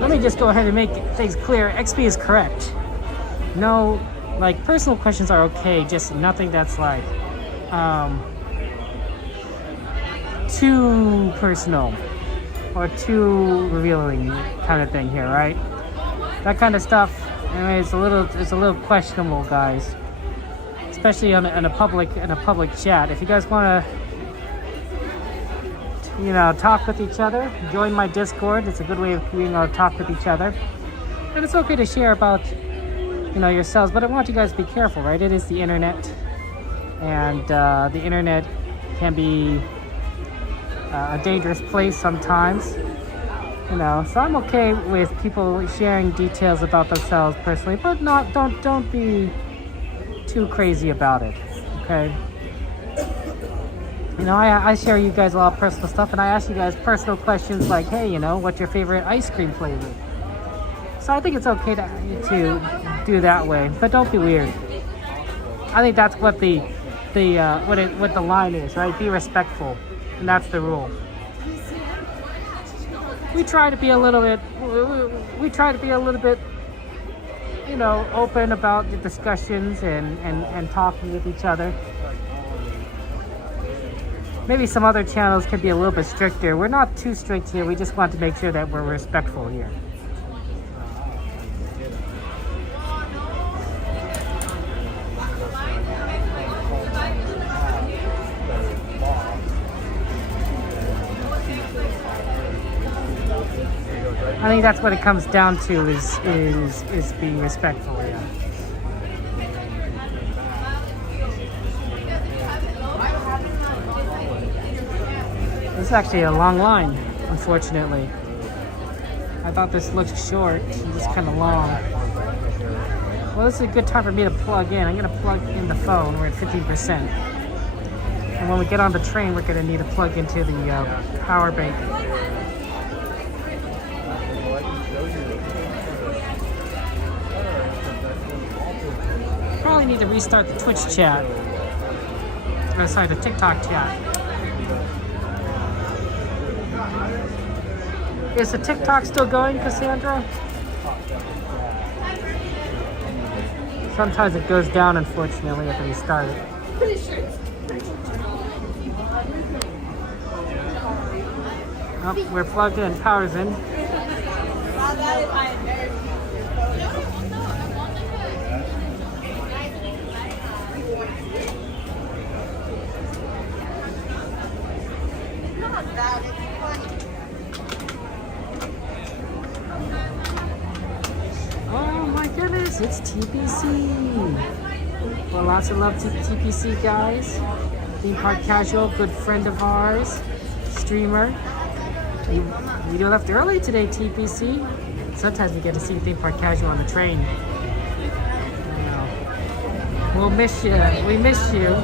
Let me just go ahead and make things clear. XP is correct. No, like, personal questions are okay, just nothing that's like too personal or too revealing kind of thing here, right? That kind of stuff, anyway, it's a little questionable, guys. Especially in a public chat. If you guys want to, you know, talk with each other, join my Discord. It's a good way of being able to talk with each other. And it's okay to share about, you know, yourselves, but I want you guys to be careful, right? It is the internet, and the internet can be a dangerous place sometimes, you know. So I'm okay with people sharing details about themselves personally, but don't be too crazy about it, okay? You know, I share you guys a lot of personal stuff, and I ask you guys personal questions like, hey, you know, what's your favorite ice cream flavor? So I think it's okay to do that way, but don't be weird. I think that's what the line is, right? Be respectful, and that's the rule. We try to be a little bit, you know, open about the discussions and talking with each other. Maybe some other channels can be a little bit stricter. We're not too strict here. We just want to make sure that we're respectful here. I think that's what it comes down to is being respectful. Yeah. This is actually a long line, unfortunately. I thought this looked short. It's kind of long. Well, this is a good time for me to plug in. I'm going to plug in the phone. We're at 15%. And when we get on the train, we're going to need to plug into the power bank. Probably need to restart the Twitch chat. Oh, sorry, the TikTok chat. Is the TikTok still going, Cassandra? Sometimes it goes down, unfortunately, after you start it. Pretty sure. Oh, we're plugged in. Power's in. Oh my goodness, it's TPC. Well, lots of love to TPC, guys. Theme Park Casual, good friend of ours, streamer. We left early today, TPC. Sometimes we get to see Theme Park Casual on the train. We'll miss you. We miss you.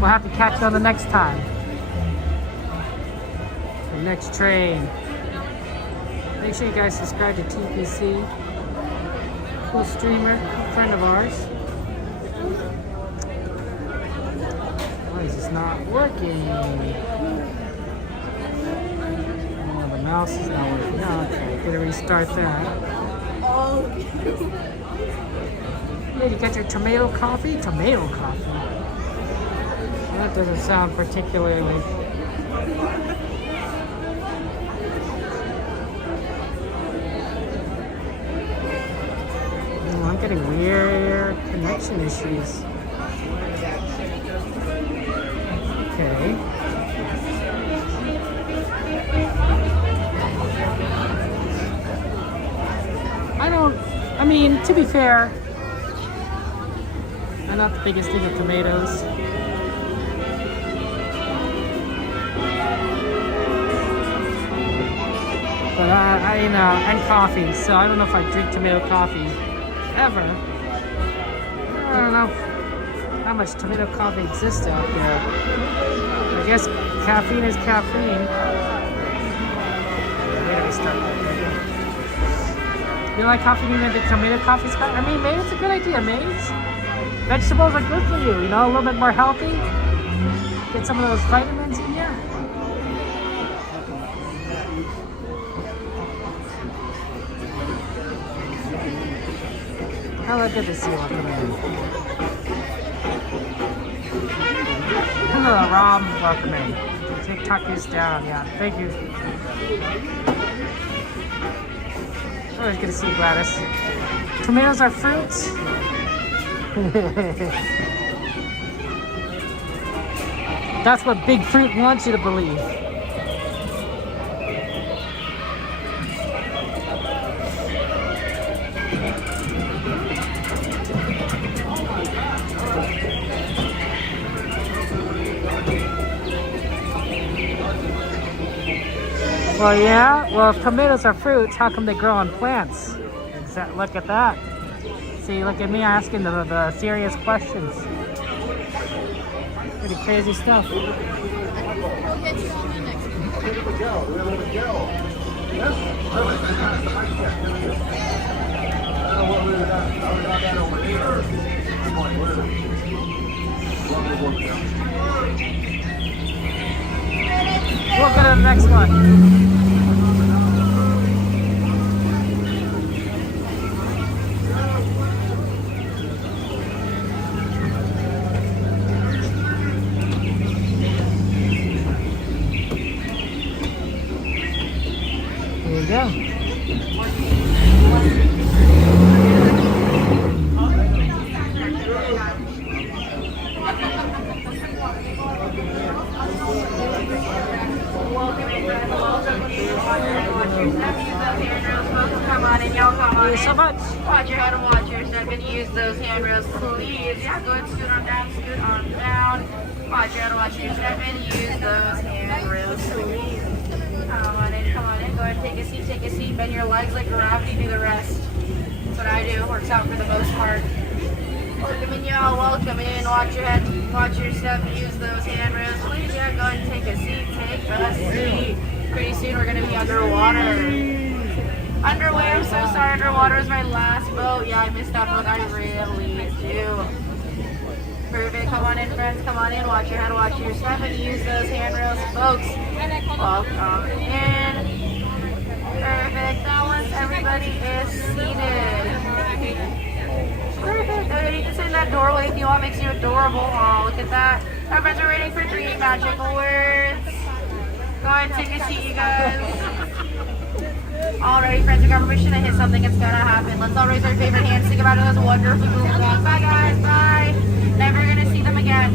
We'll have to catch you on the next time. The next train. Make sure you guys subscribe to TPC. Cool streamer, cool friend of ours. Why is this not working? Oh, the mouse is not working. Oh, okay, gotta restart that. Yeah, you got your tomato coffee? Tomato coffee? That doesn't sound particularly... I'm getting weird connection issues. Okay. I mean, to be fair, I'm not the biggest thing of tomatoes. But and coffee, so I don't know if I drink tomato coffee ever. I don't know how much tomato coffee exists out there. I guess caffeine is caffeine. Where do we start? You like coffee? You make tomato coffee? I mean, maybe it's a good idea, maize. Vegetables are good for you, a little bit more healthy. Get some of those vitamins in you. Hello, good to see you. Hello, Rob. Welcome in. TikTok is down. Yeah, thank you. Always good to see you, Gladys. Tomatoes are fruits. That's what Big Fruit wants you to believe. Well, yeah. Well, if tomatoes are fruits, how come they grow on plants? Look at that. See, look at me asking the serious questions. Pretty crazy stuff. We'll get you on the next We'll go to the next one. Here we go. Come on in, y'all, come on in. So much. Watch your head and watch your step and use those handrails, please. Yeah, go ahead, scoot on down, scoot on down. Watch your head and watch your step and use those handrails, please. Come on in, come on in. Go ahead and take a seat, take a seat. Bend your legs like gravity, do the rest. That's what I do. Works out for the most part. Welcome in, y'all. Welcome in. Watch your head, watch your step. Use those handrails, please. Yeah, go ahead and take a seat. Take a seat. Pretty soon we're gonna be underwater. Underway, I'm so sorry. Underwater is my last boat. Yeah, I missed that boat. I really do. Perfect. Come on in, friends. Come on in. Watch your head, watch your step, and use those handrails, folks. Welcome in. Perfect. Now once everybody is seated. Perfect. Okay, you can sit in that doorway if you want. Makes you adorable. Oh, look at that. Our friends are waiting for 3 magical words. Go ahead, take a seat, you guys. Alrighty, friends, we got permission to hit something. It's gonna happen. Let's all raise our favorite hands. Think about those wonderful moves. Bye, guys. Bye. Never gonna see them again.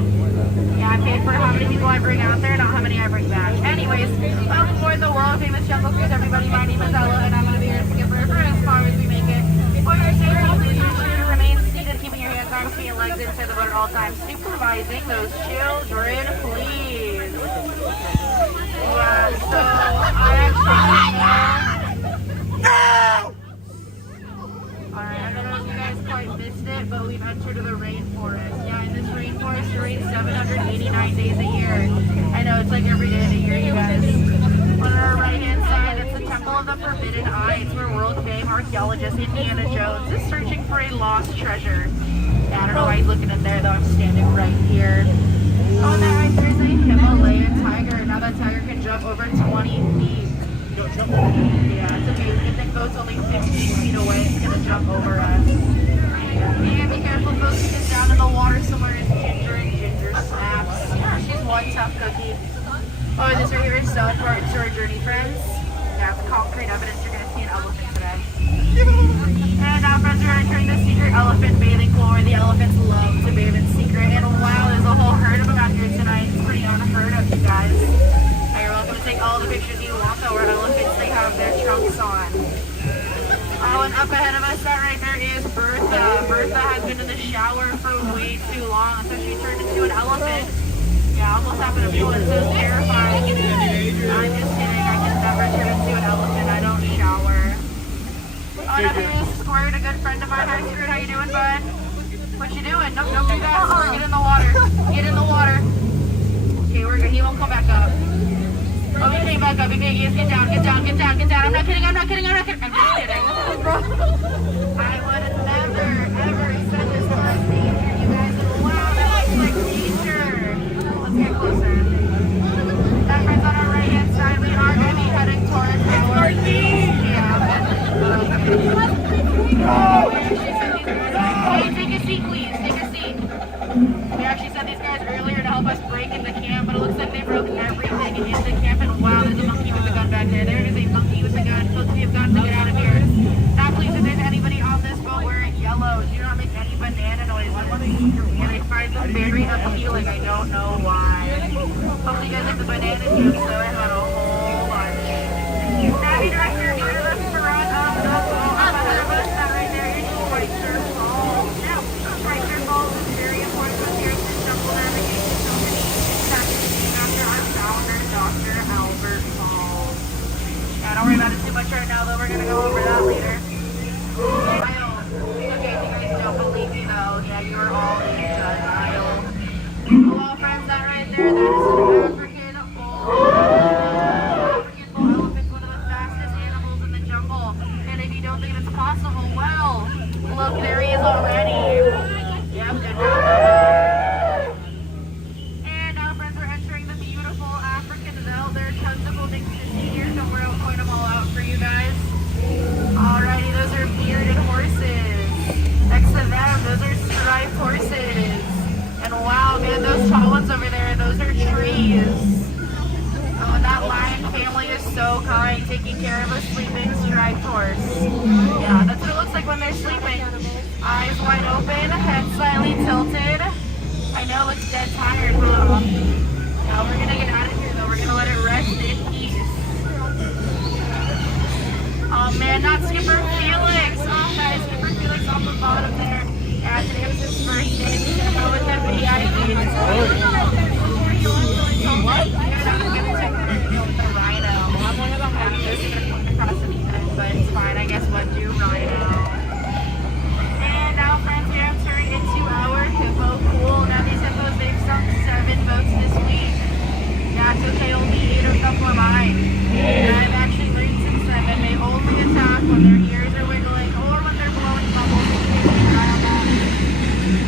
Yeah, I paid for how many people I bring out there, not how many I bring back. Anyways, welcome aboard the world famous Jungle Cruise, everybody. My name is Ella, and I'm gonna be your skipper for as far as we make it. For your safety, please make sure to remain seated, keeping your hands, arms, feet, and legs inside the boat at all times. Supervising those children, please. Yeah, so I actually Alright, I don't know if you guys quite missed it, but we've entered the rainforest. Yeah, in this rainforest, it rains 789 days a year. I know, it's like every day of the year, you guys. On our right-hand side, it's the Temple of the Forbidden Eye. It's where world-famed archaeologist Indiana Jones is searching for a lost treasure. Yeah, I don't know why he's looking in there, though. I'm standing right here. Oh, that right there's a Himalayan tiger. Now that tiger can jump over 20 feet. Yeah, it's amazing. I think boat's only 15 feet away. It's gonna jump over us. Yeah, be careful, folks. Get down in the water somewhere. Is Ginger, and Ginger snaps. Yeah, she's one tough cookie. Oh, and this right here is so important to our journey, friends. Yeah, it's concrete evidence you're gonna see an elephant today. And now, friends, we're entering the secret elephant bathing pool where the elephants love to bathe in secret. And wow, there's a whole herd of them out here tonight. It's pretty unheard of, you guys. You're welcome to take all the pictures you want, though, where elephants, they have their trunks on. Oh, and up ahead of us, that right there is Bertha. Bertha has been in the shower for way too long, so she turned into an elephant. Yeah, I almost happened to feel it so terrifying. I'm just kidding. I can never turn into an elephant. I don't shower. Oh, and up here is Squirt, a good friend of mine. Hi, Squirt. How you doing, bud? What you doing? Nope, you guys. Get in the water. Get in the water. Okay, we're good. He won't come back up. Oh, he came back up. He made you get down, get down, get down, get down. I'm not kidding, I'm not kidding, I'm not kidding. I'm just kidding. I would have never, ever said this to us, Danger. You guys are wow, that looks like Danger. Let's get closer. That friend's on our right-hand side. We are going to be heading towards our Hey, take a seat, please. Take a seat. We actually sent these guys earlier to help us break into camp, but it looks like they broke everything into camp. And wow, there's a monkey with a gun back there. There is a monkey with a gun. Folks, we have got to get out of here. Now, please, if there's anybody on this boat wearing yellow, do not make any banana noises. And I find them very appealing. I don't know why. Hopefully, you guys like the banana juice, so I had a whole bunch. Navy director, clear the front of the boat. Up ahead of us, that right there is Schweitzer Falls. Now, Schweitzer Falls is very important to us here at the Temple Navigation Company. It's actually named after our founder, Dr. Albert Falls. Yeah, don't worry about it too much right now, though. We're going to go over that later. Okay, if you guys don't believe me, though, yeah, you are all in denial. Hello, friends, that right there, that is an African bull. African bull elephant's one of the fastest animals in the jungle. And if you don't think it's possible, well, look, there he is already. Yep, good job. And now, friends, we're entering the beautiful African Veld. There are tons of cool things to see here. Don't worry, I'll point them all out for you guys. Alrighty, those are bearded horses. Next to them, those are striped horses. And wow, man, those tall ones over there, those are trees. Oh, and that lion family is so kind, taking care of a sleeping striped horse. Yeah, that's what it looks like when they're sleeping. Eyes wide open, head slightly tilted. I know, it looks dead tired, huh? Now we're gonna get out of here, though. We're gonna let it rest in peace. Yeah, not Skipper Felix. Oh, guys, Skipper Felix on the bottom there. Yeah, today was his first day. He's gonna go with that VIP. The Rhino. Across the defense, but it's fine. I guess what do Rhino. And now, friends, we are entering into our hippo pool. Now, these hippos, they've sunk 7 votes this week. Yeah, it's okay. Only 8 of them were mine. And I've actually learned since then that they only attack when their ears are wiggling or when they're blowing bubbles.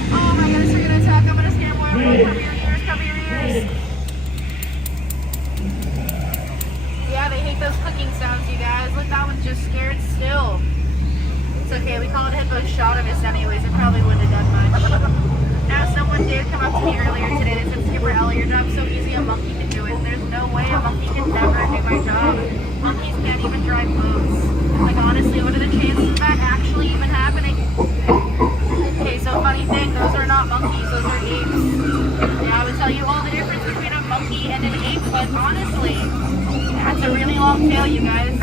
Oh my goodness, they're gonna attack. I'm gonna scare more. Cover your ears, cover your ears. Yeah, they hate those clicking sounds, you guys. Look, that one's just scared still. It's okay, we call it hippo shotomus anyways. It probably wouldn't have done much. Now, someone did come up to me earlier today. They said, Skipper Ellie, your job's so easy, a monkey can do it. There's no way a monkey can never do my job. Monkeys can't even drive boats. Like, honestly, what are the chances of that actually even happening? Okay, so funny thing, those are not monkeys, those are apes. Yeah, I would tell you all the difference between a monkey and an ape, but honestly, that's a really long tail, you guys.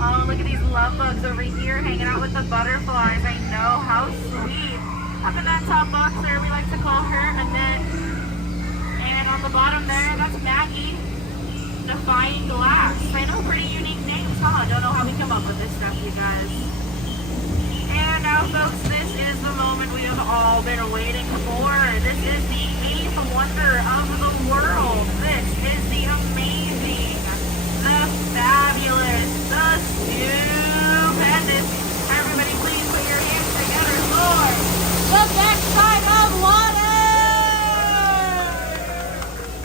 Oh, look at these love bugs over here hanging out with the butterflies. I know, how sweet. Up in that top box there, we like to call her Annette. And on the bottom there, that's Maggie. Defying Glass. I know, pretty unique names, huh? Don't know how we come up with this stuff, you guys. And now, folks, this is the moment we have all been waiting for. This is the 8th wonder of the world. This is the amazing, the fabulous, the stupendous. Everybody, please put your hands together for the backside of water!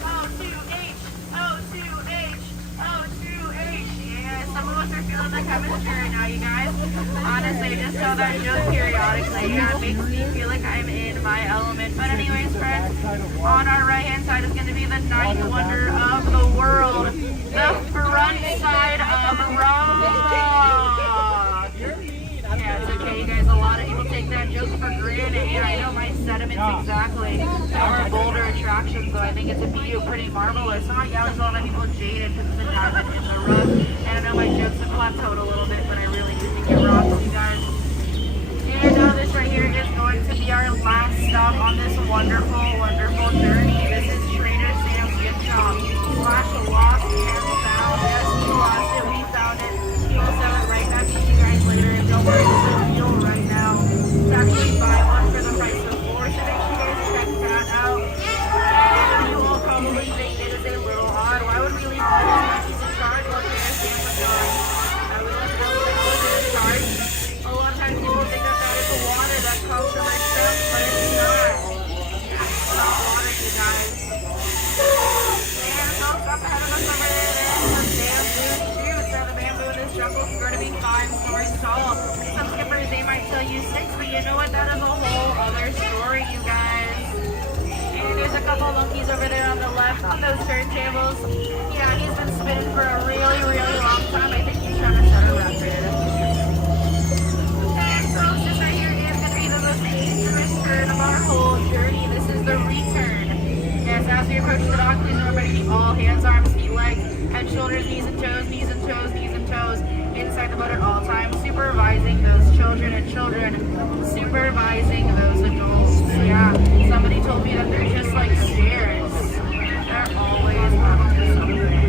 O2H, O2H, O2H. Yeah, some of us are feeling the chemistry right now, you guys. Honestly, just tell that joke periodically. Yeah, it makes me feel like I'm in my element. But anyways, friends, on our right-hand side is going to be the 9th wonder of the world. The front side of rock. Yeah, it's okay, you guys. A lot of people take that joke for granted. Yeah, I know my sentiments exactly. Our bolder attractions, though, I think it's a view pretty marvelous. Huh? Yeah, there's a lot of people jaded because it's been happening in the rough. And I know my jokes have plateaued a little bit, but I really do think it rocks, you guys. And this right here is going to be our last stop on this wonderful, wonderful journey. This is Trader Sam's Gift Shop / Lost and Found. Yes, he lost it. We found it. He will sell it right back to you guys later. And don't worry, it's a deal right now. It's actually buy one for the price of 4. So make sure you guys check that out. And you will probably think it is a little odd. Why would we leave all these monkeys to charge while Trader Sam's was gone? I would love to know what they're going to charge. A lot of times people think that is the water that comes from my steps, but it's not. It's not water, you guys. And folks, up ahead of us over there, there's some bamboo shoots. Now the bamboo in this jungle is going to be 5 stories tall. Some skippers, they might tell you 6, but you know what? That is a whole other story, you guys. And there's a couple monkeys over there on the left on those turntables. Yeah, he's been spinning for a really, really long time. I think he's trying to set a record. This right here is going to be the most dangerous turn of our whole journey. This is the return. Yes, as we approach the dock, please remember to keep all hands, arms, feet, legs, head, shoulders, knees and toes, knees and toes, knees and toes inside the boat at all times, supervising those children and children, supervising those adults. Yeah, somebody told me that they're just like stairs. They're always up to something.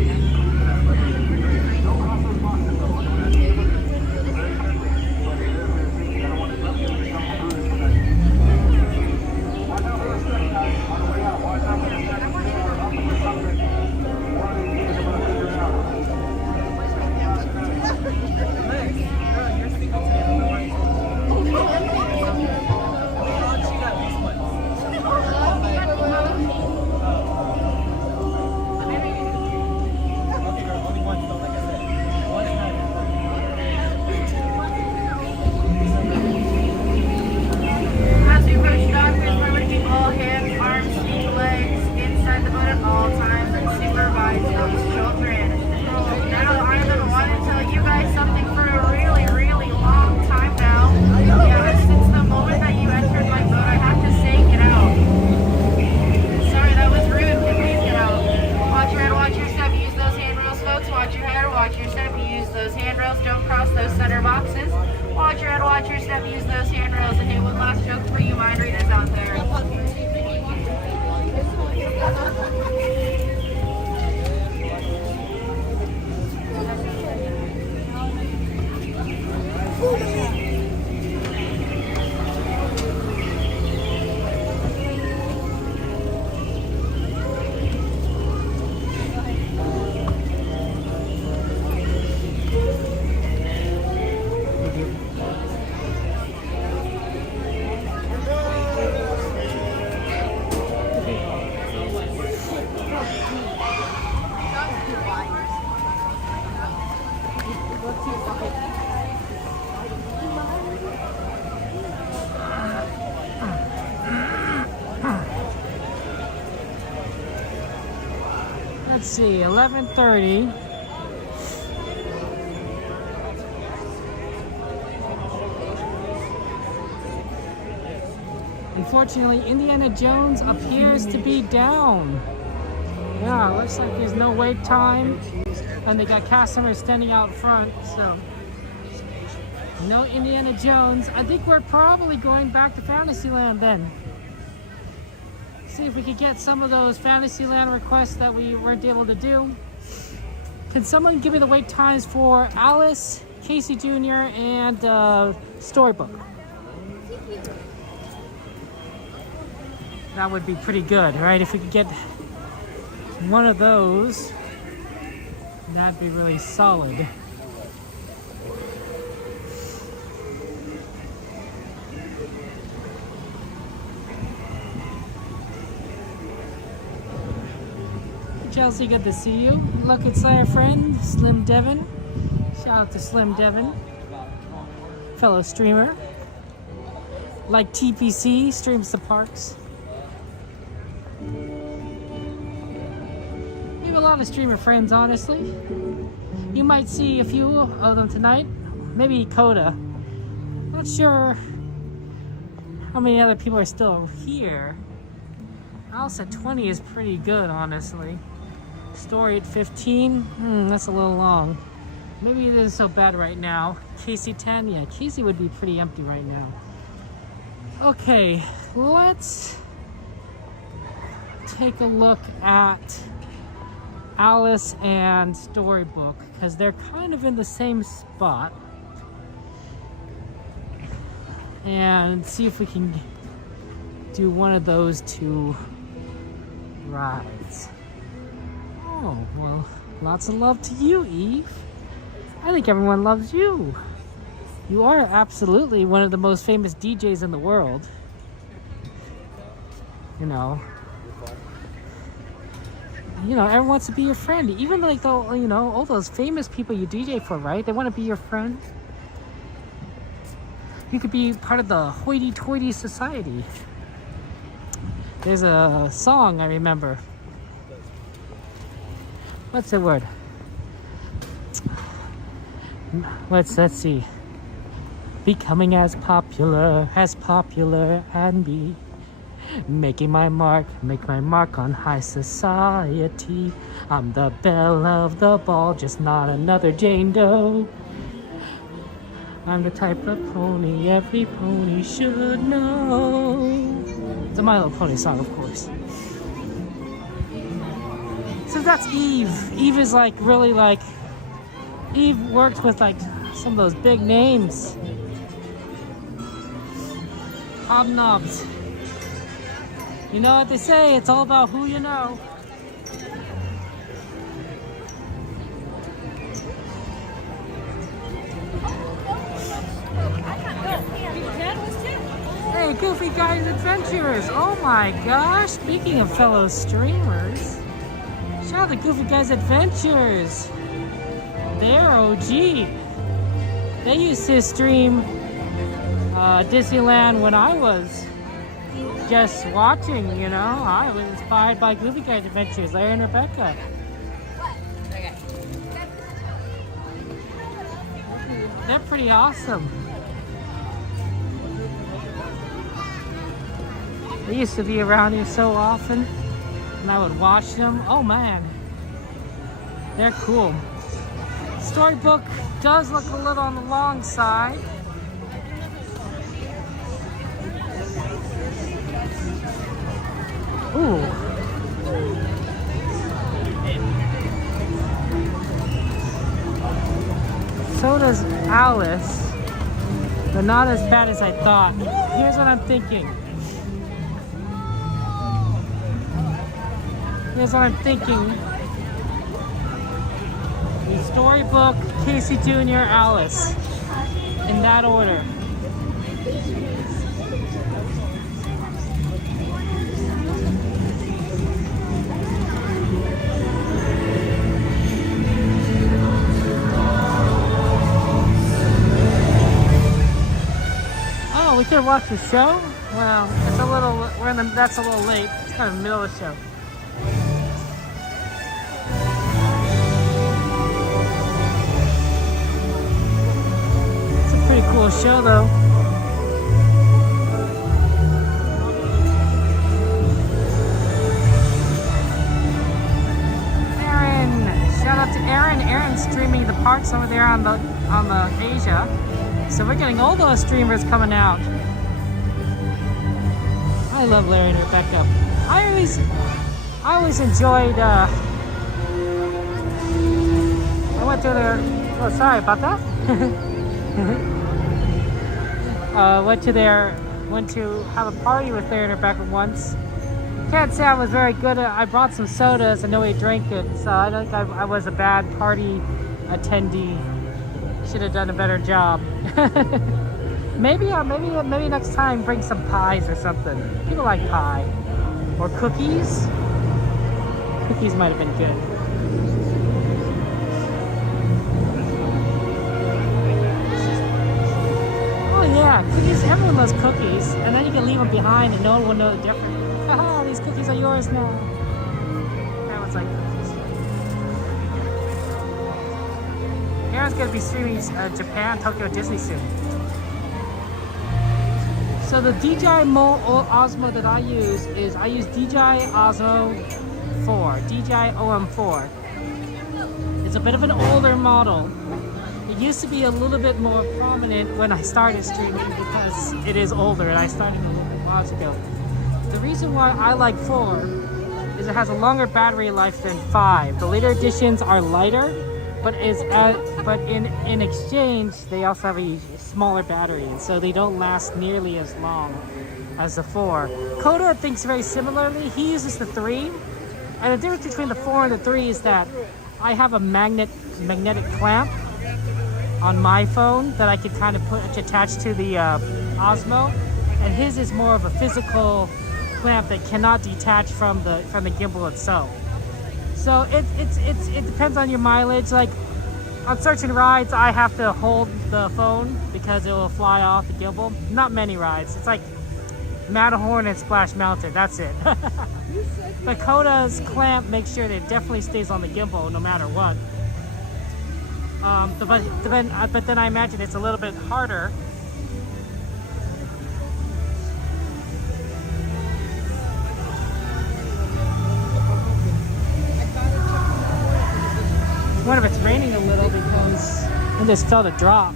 Watch your step, use use those handrails. Don't cross those center boxes. Watch your head, watch your step, use those handrails. And hey, one last joke for you mind readers out there. Let's see, 11:30. Unfortunately, Indiana Jones appears to be down. Yeah, looks like there's no wait time. And they got customers standing out front, so no Indiana Jones. I think we're probably going back to Fantasyland then. See if we could get some of those Fantasyland requests that we weren't able to do. Can someone give me the wait times for Alice, Casey Jr., and Storybook? That would be pretty good, right? If we could get one of those, that'd be really solid. Chelsea, good to see you. Look, it's our friend Slim Devon. Shout out to Slim Devon, fellow streamer. Like TPC, streams the parks. We have a lot of streamer friends, honestly. You might see a few of them tonight. Maybe Coda. Not sure how many other people are still here. Alice at 20 is pretty good, honestly. Story at 15, that's a little long. Maybe it isn't so bad right now. Casey 10, yeah, Casey would be pretty empty right now. Okay, let's take a look at Alice and Storybook, because they're kind of in the same spot. And see if we can do one of those two rides. Oh, well, lots of love to you, Eve. I think everyone loves you. You are absolutely one of the most famous DJs in the world. You know, everyone wants to be your friend. Even like all those famous people you DJ for, right? They want to be your friend. You could be part of the hoity-toity society. There's a song I remember. What's the word? Let's see. Becoming as popular and be. Making my mark, make my mark on high society. I'm the belle of the ball, just not another Jane Doe. I'm the type of pony every pony should know. It's a My Little Pony song, of course. So that's Eve. Eve is like really like, Eve worked with like some of those big names. Hobnobs. You know what they say, it's all about who you know. Hey, Goofy Guys Adventures! Oh my gosh, speaking of fellow streamers, shout out to Goofy Guys Adventures! They're OG. They used to stream Disneyland when I was just watching, you know. I was inspired by Goofy Guys Adventures, Larry and Rebecca. Okay. They're pretty awesome. They used to be around here so often, and I would watch them. Oh man, they're cool. Storybook does look a little on the long side. Ooh. So does Alice, but not as bad as I thought. Here's what I'm thinking. Here's what I'm thinking. The Storybook, Casey Jr., Alice. In that order. Oh, we could watch the show? Well, it's a little, that's a little late. It's kind of the middle of the show. Pretty cool show though. Aaron, shout out to Aaron. Aaron's streaming the parks over there on the Asia. So we're getting all those streamers coming out. I love Larry and Rebecca. I always enjoyed. I went to their. Oh, sorry about that. Went to have a party with Larry and Rebecca once. Can't say I was very good at. I brought some sodas and nobody drank it, so I think I was a bad party attendee. Should have done a better job. maybe next time bring some pies or something. People like pie or cookies. Cookies might have been good. Yeah, cookies, everyone loves cookies, and then you can leave them behind and no one will know the difference. Haha, these cookies are yours now. Everyone's like cookies. Aaron's going to be streaming Japan, Tokyo Disney soon. So the DJI Osmo that I use is, I use DJI Osmo 4, DJI OM4. It's a bit of an older model. It used to be a little bit more prominent when I started streaming because it is older and I started a little bit while ago. The reason why I like 4 is it has a longer battery life than 5. The later editions are lighter, but in exchange they also have a smaller battery, and so they don't last nearly as long as the 4. Coda thinks very similarly. He uses the 3, and the difference between the 4 and the 3 is that I have a magnetic clamp on my phone that I could kind of attach to the Osmo, and his is more of a physical clamp that cannot detach from the gimbal itself. So it depends on your mileage. Like on certain rides, I have to hold the phone because it will fly off the gimbal. Not many rides. It's like Matterhorn and Splash Mountain. That's it. But Coda's clamp makes sure that it definitely stays on the gimbal no matter what. But then I imagine it's a little bit harder. I wonder if it's raining a little because I just felt a drop.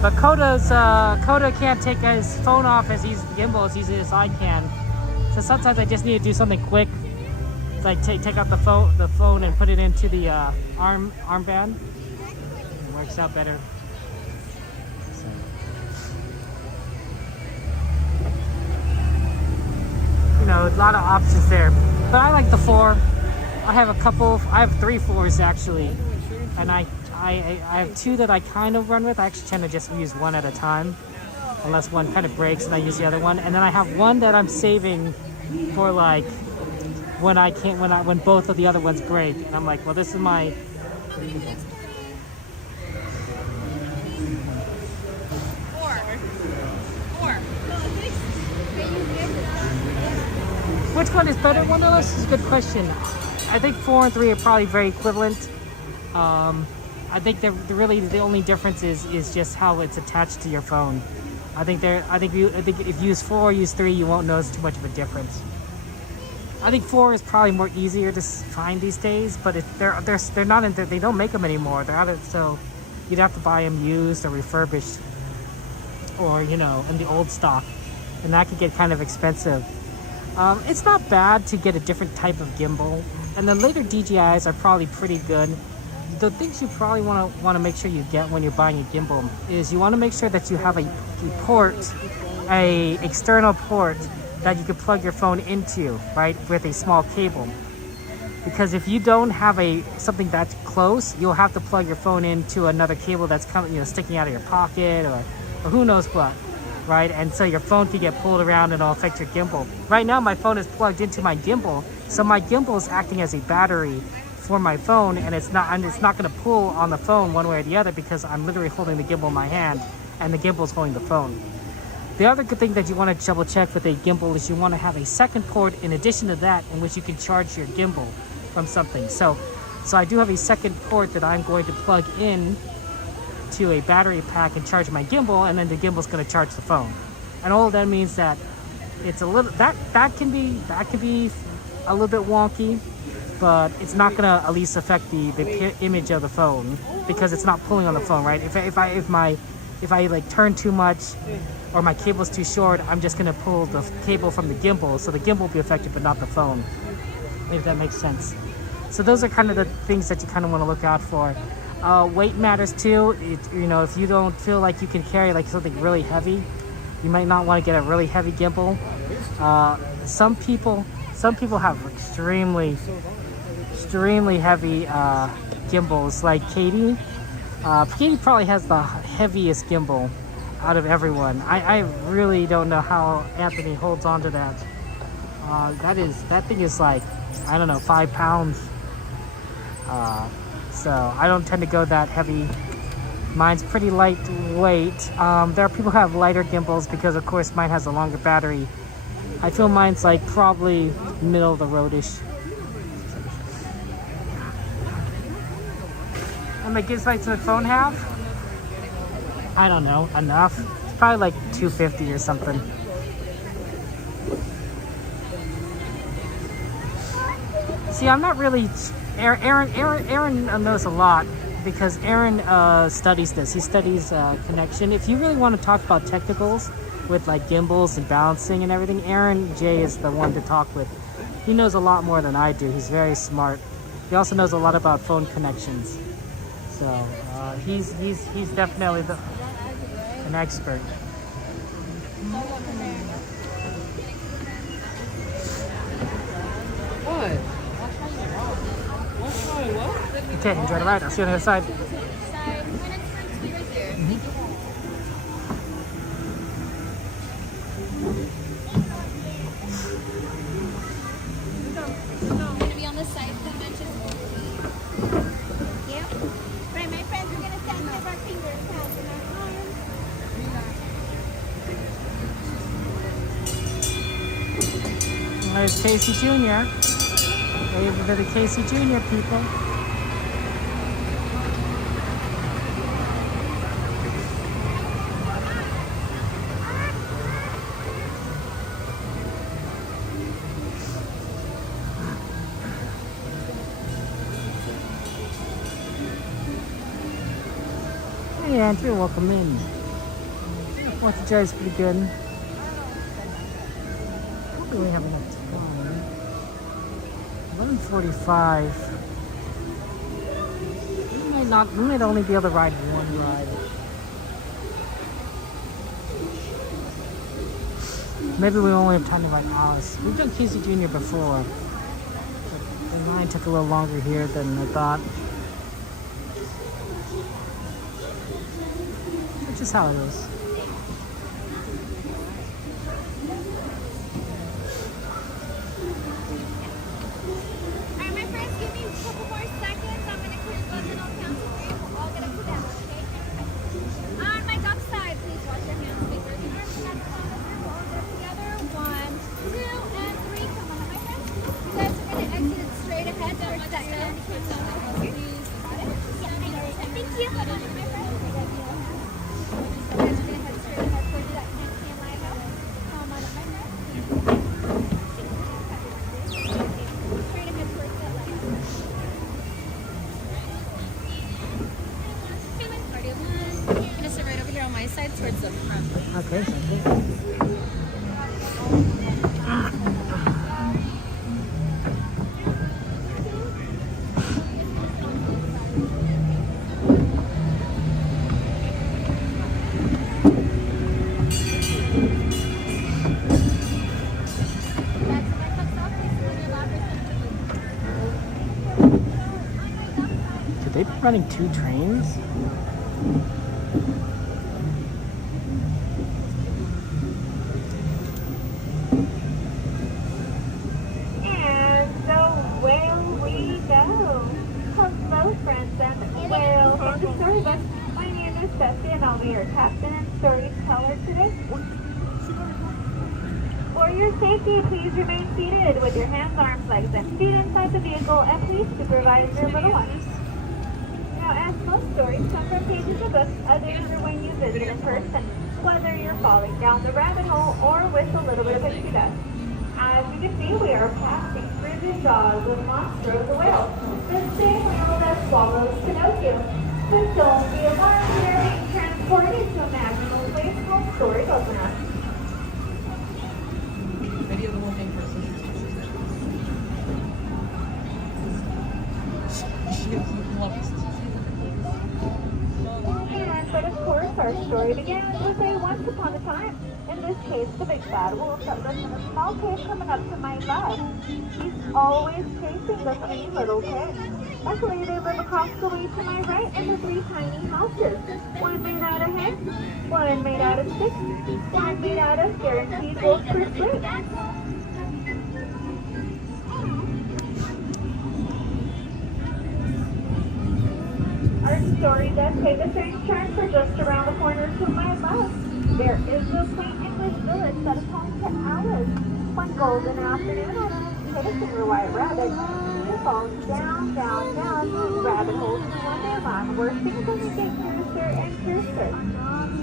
But Coda can't take his phone off as easy gimbal as easy as I can. So sometimes I just need to do something quick. Like take out the phone and put it into the armband. It works out better. So. You know, a lot of options there. But I like the 4. I have I have 3 4s actually, and I have 2 that I kind of run with. I actually tend to just use one at a time, unless one kind of breaks and I use the other one. And then I have one that I'm saving for like when both of the other ones break. And I'm like, well, this is my. Which one is better? One of those is a good question. I think 4 and 3 are probably very equivalent. I think really the only difference is just how it's attached to your phone. I think if you use 4 or use 3, you won't notice too much of a difference. I think 4 is probably more easier to find these days, but they're not in there. They don't make them anymore. They're out of, so you'd have to buy them used or refurbished, or you know, in the old stock, and that could get kind of expensive. It's not bad to get a different type of gimbal, and the later DJIs are probably pretty good. The things you probably want to make sure you get when you're buying a gimbal is you want to make sure that you have a external port that you can plug your phone into, right, with a small cable. Because if you don't have something that's close, you'll have to plug your phone into another cable that's coming, you know, sticking out of your pocket or who knows what, right? And so your phone can get pulled around and it'll affect your gimbal. Right now, my phone is plugged into my gimbal, so my gimbal is acting as a battery for my phone, and it's not going to pull on the phone one way or the other because I'm literally holding the gimbal in my hand and the gimbal is holding the phone. The other good thing that you want to double check with a gimbal is you want to have a second port in addition to that in which you can charge your gimbal from something. So I do have a second port that I'm going to plug in to a battery pack and charge my gimbal, and then the gimbal is going to charge the phone. And all of that means that it's a little that can be a little bit wonky, but it's not going to at least affect the image of the phone because it's not pulling on the phone, right? If I like turn too much or my cable's too short, I'm just gonna pull the cable from the gimbal, so the gimbal will be affected but not the phone, if that makes sense. So those are kind of the things that you kind of want to look out for. Weight matters too. You know, if you don't feel like you can carry like something really heavy, you might not want to get a really heavy gimbal. Some people have extremely heavy gimbals, like Katie. Katie probably has the heaviest gimbal out of everyone. I really don't know how Anthony holds on to that. That thing is like, I don't know, 5 pounds. So I don't tend to go that heavy. Mine's pretty lightweight. There are people who have lighter gimbals because of course mine has a longer battery. I feel mine's like probably middle of the roadish. How many gigabytes does the phone have? I don't know, enough. It's probably like 250 or something. See, I'm not really. Aaron knows a lot because Aaron studies this. He studies connection. If you really want to talk about technicals with like gimbals and balancing and everything, Aaron J is the one to talk with. He knows a lot more than I do. He's very smart. He also knows a lot about phone connections. So he's definitely an expert. What? Okay, enjoy the ride. I'll see you on the other side. Gonna be on the side of the benches. Yep. Right, my friends, we're gonna stand with our fingers crossed in our arms. There's Casey Jr. Wave to the Casey Jr. people. Hey Andrew, welcome in. What the judge pretty good. Hope we have enough time. 11:45. We might only be able to ride one ride. Maybe we only have time to ride Alice. We've done Casey Jr. before. But the line took a little longer here than I thought. Which is how it is. Alright, my friends, give me a couple more seconds. I'm gonna clear the button. I'll count to 3. We'll all get up together, okay? On my duck side, please wash your hands, fingers, and arms. That's all. We'll all get up together. 1, 2, and 3. Come on, my friends. Guys, we're gonna exit straight ahead towards that end. Please got it? Yeah, I got it. Thank you. My friends. You guys can Okay, thank you. Could they be running 2 trains? And so where we go. Hello friends and whales on the story bus. My name is Bessie and I'll be your captain and storyteller today. For your safety, please remain seated with your hands, arms, legs, and feet inside the vehicle and please supervise your little ones. Now, as most stories come from pages of books, others are when you visit in person, whether you're falling down the rabbit hole or with a little bit of pixie dust. As you can see, we are passing through the jaws of Monstro the whale, the same whale that swallows Pinocchio. But don't be alarmed, we are being transported to a magical place called Story Coconut. Video the whole thing for social justice. But of course, our story begins with a once upon a time. In this case, the big bad wolf that lives in a small cave coming up to my left. He's always chasing the 3 little pigs. Luckily, they live across the way to my right in the 3 tiny houses. One made out of hay, one made out of sticks, one made out of guaranteed wolf-proof sleep. Our story does take a strange turn for just around the corner to my left. There is a quaint English village that is home to Alice. One golden afternoon, Alice hit a silver white rabbit. She falls down these rabbit holes in Wonderland, where things only get cursor and cursor.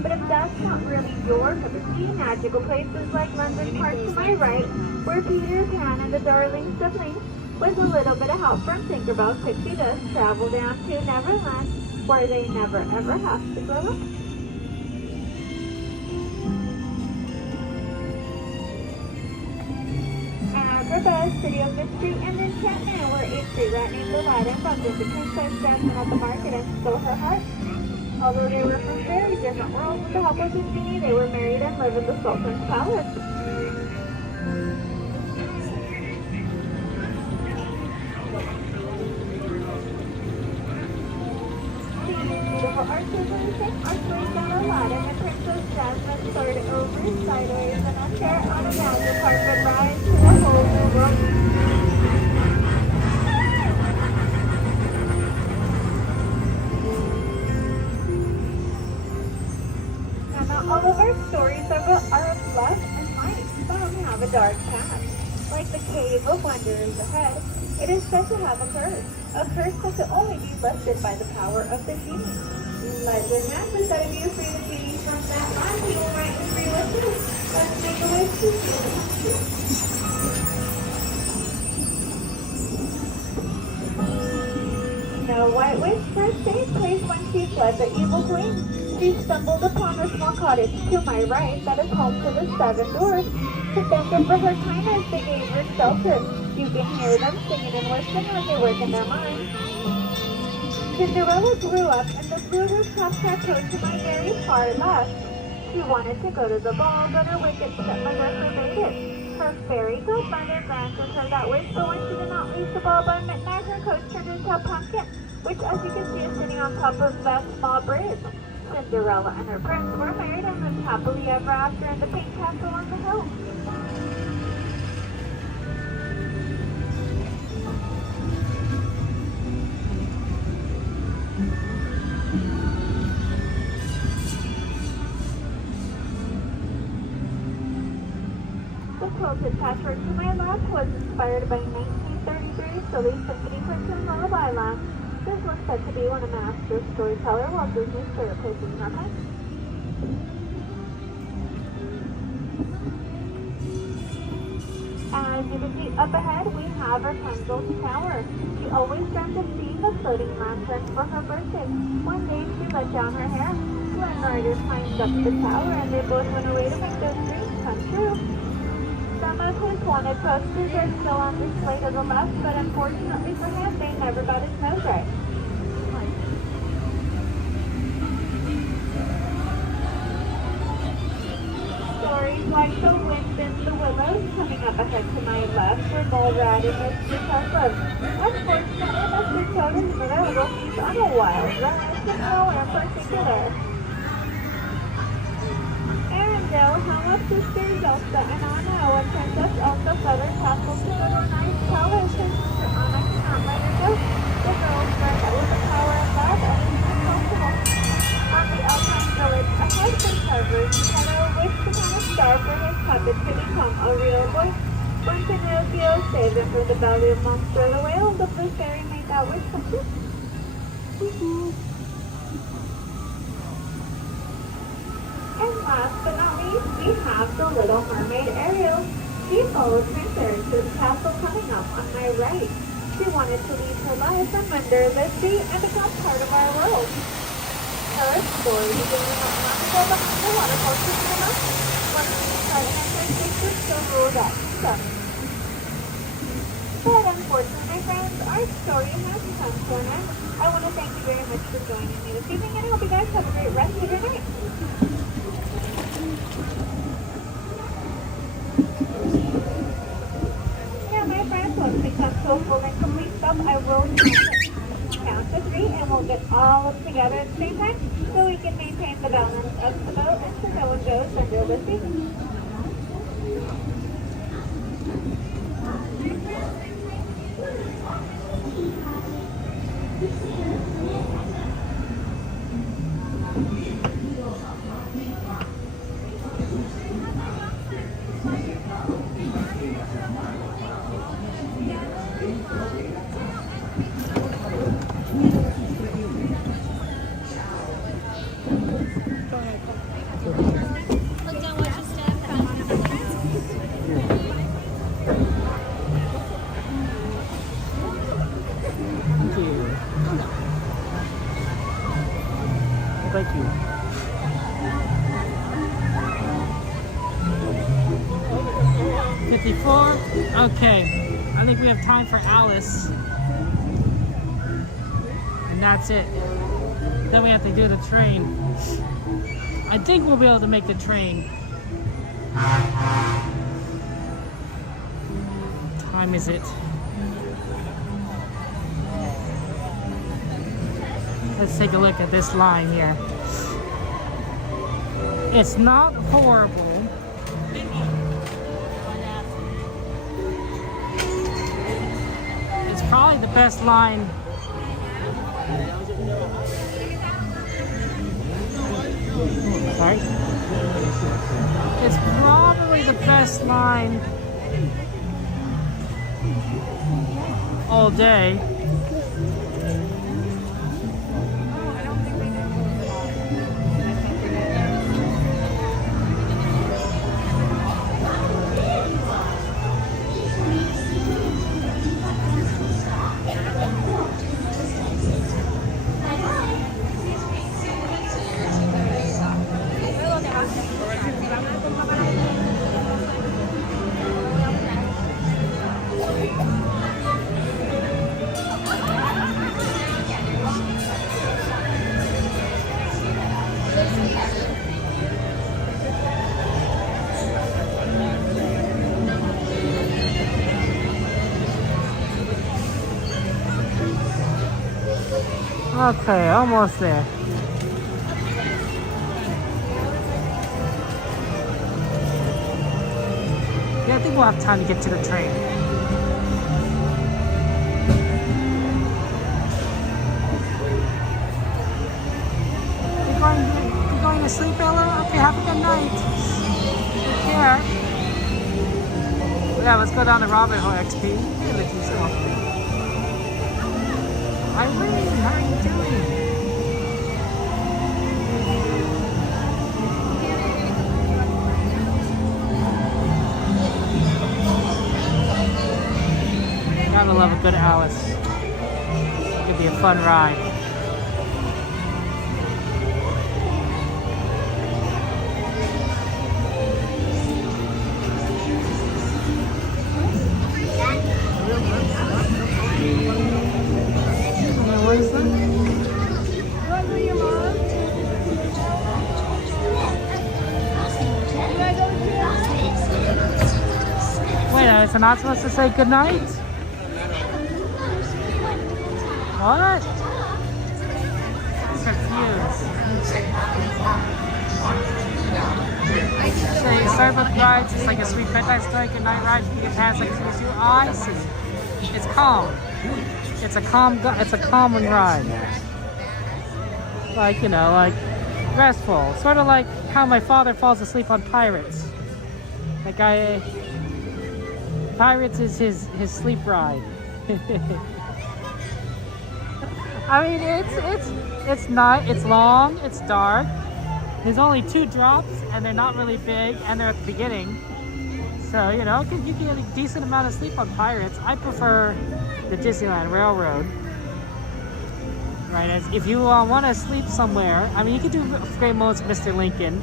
But if that's not really your cup of tea, magical places like London Park to my right, where Peter Pan and the darling siblings, with a little bit of help from Tinkerbell's pixie dust, travel down to Neverland, where they never ever have to grow up. Agrabah, city of mystery and enchantment, where a street rat named Aladdin bumped into Princess Jasmine at the market and stole her heart. Although they were from very different worlds, with the help of his genie, they were married and lived in the Sultan's palace. Beautiful arches and the same archways down Aladdin and Princess Jasmine soared over sideways in a chair on a magic carpet ride to a whole new world. Now, not all of our stories are of blood and light. Some have a dark past. Like the Cave of Wonders ahead, it is said to have a curse that can only be lifted by the power of the genie. Legend has it that if you free the genie from that line, he will grant you free wishes. Let's make a wish to see the country. No white witch first saved place when she fled the evil queen. She stumbled upon a small cottage to my right that is home to the 7 dwarfs. To thank them for her kindness, they gave her shelter. You can hear them singing and listening as they work in their minds. Cinderella grew up in the blue rooftop chateau to my very far left. She wanted to go to the ball, but her wicked stepmother forbade it. Her fairy godmother granted her that wish, but when she did not leave the ball by midnight, her coach turned into a pumpkin, which, as you can see, is sitting on top of that small bridge. Cinderella and her prince were married and lived happily ever after in the pink castle on the hill. The quilted patchwork to my left was inspired by 1933 Silly Symphony Prince and Lullaby Land. This was said to be one of master storyteller Walt Disney's favorite places in our country. As you can see up ahead, we have Rapunzel's tower. She always dreamt of seeing the floating lanterns for her birthday. One day she let down her hair. Glen riders climbed up the tower and they both went away to make those dreams come true. Some of his wanted posters are still on display to the left, but unfortunately for him, they never got his nose right. Stories like the wind in the willows coming up ahead to my left were Mole Rat in Mr. Tesla. Unfortunately, Mr. Toad isn't available. He's on a wild ride to nowhere in particular. Arendelle hung up sisters Elsa and Anna when Princess Elsa feathered Castle to go to a nice palace and Sister Anna cannot let her go. The girls learned that with the power of love, anything is possible. On the Alpine village ahead from Harvard, Hello wished upon a star for his puppet to become a real boy. When Pinocchio saved him from the belly of Monster the Whale, the blue fairy made that wish come true. And last but not least, we have the Little Mermaid Ariel. She followed Printer to the castle coming up on my right. She wanted to leave her life under the sea and become part of our world. Her story began not long ago behind the water coaster in the mountains. When she started entering pictures still ruled out some. But unfortunately, my friends, our story has come to an end. I want to thank you very much for joining me this evening, and I hope you guys have a great rest of your night. Yeah, my friends, once we come to a full and complete stop, I will count to 3, and we'll get all of together at the same time, so we can maintain the balance of the boat and so no one goes under the sea. Thank you. $54? Okay. I think we have time for Alice. And that's it. Then we have to do the train. I think we'll be able to make the train. What time is it? Let's take a look at this line here. It's not horrible. It's probably the best line. Sorry. It's probably the best line all day. Okay, almost there. Yeah, I think we'll have time to get to the train. You going to sleep, Ella? Okay, have a good night. Take care. Yeah, let's go down to Robin Hood XP. Hey, Leticia. Irene, how are you doing? Gotta love a good Alice. It could be a fun ride. noise then? Wait, is it not supposed to say goodnight? What? I'm confused. So you start with rides, it's like a sweet bedtime story, goodnight ride, you get past like 2 2. Oh, I see. It's calm. It's a calm ride. Like, you know, like restful. Sort of like how my father falls asleep on Pirates. Like Pirates is his sleep ride. I mean, it's not, it's long, it's dark. There's only 2 drops, and they're not really big, and they're at the beginning. So, you know, you can get a decent amount of sleep on Pirates. I prefer the Disneyland Railroad. Right, as if you want to sleep somewhere, I mean, you can do great modes, Mr. Lincoln.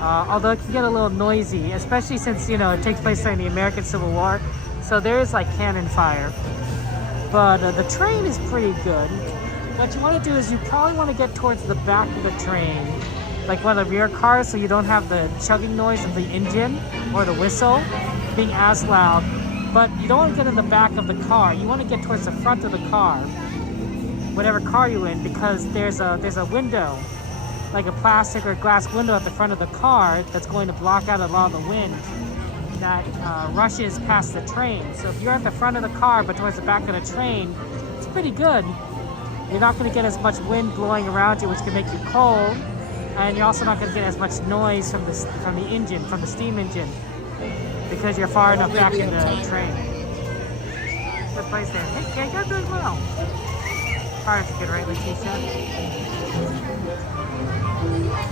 Although it can get a little noisy, especially since, you know, it takes place during the American Civil War. So there is like cannon fire. But the train is pretty good. What you want to do is you probably want to get towards the back of the train, like one of the rear cars, so you don't have the chugging noise of the engine or the whistle being as loud. But you don't want to get in the back of the car. You want to get towards the front of the car, whatever car you're in, because there's a window, like a plastic or glass window at the front of the car that's going to block out a lot of the wind that rushes past the train. So if you're at the front of the car but towards the back of the train, it's pretty good. You're not going to get as much wind blowing around you, which can make you cold, and you're also not going to get as much noise from the engine, from the steam engine, because you're far enough back in the train. Good place there. Hey, you're doing well. Hard to get right, Leticia.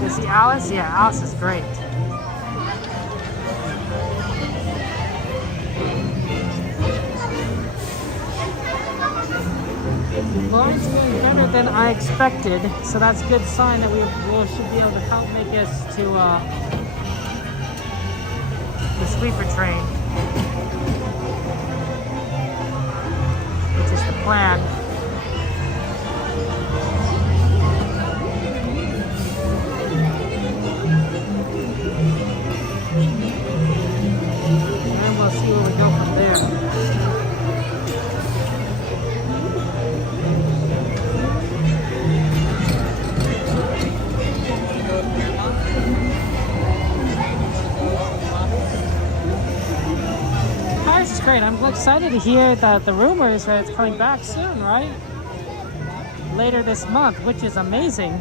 You see Alice? Yeah, Alice is great. Line's doing better than I expected, so that's a good sign that we should be able to help make us to the sleeper train, which is the plan. And we'll see where we go from there. This is great. I'm excited to hear that the rumors that it's coming back soon, right? Later this month, which is amazing,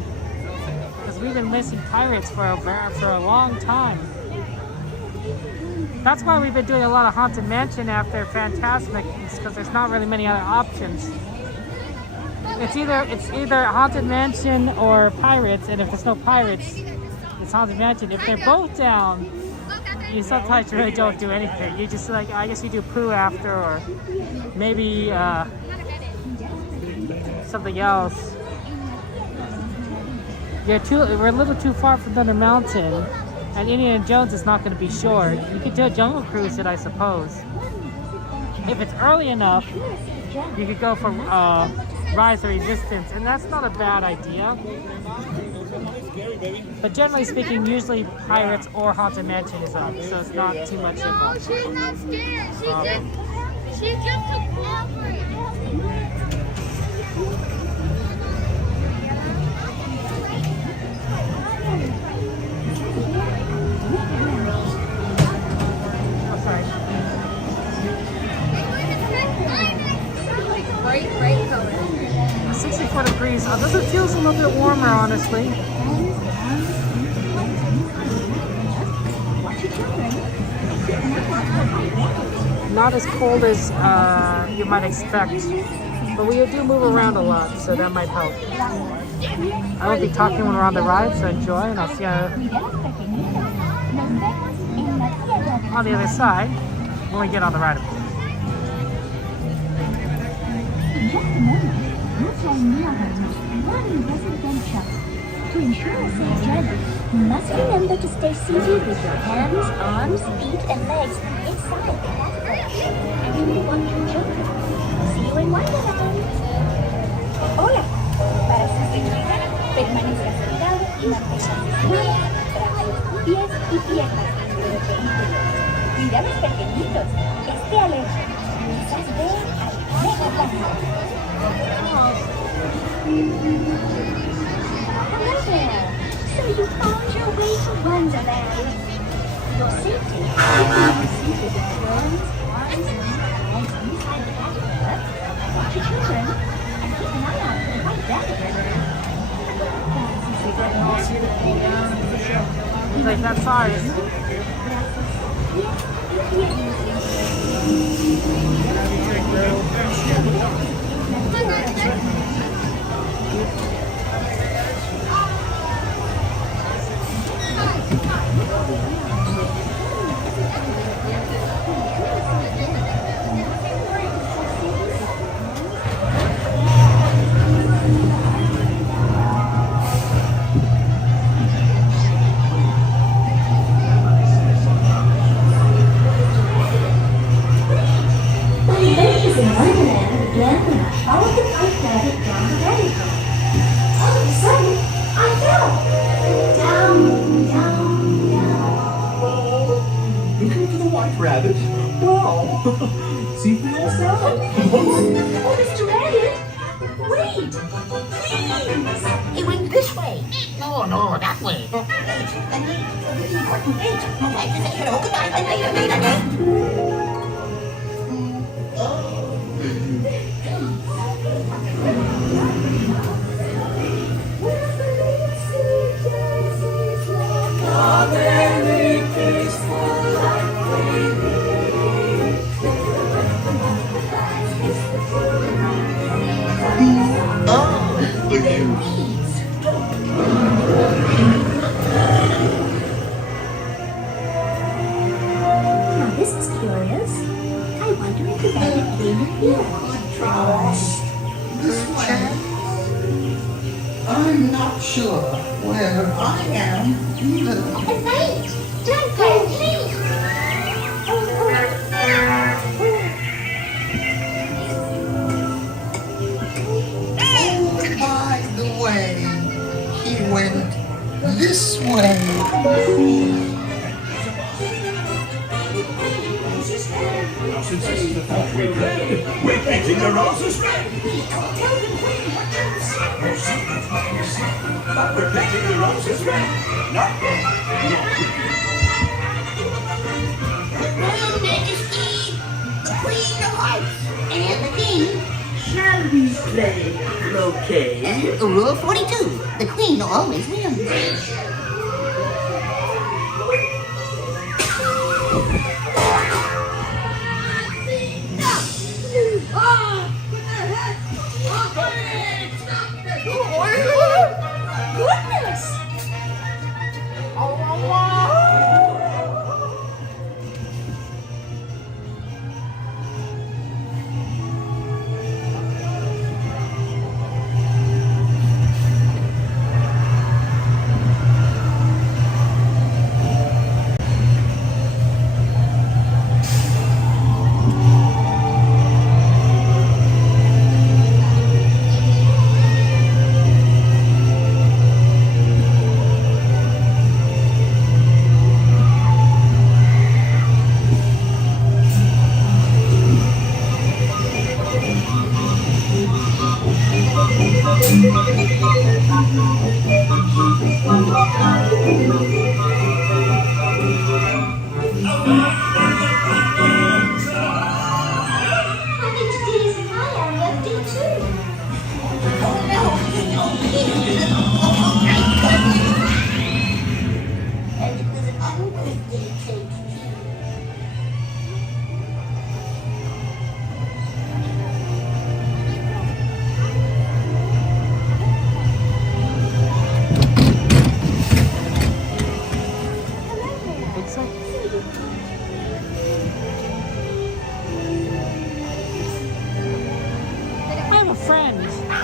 because we've been missing Pirates for a long time. That's why we've been doing a lot of Haunted Mansion after Fantasmic, because there's not really many other options. It's either Haunted Mansion or Pirates, and if there's no Pirates, it's Haunted Mansion. If they're both down, you sometimes really don't do anything. You just like, I guess you do poo after, or maybe something else. We're a little too far from Thunder Mountain, and Indiana Jones is not going to be short. You could do a Jungle Cruise it, I suppose. If it's early enough, you could go for Rise of Resistance, and that's not a bad idea. But generally speaking, usually Pirates or Haunted Mansion is up, so it's not too much No, she's not scared. She just took fall for it. Bright color. 64 degrees. It feels a little bit warmer, honestly. Not as cold as you might expect, but we do move around a lot, so that might help. I won't be talking when we're on the ride, so enjoy, and I'll see you on the other side when we get on the ride. To ensure a safe journey, you must remember to stay seated with your hands, arms, feet, and legs inside the platform. And you may watch your children. See you in Wonderland. Mira los pequeñitos. Aleja. Quizás vean al mega pájaro. Hello there. So you found your way to Wonderland. Your safety is seated with worms, worms, and inside the caterpillar. Watch your children and keep an eye out for the white rabbit. He's like, that's ours. Adventures in Wonderland began when I followed the white rabbit down the rabbit hole. All of a sudden, I fell. Down, down, down. Looking for the white rabbit? Well, see for yourself. Oh, Mr. Rabbit, wait, please. He went this way. No, no, that way. Wait. I'd like to say hello, goodbye, and later. Now this is curious. I wonder if the rabbit came in here. This way. I'm not sure where I am either. Wait, don't go, please. By the way, he went this way. We're painting the roses red. But we're painting the roses red. Not red. Royal Majesty, the Queen of Hearts, and the King. Shall we play croquet? Rule 42, the Queen always wins. Goodness!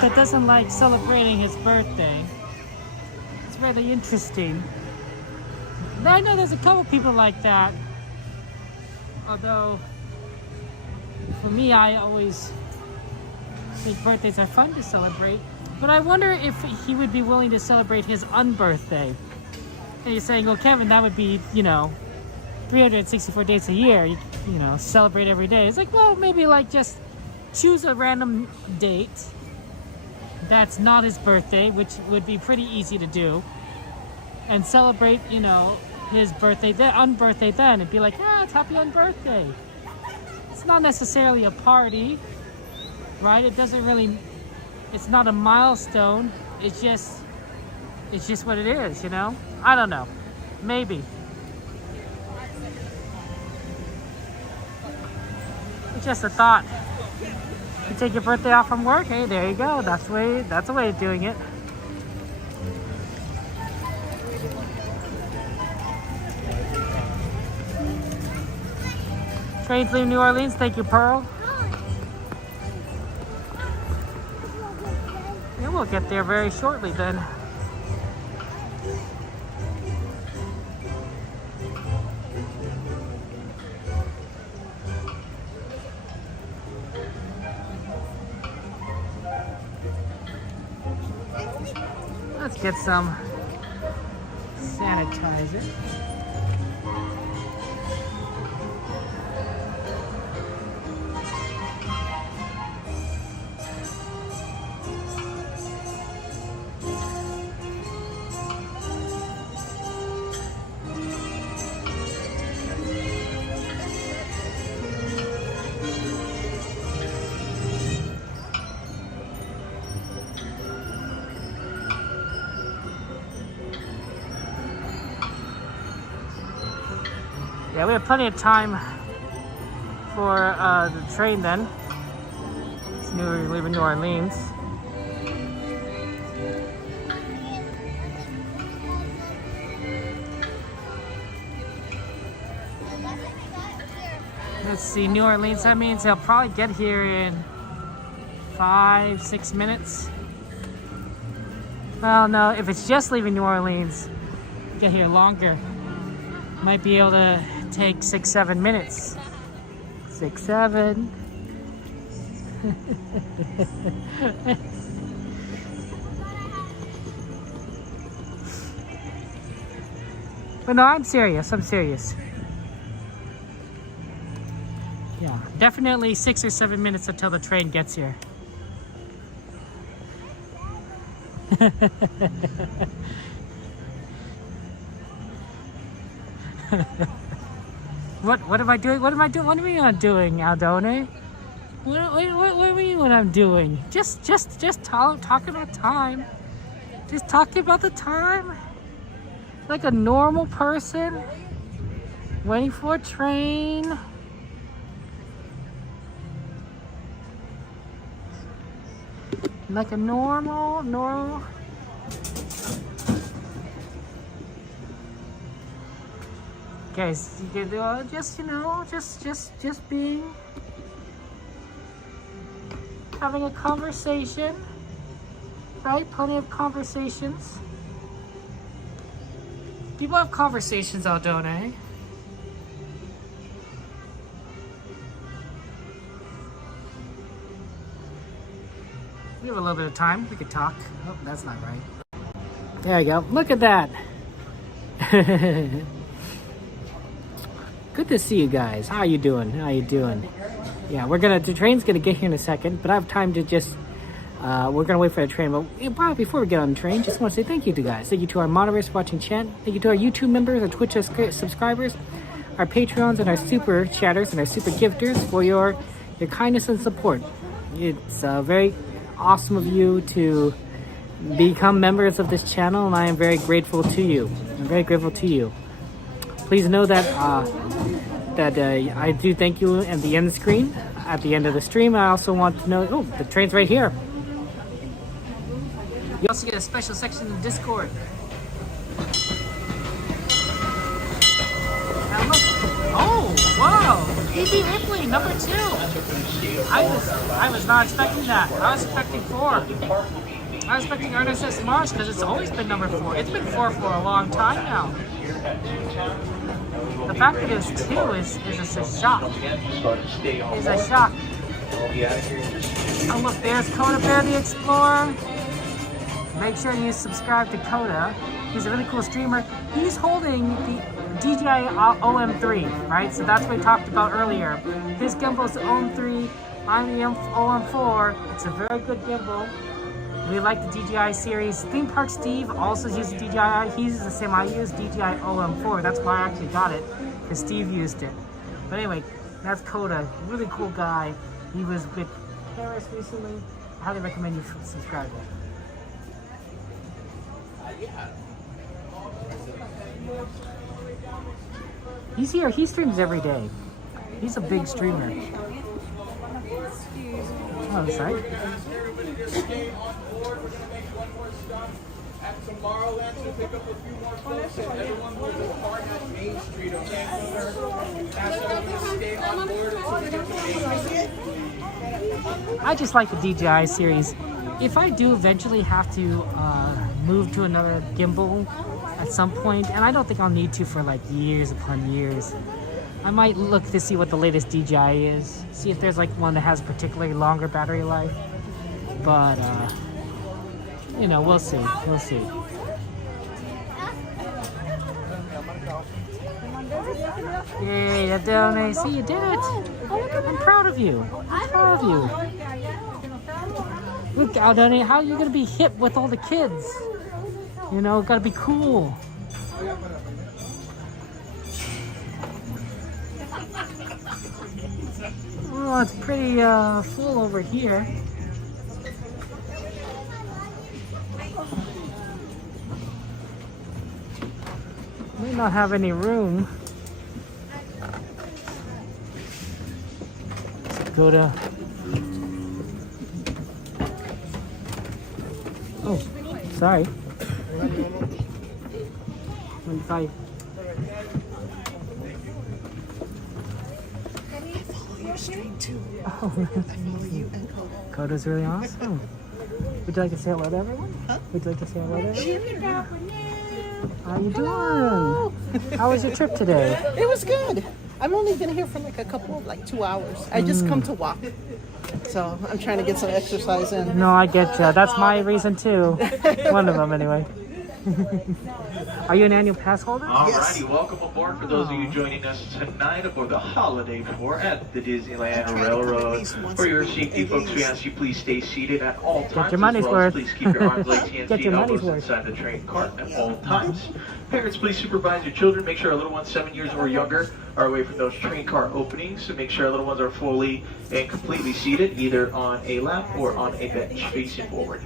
That doesn't like celebrating his birthday. It's really interesting. I know there's a couple people like that. Although, for me, I always think birthdays are fun to celebrate. But I wonder if he would be willing to celebrate his unbirthday. And you're saying, well, Kevin, that would be, you know, 364 days a year, you know, celebrate every day. It's like, well, maybe like just choose a random date that's not his birthday, which would be pretty easy to do, and celebrate, you know, his birthday then, and be like, yeah, it's happy unbirthday. It's not necessarily a party, right? It doesn't really, it's not a milestone. It's just what it is, you know? I don't know. Maybe. It's just a thought. You take your birthday off from work, hey, there you go. That's a way of doing it. Trains leave New Orleans. Thank you, Pearl. Yeah, we'll get there very shortly then. Let's get some sanitizer. Yeah, we have plenty of time for the train then. It's leaving New Orleans. Let's see, New Orleans, that means he'll probably get here in 5-6 minutes. Well, no, if it's just leaving New Orleans, get here longer. Might be able to take 6-7 minutes. 6-7. But no, I'm serious. Yeah, definitely 6 or 7 minutes until the train gets here. What am I doing? What am I doing? What am I doing, Aldone? What do you mean what I'm doing? Just talking about time. Just talking about the time. Like a normal person. Waiting for a train. Like a normal. Guys, you can do just, you know, just being, having a conversation, right? Plenty of conversations. People have conversations out, don't they? We have a little bit of time. We could talk. Oh, that's not right. There you go. Look at that. Good to see you guys. How you doing? Yeah, the train's gonna get here in a second, but I have time to just, we're gonna wait for the train. But before we get on the train, just want to say thank you to you guys. Thank you to our moderators watching chat. Thank you to our YouTube members, our Twitch subscribers, our Patreons, and our super chatters and our super gifters for your kindness and support. It's very awesome of you to become members of this channel, and I am very grateful to you. Please know that I do thank you at the end screen, at the end of the stream. I also want to know, the train's right here. You also get a special section in Discord. Now look. Oh, wow. E.B. Ripley, number 2. I was not expecting that. I was expecting 4. I was expecting Ernest S. Marsh because it's always been number 4. It's been 4 for a long time now. The fact that it's 2 is a shock. Is a shock. Oh look, there's Coda Bear the Explorer. Make sure you subscribe to Coda. He's a really cool streamer. He's holding DJI OM3, right? So that's what we talked about earlier. His gimbal's the OM3, I'm the OM4. It's a very good gimbal. We like the DJI series. Theme Park Steve also uses DJI. He uses the same I use, DJI OM4. That's why I actually got it, because Steve used it. But anyway, that's Coda. Really cool guy. He was with Paris recently. I highly recommend you subscribe to him. He's here. He streams every day. He's a big streamer. Oh, sorry. At Tomorrowland to pick up a few more folks, and everyone will depart at Main Street, okay? Ask everyone to stay on board until we get to Main Street. I just like the DJI series. If I do eventually have to move to another gimbal at some point, and I don't think I'll need to for like years upon years, I might look to see what the latest DJI is. See if there's like one that has particularly longer battery life. But you know, we'll see. We'll see. Yay, Adone. See, you did it. I'm proud of you. I'm proud of you. Look, Adone, how are you going to be hip with all the kids? You know, got to be cool. Oh, it's pretty full over here. May not have any room. Let's go to... Oh, sorry. 25. Stream too. Oh, I follow you and Coda. Coda's really awesome. Would you like to say hello to everyone? Huh? Would you like to say hello to everyone? How you doing? How was your trip today? It was good. I'm only been here for like a couple, like 2 hours. I just come to walk. So I'm trying to get some exercise in. No, I get you. That's my reason too. One of them anyway. Are you an annual pass holder? Alrighty, welcome aboard for those of you joining us tonight aboard the holiday tour at the Disneyland Railroad. For your safety, folks, we ask you please stay seated at all times. Get your money's worth. Please keep your arms, legs, hands, Get feet, your elbows money's worth. inside the train cart at all times. Parents, please supervise your children. Make sure our little ones 7 years or younger are away from those train car openings. So make sure our little ones are fully and completely seated, either on a lap or on a bench facing forward.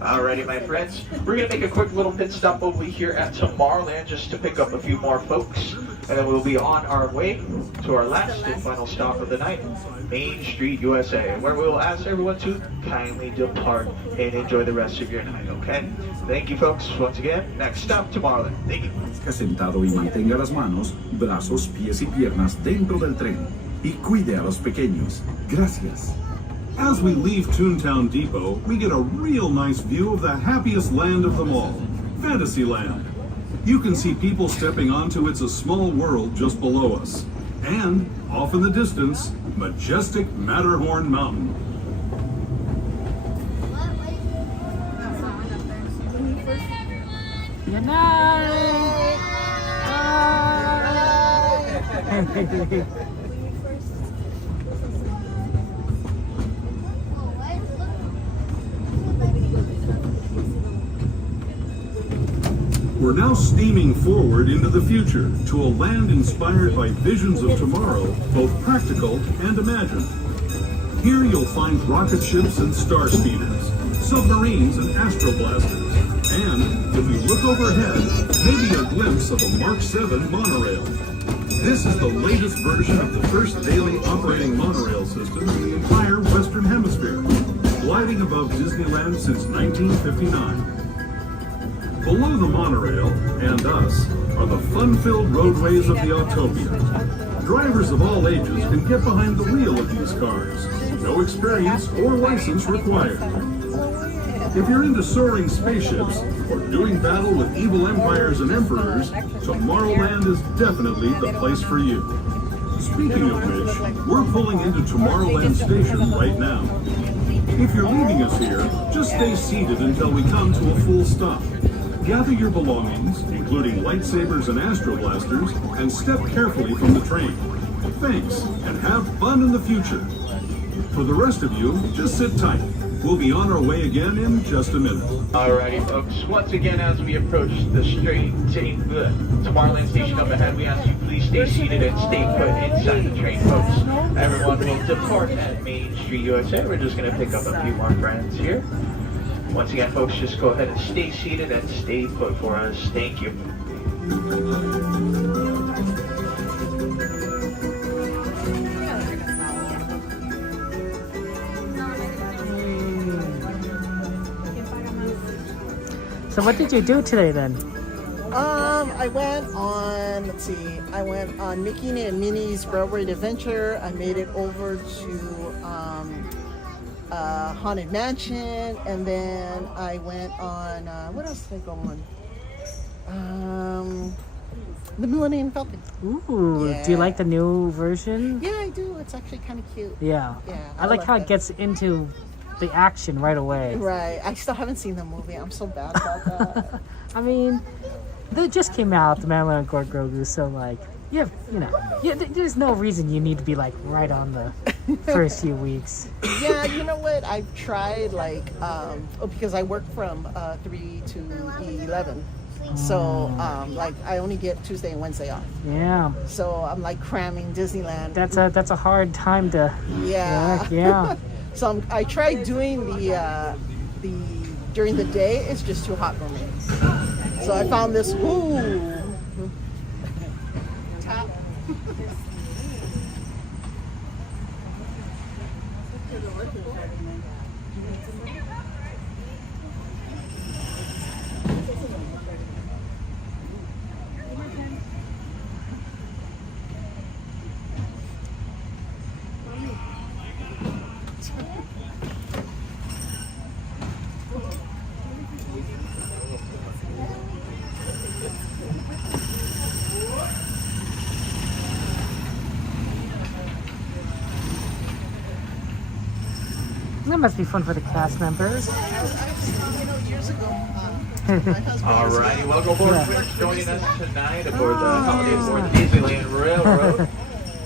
Alrighty, my friends, we're going to make a quick little pit stop over here at Tomorrowland just to pick up a few more folks, and then we'll be on our way to our last and final stop of the night, Main Street, USA, where we'll ask everyone to kindly depart and enjoy the rest of your night, okay? Thank you, folks. Once again, next stop, Tomorrowland. Thank you. Sentado y mantenga las manos, brazos, pies y piernas dentro del tren y cuide a los pequeños. Gracias. As we leave Toontown Depot, we get a real nice view of the happiest land of them all, Fantasyland. You can see people stepping onto It's a Small World just below us. And, off in the distance, majestic Matterhorn Mountain. Good night! Bye! We're now steaming forward into the future to a land inspired by visions of tomorrow, both practical and imagined. Here you'll find rocket ships and star speeders, submarines and astroblasters, and, if you look overhead, maybe a glimpse of a Mark 7 monorail. This is the latest version of the first daily operating monorail system in the entire Western Hemisphere, gliding above Disneyland since 1959. Below the monorail, and us, are the fun-filled roadways of the Autopia. Drivers of all ages can get behind the wheel of these cars. No experience or license required. If you're into soaring spaceships or doing battle with evil empires and emperors, Tomorrowland is definitely the place for you. Speaking of which, we're pulling into Tomorrowland Station right now. If you're leaving us here, just stay seated until we come to a full stop. Gather your belongings, including lightsabers and astro blasters, and step carefully from the train. Thanks, and have fun in the future. For the rest of you, just sit tight. We'll be on our way again in just a minute. Alrighty, folks. Once again, as we approach the Tomorrowland station up ahead, we ask you please stay seated and stay put inside the train, folks. Everyone will depart at Main Street, USA. We're just going to pick up a few more friends here. Once again, folks, just go ahead and stay seated and stay put for us. Thank you. So what did you do today then? I went on, I went on Mickey and Minnie's Railroad Adventure. I made it over to Haunted Mansion, and then I went on, what else did I go on? The Millennium Falcon. Ooh, yeah. Do you like the new version? Yeah, I do. It's actually kind of cute. Yeah. Yeah. I like how it gets into the action right away. Right. I still haven't seen the movie. I'm so bad about that. I mean, they just came out, the Mandalorian Court Grogu, so like, there's no reason you need to be like right on the first few weeks. Yeah, you know what? I've tried because I work from 3 to 11. So, I only get Tuesday and Wednesday off. Yeah. So I'm like cramming Disneyland. That's a hard time to. Yeah. Yeah. So I tried doing the during the day. It's just too hot for me. So I found this. Ooh. Top. That must be fun for the cast members. Years ago. Alrighty, welcome aboard, friends. Joining us tonight aboard the holiday aboard the Disneyland Railroad.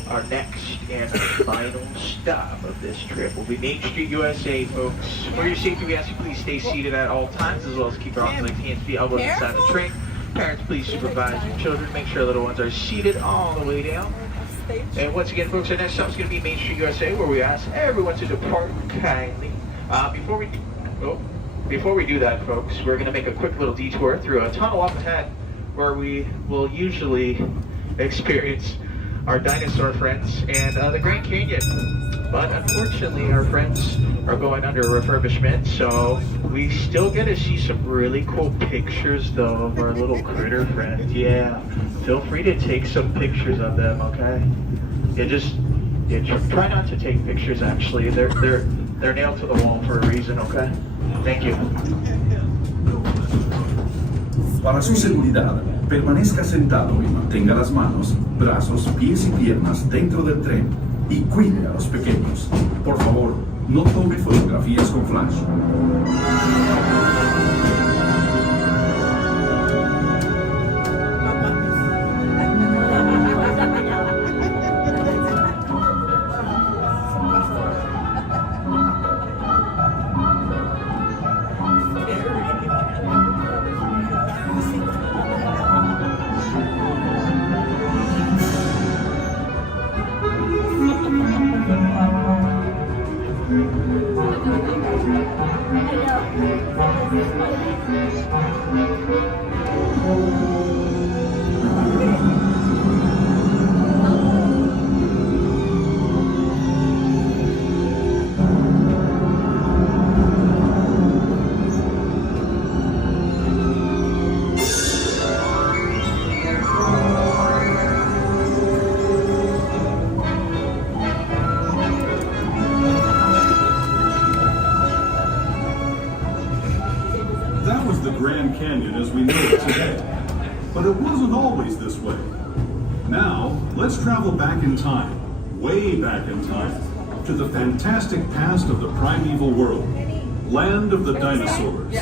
Our next and final stop of this trip will be Main Street, USA, folks. For your safety, we ask you please stay seated at all times, as well as keep your arms, legs, hands, feet, elbows inside the train. Parents, please supervise your children. Make sure little ones are seated all the way down. And once again, folks, our next stop is going to be Main Street, USA, where we ask everyone to depart kindly. Before we do that, folks, we're going to make a quick little detour through a tunnel up ahead, where we will usually experience our dinosaur friends and the Grand Canyon. But unfortunately, our friends are going under refurbishment, so we still get to see some really cool pictures, though, of our little critter friends. Yeah, feel free to take some pictures of them, okay? Try not to take pictures. Actually, they're nailed to the wall for a reason, okay? Thank you. Para su seguridad, permanezca sentado y mantenga las manos, brazos, pies y piernas dentro del tren y cuide a los pequeños. Por favor, no tome fotografías con flash. Back in time, way back in time, to the fantastic past of the primeval world, land of the dinosaurs.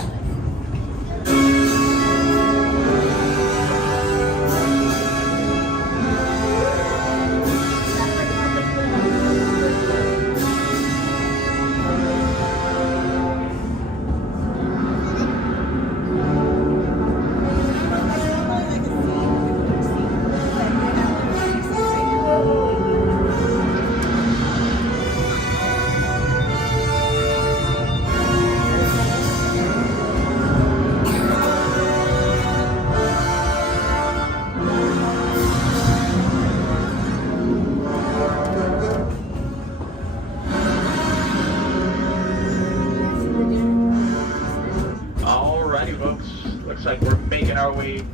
Looks like we're making our way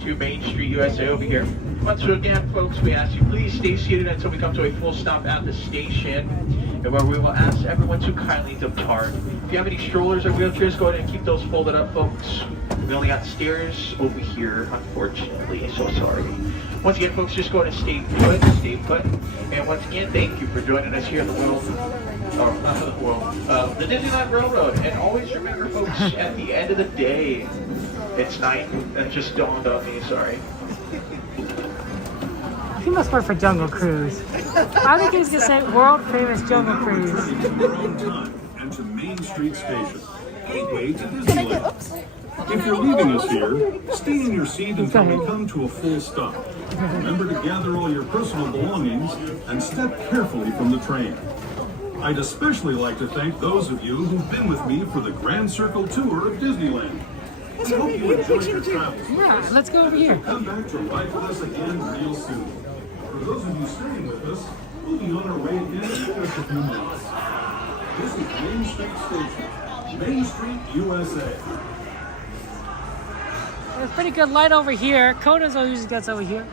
to Main Street, USA over here. Once again, folks, we ask you please stay seated until we come to a full stop at the station, and where we will ask everyone to kindly depart. If you have any strollers or wheelchairs, go ahead and keep those folded up, folks. We only got stairs over here, unfortunately, so sorry. Once again, folks, just go ahead and stay put. And once again, thank you for joining us here in the world, or not the world, the Disneyland Railroad. And always remember, folks, at the end of the day, it's night. That just dawned on me, sorry. He must work for Jungle Cruise. I think he's gonna say world famous Jungle Cruise. And to Main Street Station, gateway to Disneyland. If you're leaving us here, stay in your seat until we come to a full stop. Remember to gather all your personal belongings and step carefully from the train. I'd especially like to thank those of you who've been with me for the Grand Circle tour of Disneyland. I hope you enjoyed your travels. Yeah, let's go over here. Come back to ride with us again real soon. For those of you staying with us, we'll be on our way again in just a few minutes. This is Main Street Station, Main Street, USA. There's pretty good light over here. Coda's usually gets over here.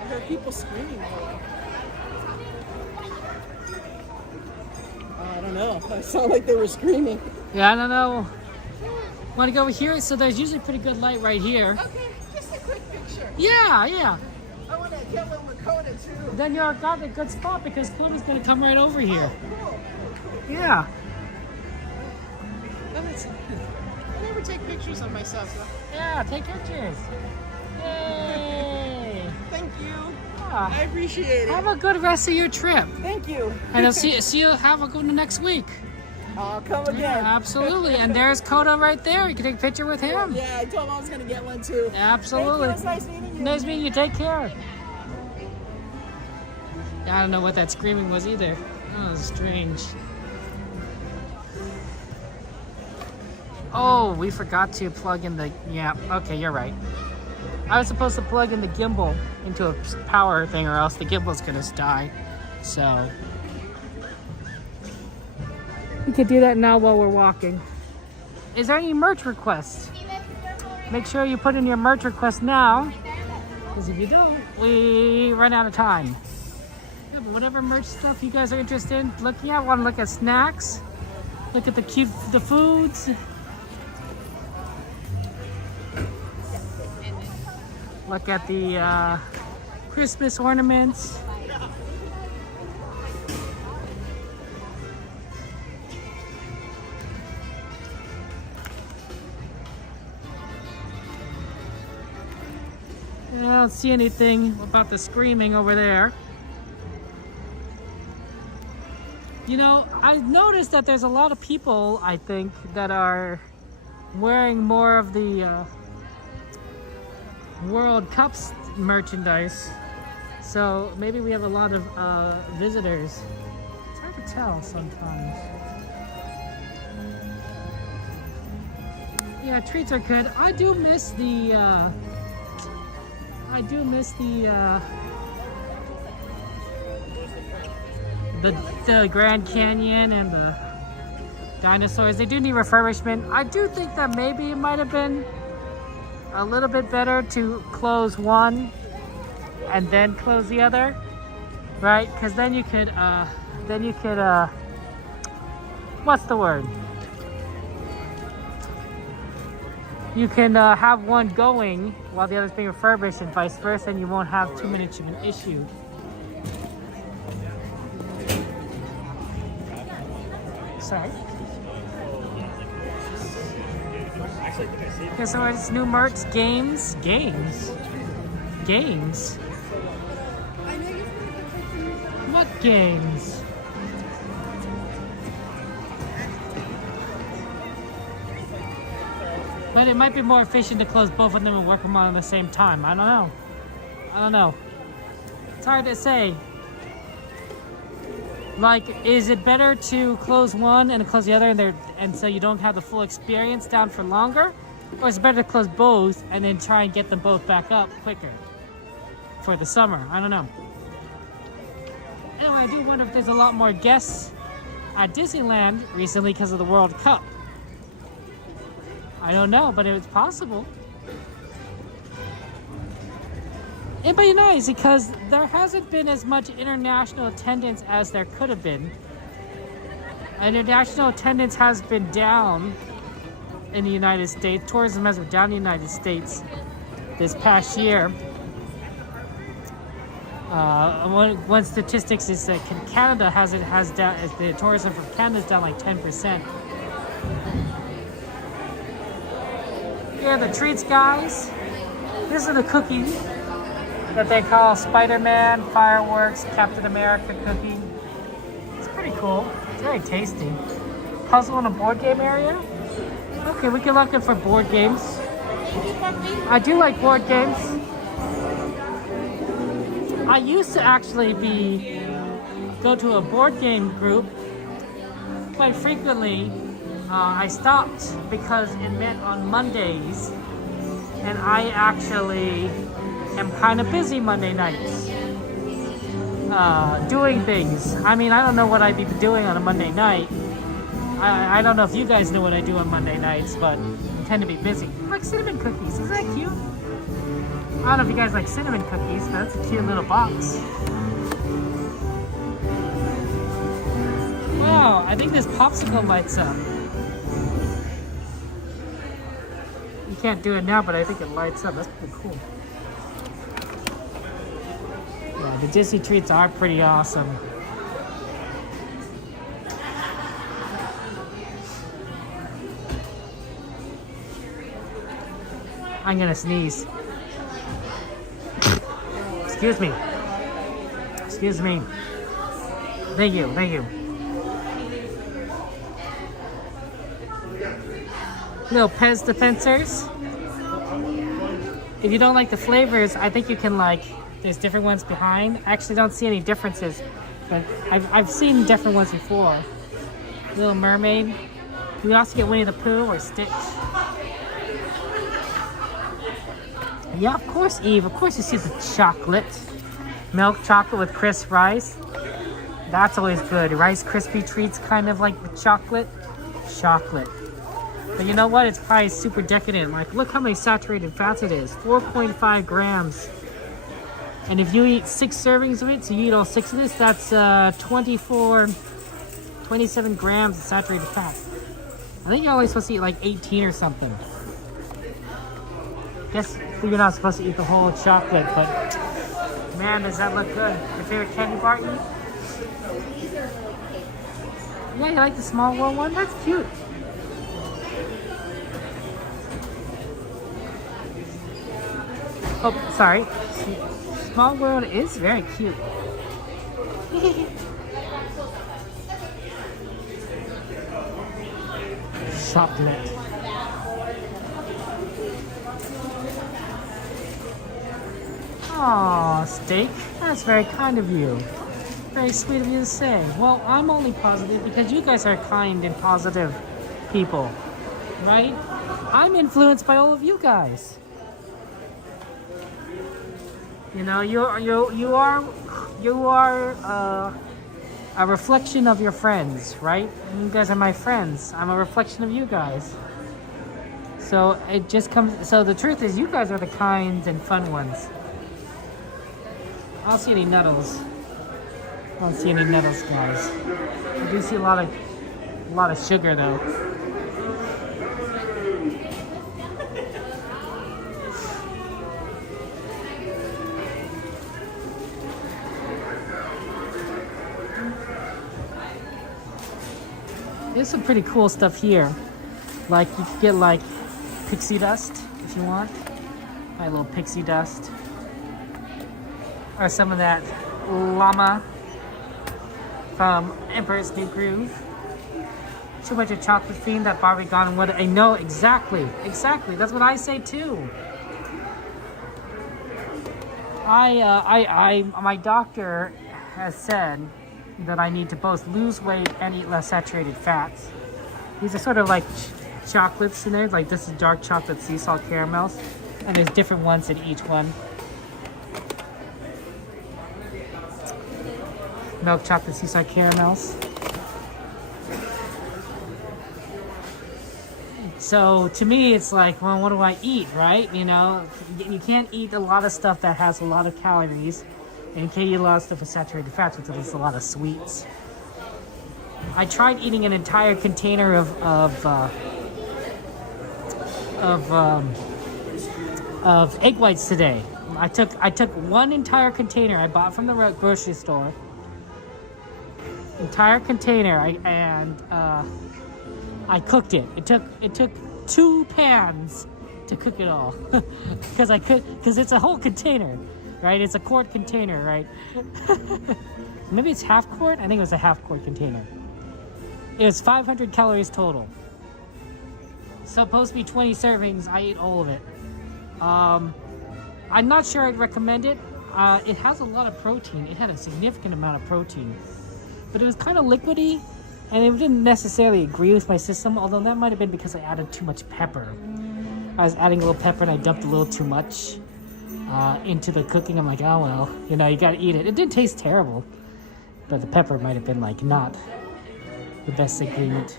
I heard people screaming. I don't know. It sounded like they were screaming. Yeah, I don't know. Want to go over here? So there's usually pretty good light right here. Okay, just a quick picture. Yeah, yeah. I want to get one with Coda too. Then you're got a good spot because Coda's gonna come right over here. Oh, cool. Yeah. I never take pictures of myself. So. Yeah, take pictures. Yay! Thank you. Yeah. I appreciate it. Have a good rest of your trip. Thank you. And I'll see you. Have a good one next week. I'll come again. Yeah, absolutely. And there's Coda right there. You can take a picture with him. Yeah, I told him I was going to get one too. Absolutely. Thank you. It was nice meeting you. Nice meeting you. Take care. I don't know what that screaming was either. Oh, strange. Oh, we forgot to plug in the... Yeah, okay, you're right. I was supposed to plug in the gimbal into a power thing or else the gimbal's gonna die. So... we could do that now while we're walking. Is there any merch requests? Make sure you put in your merch request now. Because if you don't, we run out of time. Yeah, but whatever merch stuff you guys are interested in looking at, want to look at snacks, look at the foods. Look at the Christmas ornaments. I don't see anything about the screaming over there. You know, I've noticed that there's a lot of people, I think, that are wearing more of the World Cups merchandise. So maybe we have a lot of visitors. It's hard to tell sometimes. Yeah, treats are good. I do miss the the Grand Canyon and the dinosaurs. They do need refurbishment. I do think that maybe it might have been a little bit better to close one and then close the other, right? Because then you could what's the word? You can have one going while the other's being refurbished and vice versa, and you won't have too many of an issue. Sorry. Okay, so it's new merch, games. What games? But it might be more efficient to close both of them and work them on at the same time. I don't know. It's hard to say. Like, is it better to close one and close the other and so you don't have the full experience down for longer? Or is it better to close both and then try and get them both back up quicker for the summer? I don't know. Anyway, I do wonder if there's a lot more guests at Disneyland recently because of the World Cup. I don't know, but it's possible. It'd be nice because there hasn't been as much international attendance as there could have been. International attendance has been down in the United States. Tourism has been down in the United States this past year. One statistics is that Canada the tourism from Canada is down like 10%. Here are the treats, guys. This is the cookie that they call Spider-Man, fireworks, Captain America cookie. It's pretty cool. It's very tasty. Puzzle in a board game area. Okay, we can look for board games. I do like board games. I used to actually go to a board game group quite frequently. I stopped because it meant on Mondays, and I actually am kind of busy Monday nights doing things. I mean, I don't know what I'd be doing on a Monday night. I don't know if you guys know what I do on Monday nights, but I tend to be busy. I like cinnamon cookies. Isn't that cute? I don't know if you guys like cinnamon cookies, but that's a cute little box. Wow, I think this popsicle lights up. You can't do it now, but I think it lights up. That's pretty cool. Yeah, the Disney treats are pretty awesome. I'm gonna sneeze. Excuse me. Excuse me. Thank you, thank you. Little Pez dispensers. If you don't like the flavors, I think you can there's different ones behind. I actually don't see any differences, but I've seen different ones before. Little Mermaid. We also get Winnie the Pooh or Stitch. Yeah, of course, Eve. Of course you see the chocolate. Milk chocolate with crisp rice. That's always good. Rice Krispie treats kind of like the chocolate. Chocolate. But you know what? It's probably super decadent. Like, look how many saturated fats it is. 4.5 grams. And if you eat 6 servings of it, so you eat all 6 of this, that's 27 grams of saturated fat. I think you're only supposed to eat like 18 or something. Guess you're not supposed to eat the whole chocolate, but man, does that look good. Your favorite candy bar eat? Yeah, you like the Small World one? That's cute. Oh, sorry. Small World is very cute. Chocolate. Aw, steak. That's very kind of you. Very sweet of you to say. Well, I'm only positive because you guys are kind and positive people, right? I'm influenced by all of you guys. You know, you are a reflection of your friends, right? You guys are my friends. I'm a reflection of you guys. So it just comes. So the truth is, you guys are the kind and fun ones. I don't see any nettles. I don't see any nettles, guys. I do see a lot of sugar though. There's some pretty cool stuff here. Like you can get like pixie dust if you want. My little pixie dust. Or some of that llama from Emperor's New Groove. Too much of chocolate fiend, that Barbie gone. What I know exactly. That's what I say too. My doctor has said that I need to both lose weight and eat less saturated fats. These are sort of like chocolates in there. Like this is dark chocolate sea salt caramels, and there's different ones in each one. Milk chocolate sea salt caramels. So to me, it's like, well, what do I eat, right? You know, you can't eat a lot of stuff that has a lot of calories, and you can't eat a lot of stuff with saturated fats, which is a lot of sweets. I tried eating an entire container of egg whites today. I took one entire container I bought from the grocery store. Entire container, and I cooked it. It took 2 pans to cook it all, because it's a whole container, right? It's a quart container, right? Maybe it's half quart. I think it was a half quart container. It was 500 calories total. Supposed to be 20 servings. I ate all of it. I'm not sure I'd recommend it. It has a lot of protein. It had a significant amount of protein, but it was kind of liquidy, and it didn't necessarily agree with my system, although that might have been because I added too much pepper. I was adding a little pepper and I dumped a little too much into the cooking. I'm like, oh well, you know, you gotta eat it. It did taste terrible, but the pepper might have been like not the best ingredient.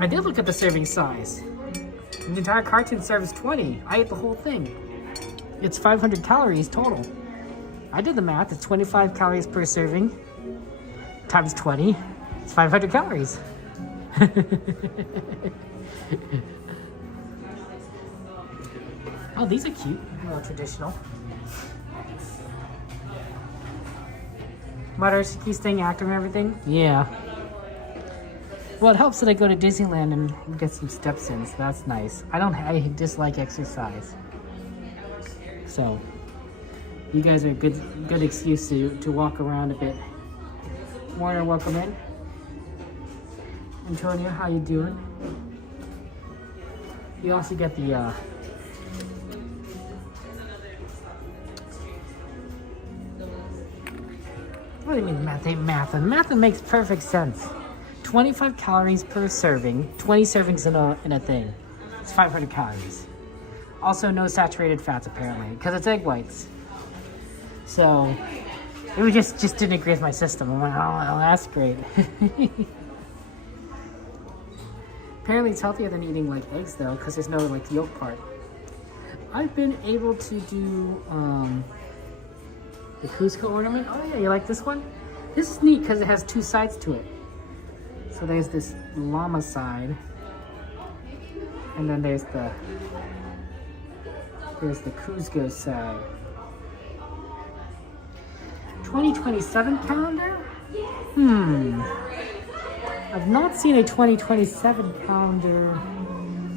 I did look at the serving size. The entire carton serves 20. I ate the whole thing. It's 500 calories total. I did the math. It's 25 calories per serving times 20. It's 500 calories. Oh, these are cute. A little traditional. Madarashiki staying active and everything? Yeah. Well, it helps that I go to Disneyland and get some steps in, so that's nice. I dislike exercise. So, you guys are a good excuse to walk around a bit. Warner, welcome in. Antonio, how you doing? You also get the what do you mean math ain't math? Math makes perfect sense. 25 calories per serving, 20 servings in a thing. It's 500 calories. Also, no saturated fats apparently, because it's egg whites. So it just didn't agree with my system. I'm like, oh, that's great. Apparently, it's healthier than eating like eggs though, because there's no like yolk part. I've been able to do the Cusco ornament. Oh yeah, you like this one? This is neat because it has 2 sides to it. So there's this llama side, and then there's the Cusco side. 2027 calendar? I've not seen a 2027 calendar.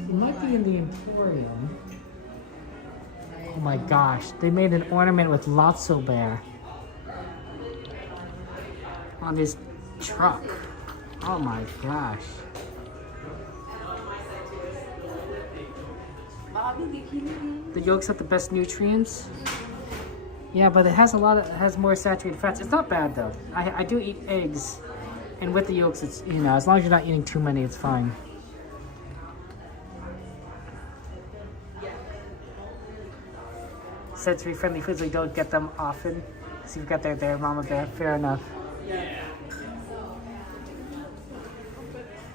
It might be in the Emporium. Oh my gosh, they made an ornament with Lotso Bear on his truck. Oh my gosh. The yolks have the best nutrients. Yeah, but it has has more saturated fats. It's not bad though. I do eat eggs, and with the yolks, it's, you know, as long as you're not eating too many, it's fine. Sensory friendly foods, we don't get them often. So you've got there, Mama Bear. Fair enough.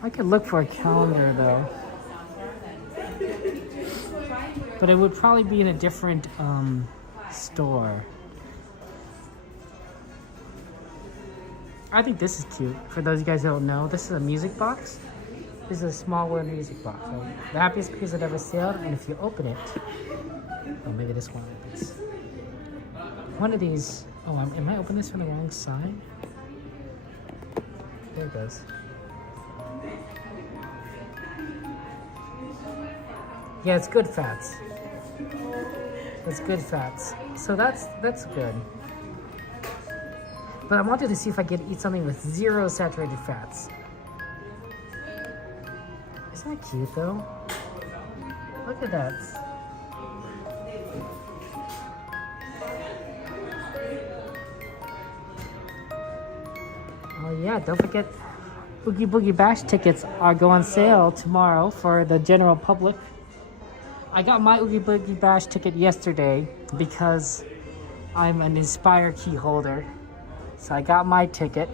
I could look for a calendar though, but it would probably be in a different store. I think this is cute. For those of you guys who don't know, this is a music box. This is a small wooden music box. So the happiest piece that ever sailed, and if you open it, oh, maybe this one opens. One of these, oh, am I opening this from the wrong side? There it goes. Yeah, it's good fats. It's good fats. So that's good. But I wanted to see if I could eat something with 0 saturated fats. Isn't that cute though? Look at that. Oh yeah, don't forget Oogie Boogie Bash tickets go on sale tomorrow for the general public. I got my Oogie Boogie Bash ticket yesterday because I'm an Inspire key holder. So I got my ticket.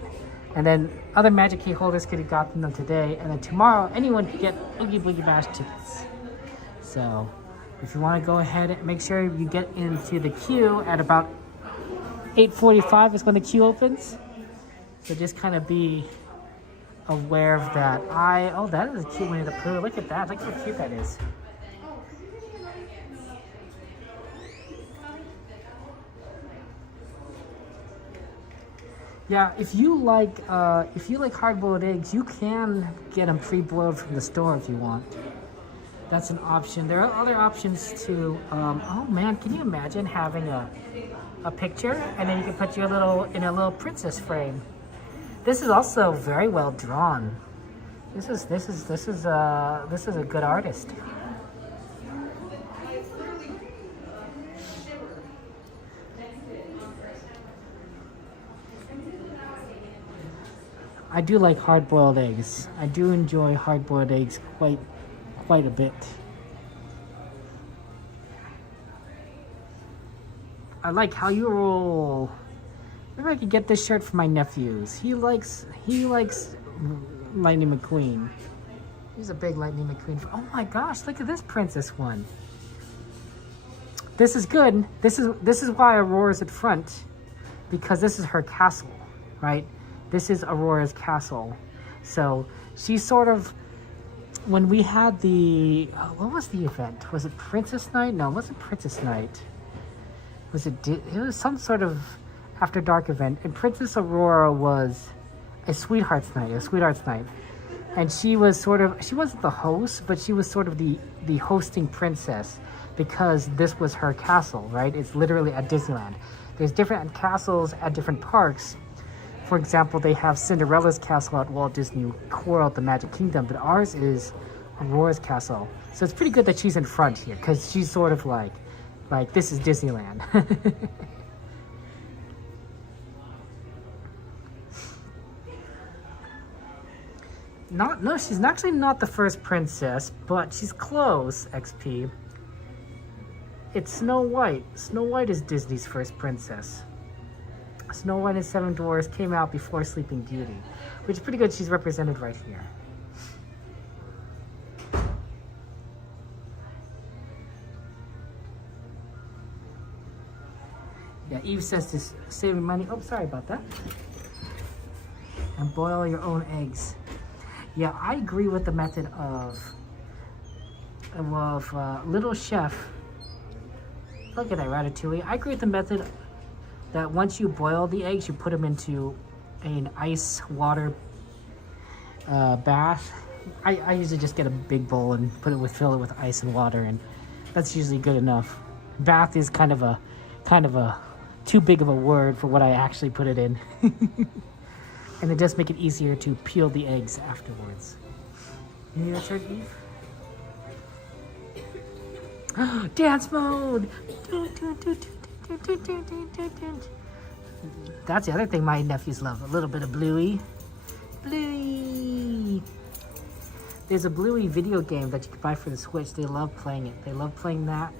And then other Magic Key holders could have gotten them today. And then tomorrow, anyone could get Oogie Boogie Bash tickets. So if you want to go ahead, make sure you get into the queue at about 8:45 is when the queue opens. So just kind of be aware of that. Oh, that is a cute Winnie the Pooh. Look at that. Look how cute that is. Yeah, if you like hard-boiled eggs, you can get them pre-boiled from the store if you want. That's an option. There are other options too. Oh man, can you imagine having a picture and then you can put your in a little princess frame? This is also very well drawn. This is a good artist. I do like hard-boiled eggs. I do enjoy hard-boiled eggs quite a bit. I like how you roll. Maybe I could get this shirt for my nephews. He likes Lightning McQueen. He's a big Lightning McQueen. Oh my gosh, look at this princess one. This is good. This is why Aurora's at front, because this is her castle, right? This is Aurora's castle. So she's sort of, when we had the, what was the event? Was it Princess Night? No, it wasn't Princess Night. It was some sort of After Dark event. And Princess Aurora was a Sweethearts Night. And she was she wasn't the host, but she was sort of the hosting princess, because this was her castle, right? It's literally at Disneyland. There's different castles at different parks. For example, they have Cinderella's castle at Walt Disney World at the Magic Kingdom, but ours is Aurora's castle. So it's pretty good that she's in front here, because she's sort of like this is Disneyland. No, she's actually not the first princess, but she's close, XP. It's Snow White. Snow White is Disney's first princess. Snow White and Seven Dwarfs came out before Sleeping Beauty, which is pretty good. She's represented right here. Yeah, Eve says this saving money. Oh, sorry about that. And boil your own eggs. Yeah, I agree with the method of Little Chef. Look at that, Ratatouille. I agree with the method that once you boil the eggs, you put them into an ice water bath. I usually just get a big bowl and fill it with ice and water, and that's usually good enough. Bath is kind of a too big of a word for what I actually put it in. And it does make it easier to peel the eggs afterwards. You need a shirt, Eve? Dance mode! That's the other thing my nephews love. A little bit of Bluey. Bluey! There's a Bluey video game that you can buy for the Switch. They love playing it. They love playing that.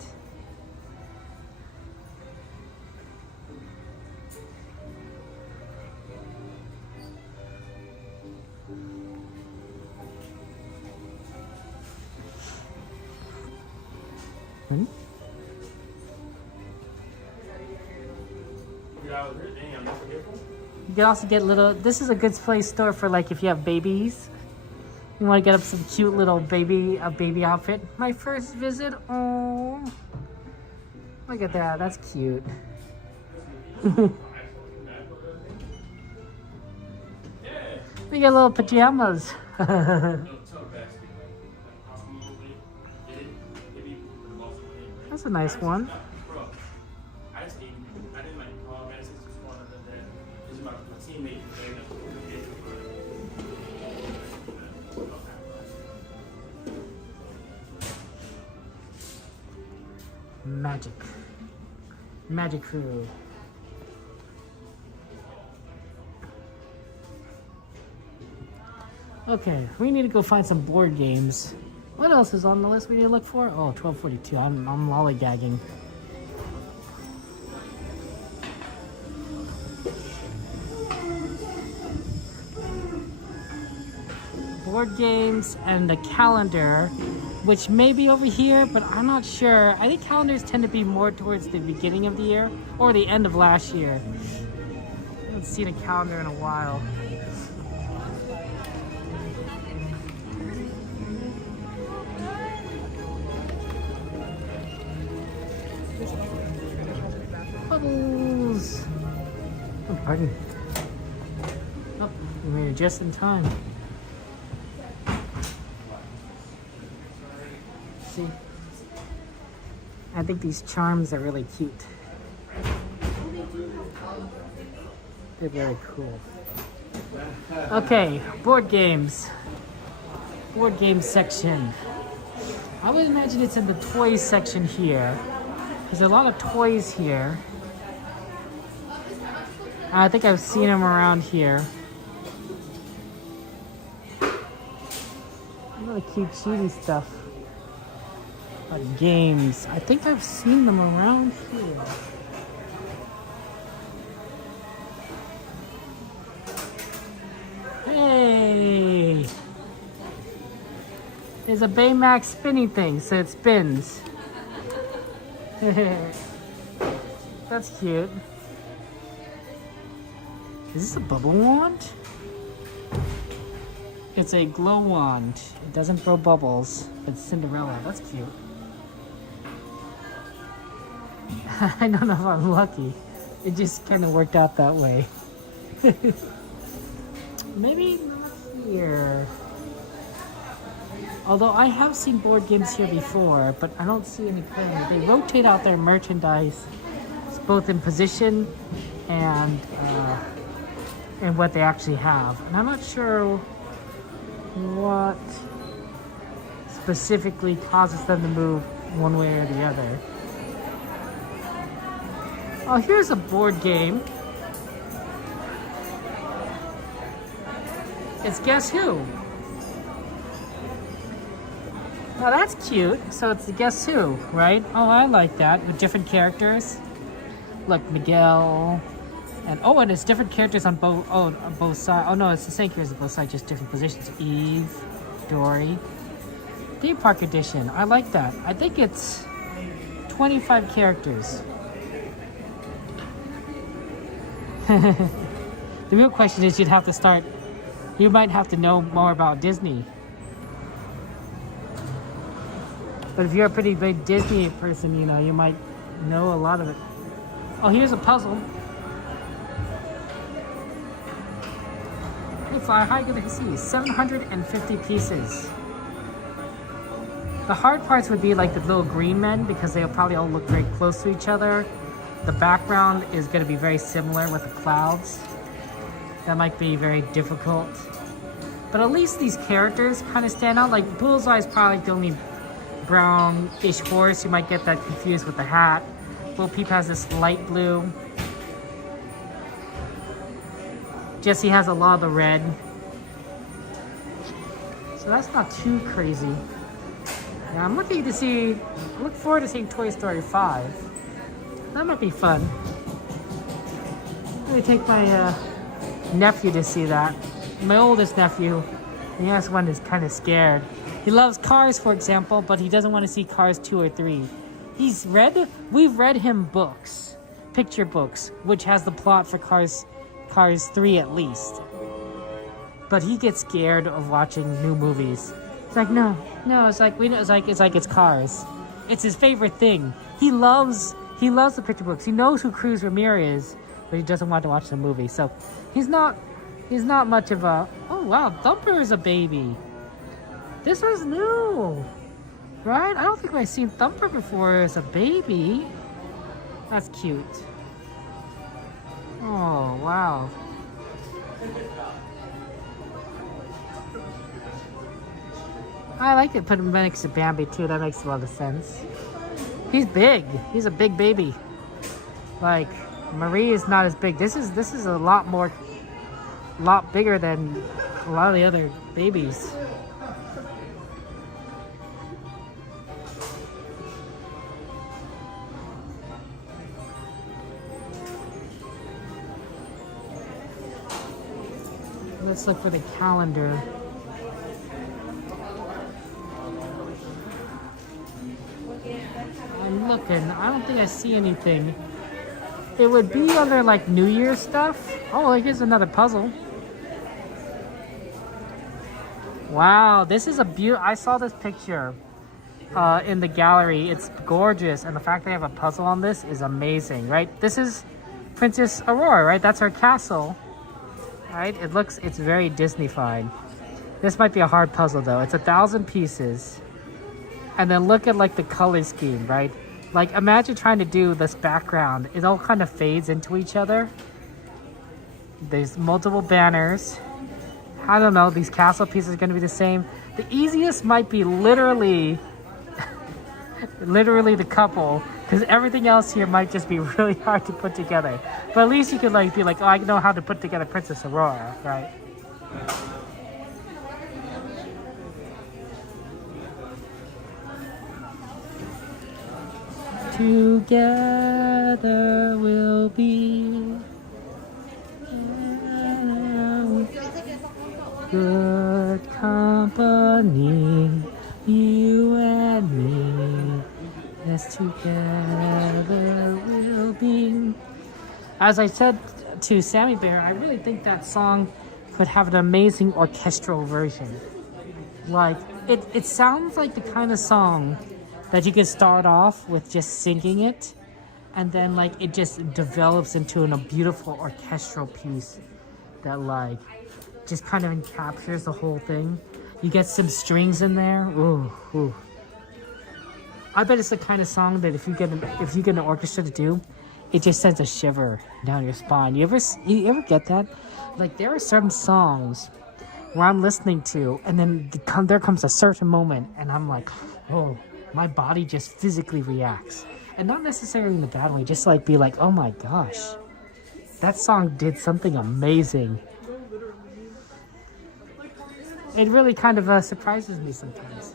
You can also get this is a good place store for like if you have babies. You want to get up some cute little baby outfit. My first visit, oh, look at that, that's cute. We got little pajamas. That's a nice one. Magic Crew. Okay, we need to go find some board games. What else is on the list we need to look for? Oh, 12:42. I'm lollygagging. board games and the calendar, which may be over here, but I'm not sure. I think calendars tend to be more towards the beginning of the year or the end of last year. I haven't seen a calendar in a while. Bubbles! Oh, pardon. Oh, we made it just in time. See? I think these charms are really cute. They're very cool. Okay, board games. Board game section. I would imagine it's in the toys section here. There's a lot of toys here. I think I've seen them around here. Really cute, cheaty stuff. Games. I think I've seen them around here. Hey! There's a Baymax spinning thing, so it spins. That's cute. Is this a bubble wand? It's a glow wand. It doesn't blow bubbles. It's Cinderella. That's cute. I don't know if I'm lucky. It just kind of worked out that way. Maybe not here. Although I have seen board games here before, but I don't see any playing. They rotate out their merchandise, both in position and what they actually have. And I'm not sure what specifically causes them to move one way or the other. Oh, here's a board game. It's Guess Who. Oh, that's cute. So it's the Guess Who, right? Oh, I like that. With different characters. Like Miguel. And and it's different characters on both sides. Oh no, it's the same characters on both sides, just different positions. Eve, Dory. Theme Park Edition. I like that. I think it's 25 characters. The real question is you might have to know more about Disney. But if you're a pretty big Disney person, you know, you might know a lot of it. Oh, here's a puzzle. Hey, Fly, how you gonna see? 750 pieces. The hard parts would be like the little green men because they'll probably all look very close to each other. The background is going to be very similar with the clouds. That might be very difficult. But at least these characters kind of stand out. Like Bullseye is probably the only brownish horse. You might get that confused with the hat. Bo Peep has this light blue. Jessie has a lot of the red. So that's not too crazy. Yeah, I look forward to seeing Toy Story 5. That might be fun. Let me take my nephew to see that. My oldest nephew. The youngest one is kind of scared. He loves Cars, for example, but he doesn't want to see Cars 2 or 3. We've read him books, picture books, which has the plot for Cars 3 at least. But he gets scared of watching new movies. It's like, no, it's like it's Cars. It's his favorite thing. He loves the picture books. He knows who Cruz Ramirez is, but he doesn't want to watch the movie. So he's not much of a, oh wow, Thumper is a baby. This was new, right? I don't think I've seen Thumper before as a baby. That's cute. Oh, wow. I like it, put him next to Bambi too. That makes a lot of sense. He's big. He's a big baby. Like, Marie is not as big. This is a lot bigger than a lot of the other babies. Let's look for the calendar. looking. I don't think I see anything. It would be under like New Year's stuff. Oh, here's another puzzle. Wow, this is a beautiful. I saw this picture in the gallery. It's gorgeous, and the fact they have a puzzle on this is amazing, right? This is Princess Aurora, right? That's her castle, right? It's very Disney-fied. This might be a hard puzzle though. It's 1,000 pieces, and then look at like the color scheme, right? Like imagine trying to do this background. It all kind of fades into each other. There's multiple banners. I don't know, these castle pieces are going to be the same. The easiest might be literally the couple, because everything else here might just be really hard to put together. But at least you could like be like, oh, I know how to put together Princess Aurora, right? Together we'll be good company, you and me. Yes, together we'll be. As I said to Sammy Bear, I really think that song could have an amazing orchestral version. Like, it sounds like the kind of song that you could start off with just singing it, and then like it just develops into a beautiful orchestral piece that like just kind of encaptures the whole thing. You get some strings in there. Ooh, ooh. I bet it's the kind of song that if you get an orchestra to do, it just sends a shiver down your spine. You ever get that? Like there are certain songs where I'm listening to, and then there comes a certain moment, and I'm like, oh, my body just physically reacts, and not necessarily in the bad way. Just like be like, oh my gosh, that song did something amazing. It really kind of surprises me sometimes.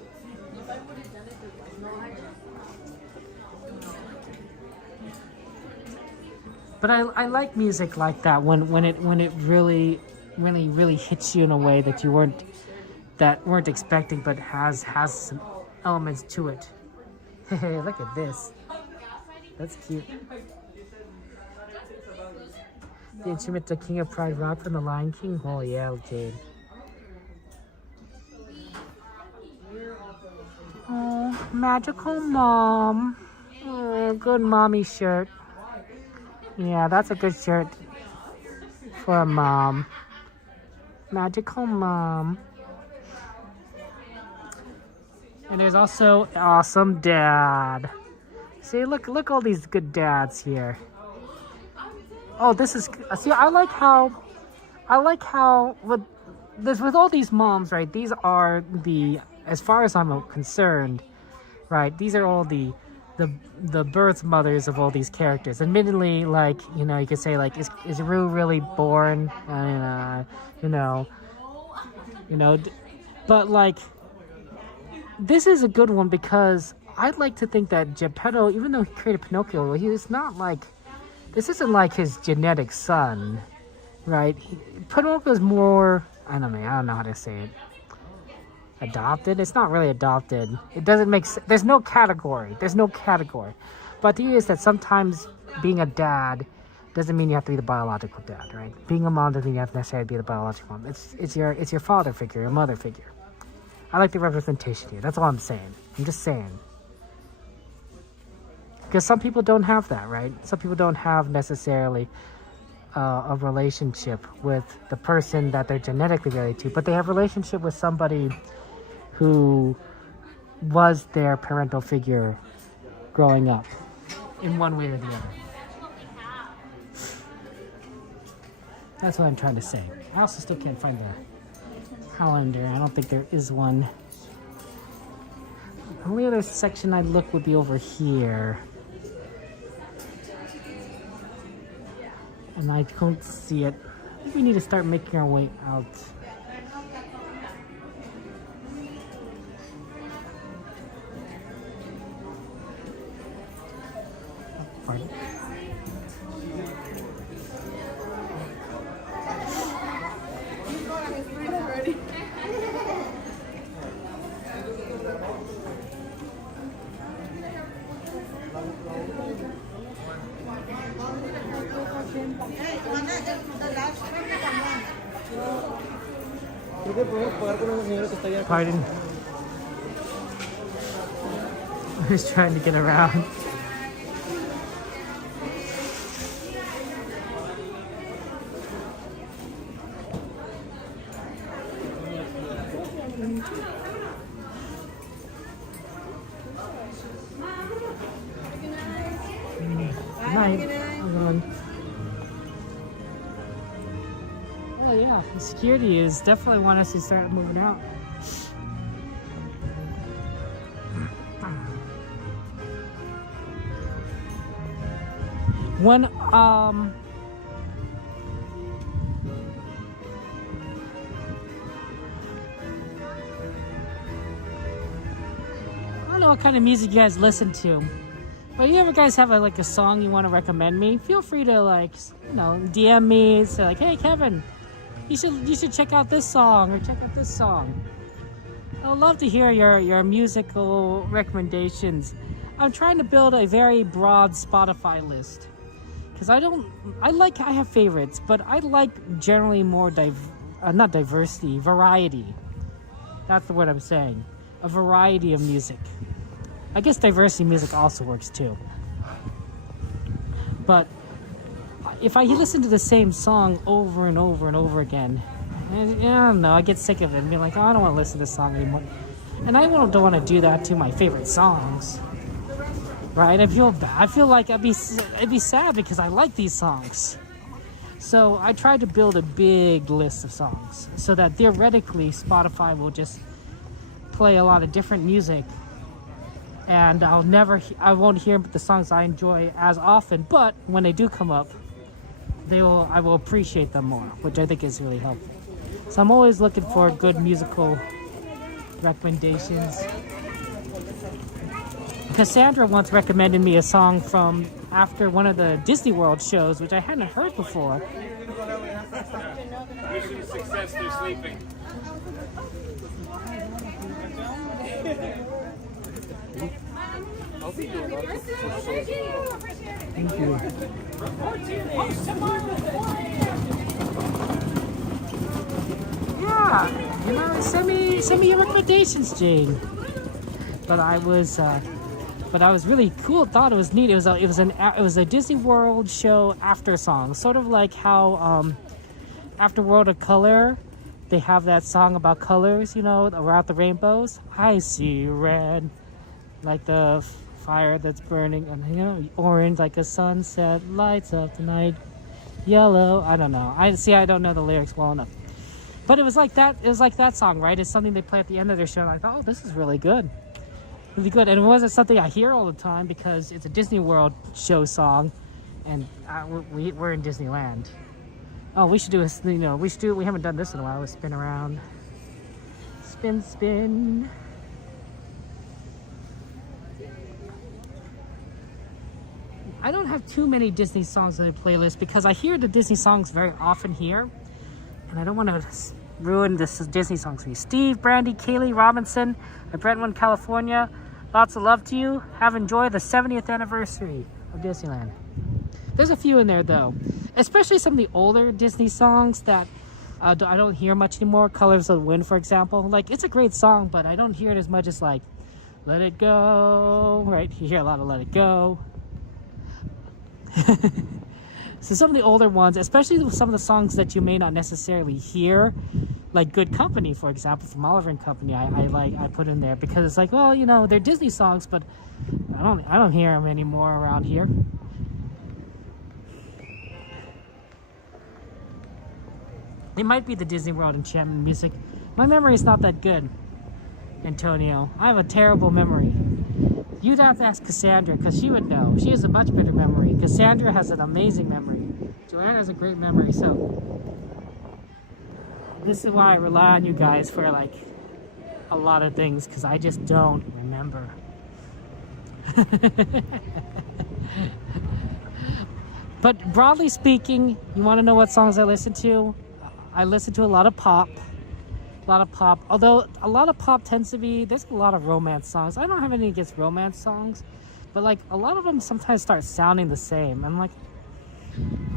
But I like music like that when it really hits you in a way that you weren't expecting, but has some elements to it. Hey, look at this. That's cute. The instrument, the King of Pride rock from the Lion King. Oh yeah, Jade. Oh, magical mom. Oh, good mommy shirt. Yeah, that's a good shirt for a mom. Magical mom. And there's also awesome dad. See, look all these good dads here. Oh, this is, see, I like how with all these moms, right? These are as far as I'm concerned, right? These are all the birth mothers of all these characters. Admittedly, like, you know, you could say like, is Rue really born? But like, this is a good one because I'd like to think that Geppetto, even though he created Pinocchio, he's not like, this isn't like his genetic son, right? Pinocchio's more, I don't know how to say it. Adopted? It's not really adopted. It doesn't make sense. There's no category. But the idea is that sometimes being a dad doesn't mean you have to be the biological dad, right? Being a mom doesn't mean you have to necessarily be the biological mom. It's your father figure, your mother figure. I like the representation here. That's all I'm saying. I'm just saying. Because some people don't have that, right? Some people don't have necessarily a relationship with the person that they're genetically related to, but they have a relationship with somebody who was their parental figure growing up in one way or the other. That's what I'm trying to say. I also still can't find the calendar. I don't think there is one. The only other section I'd look would be over here. And I don't see it. I think we need to start making our way out. Pardon? Pardon. He's trying to get around. Good night. Oh yeah, the security is definitely want us to start moving out. When I don't know what kind of music you guys listen to, but you ever guys have like a song you want to recommend me? Feel free to DM me and say like, hey Kevin, you should check out this song or check out this song. I would love to hear your musical recommendations. I'm trying to build a very broad Spotify list. Because I have favorites, but I like generally more not diversity, variety. That's the word I'm saying. A variety of music. I guess diversity music also works too. But if I listen to the same song over and over and over again, I don't know, I get sick of it and be like, oh, I don't want to listen to this song anymore. And I don't want to do that to my favorite songs. Right? I feel like I'd be sad because I like these songs. So I tried to build a big list of songs so that theoretically Spotify will just play a lot of different music, and I won't hear the songs I enjoy as often, but when they do come up, I will appreciate them more, which I think is really helpful. So I'm always looking for good musical recommendations. Cassandra once recommended me a song from after one of the Disney World shows, which I hadn't heard before. Wishing success, they're sleeping. Thank you. Yeah, send me your recommendations, Jane. But I was really cool. Thought it was neat. It was a Disney World show after song, sort of like how after World of Color, they have that song about colors, around the rainbows. I see red, like the fire that's burning, and orange, like a sunset lights up the night. Yellow, I don't know. I don't know the lyrics well enough. But it was like that. It was like that song, right? It's something they play at the end of their show. And I thought, oh, this is really good. Really good. And it wasn't something I hear all the time because it's a Disney World show song, and we're in Disneyland. Oh, we should do we haven't done this in a while. We spin around. Spin, spin. I don't have too many Disney songs on the playlist because I hear the Disney songs very often here, and I don't want to ruin this Disney songs for you. Steve, Brandy, Kaylee, Robinson, at Brentwood, California. Lots of love to you. Have enjoyed the 70th anniversary of Disneyland. There's a few in there though, especially some of the older Disney songs that I don't hear much anymore. Colors of the Wind, for example. Like, it's a great song, but I don't hear it as much as like Let It Go, right? You hear a lot of Let It Go. So some of the older ones, especially some of the songs that you may not necessarily hear, like Good Company, for example, from Oliver and Company, I put in there because it's like, well, they're Disney songs, but I don't hear them anymore around here. It might be the Disney World enchantment music. My memory is not that good, Antonio. I have a terrible memory. You'd have to ask Cassandra because she would know. She has a much better memory. Cassandra has an amazing memory. Joanna has a great memory. So this is why I rely on you guys for like a lot of things, because I just don't remember. But broadly speaking, you want to know what songs I listen to? I listen to a lot of pop. Although a lot of pop tends to be, there's a lot of romance songs. I don't have anything against romance songs, but like a lot of them sometimes start sounding the same. I'm like,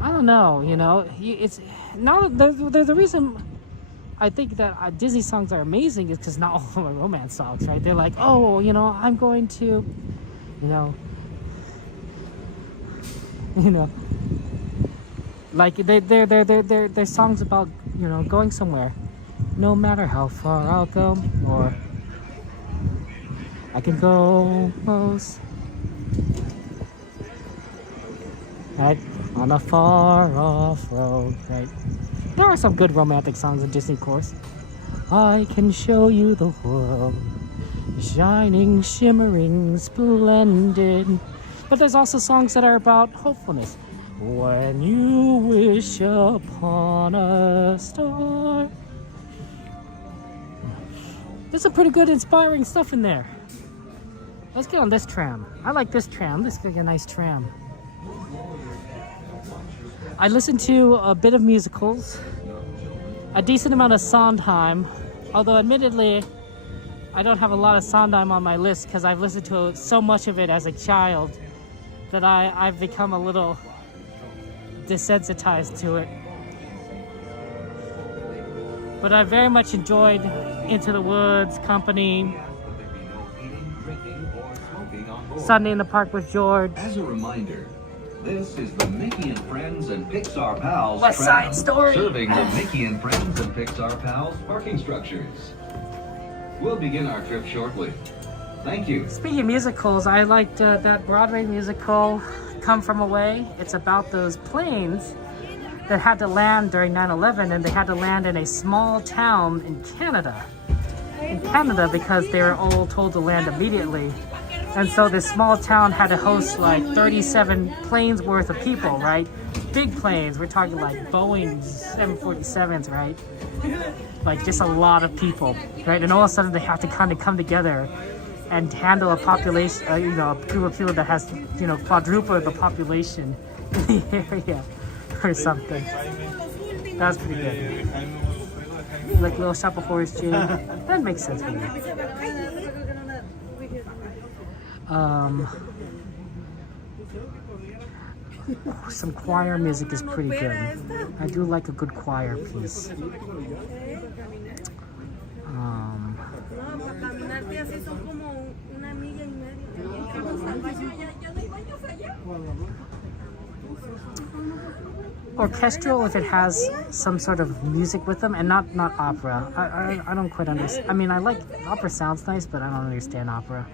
I don't know, it's not, there's a reason. I think that Disney songs are amazing is because not all of them are romance songs, right? They're like, oh, you know, I'm going to, you know, like they're songs about, you know, going somewhere, no matter how far I'll go, or I can go most, right, on a far off road, right? There are some good romantic songs in Disney, of course. I can show you the world, shining, shimmering, splendid. But there's also songs that are about hopefulness. When you wish upon a star. There's some pretty good inspiring stuff in there. Let's get on this tram. I like this tram. This is like a nice tram. I listen to a bit of musicals, a decent amount of Sondheim, although admittedly I don't have a lot of Sondheim on my list because I've listened to so much of it as a child that I've become a little desensitized to it. But I very much enjoyed Into the Woods, Company, Sunday in the Park with George. As a reminder, this is the Mickey and Friends and Pixar Pals West Side Story, serving the Mickey and Friends and Pixar Pals parking structures. We'll begin our trip shortly. Thank you. Speaking of musicals, I liked that Broadway musical, Come From Away. It's about those planes that had to land during 9/11, and they had to land in a small town in Canada. Because they were all told to land immediately. And so this small town had to host like 37 planes worth of people, right? Big planes, we're talking like Boeing 747s, right? Like just a lot of people, right? And all of a sudden they have to kind of come together and handle a population, you know, a group of people that has, you know, quadruple the population in the area or something. That's pretty good. Like Little Shop of Horrors, June. That makes sense for me. Some choir music is pretty good. I do like a good choir piece. Orchestral if it has some sort of music with them, and not opera. I don't quite understand. I mean, I like opera, sounds nice, but I don't understand opera.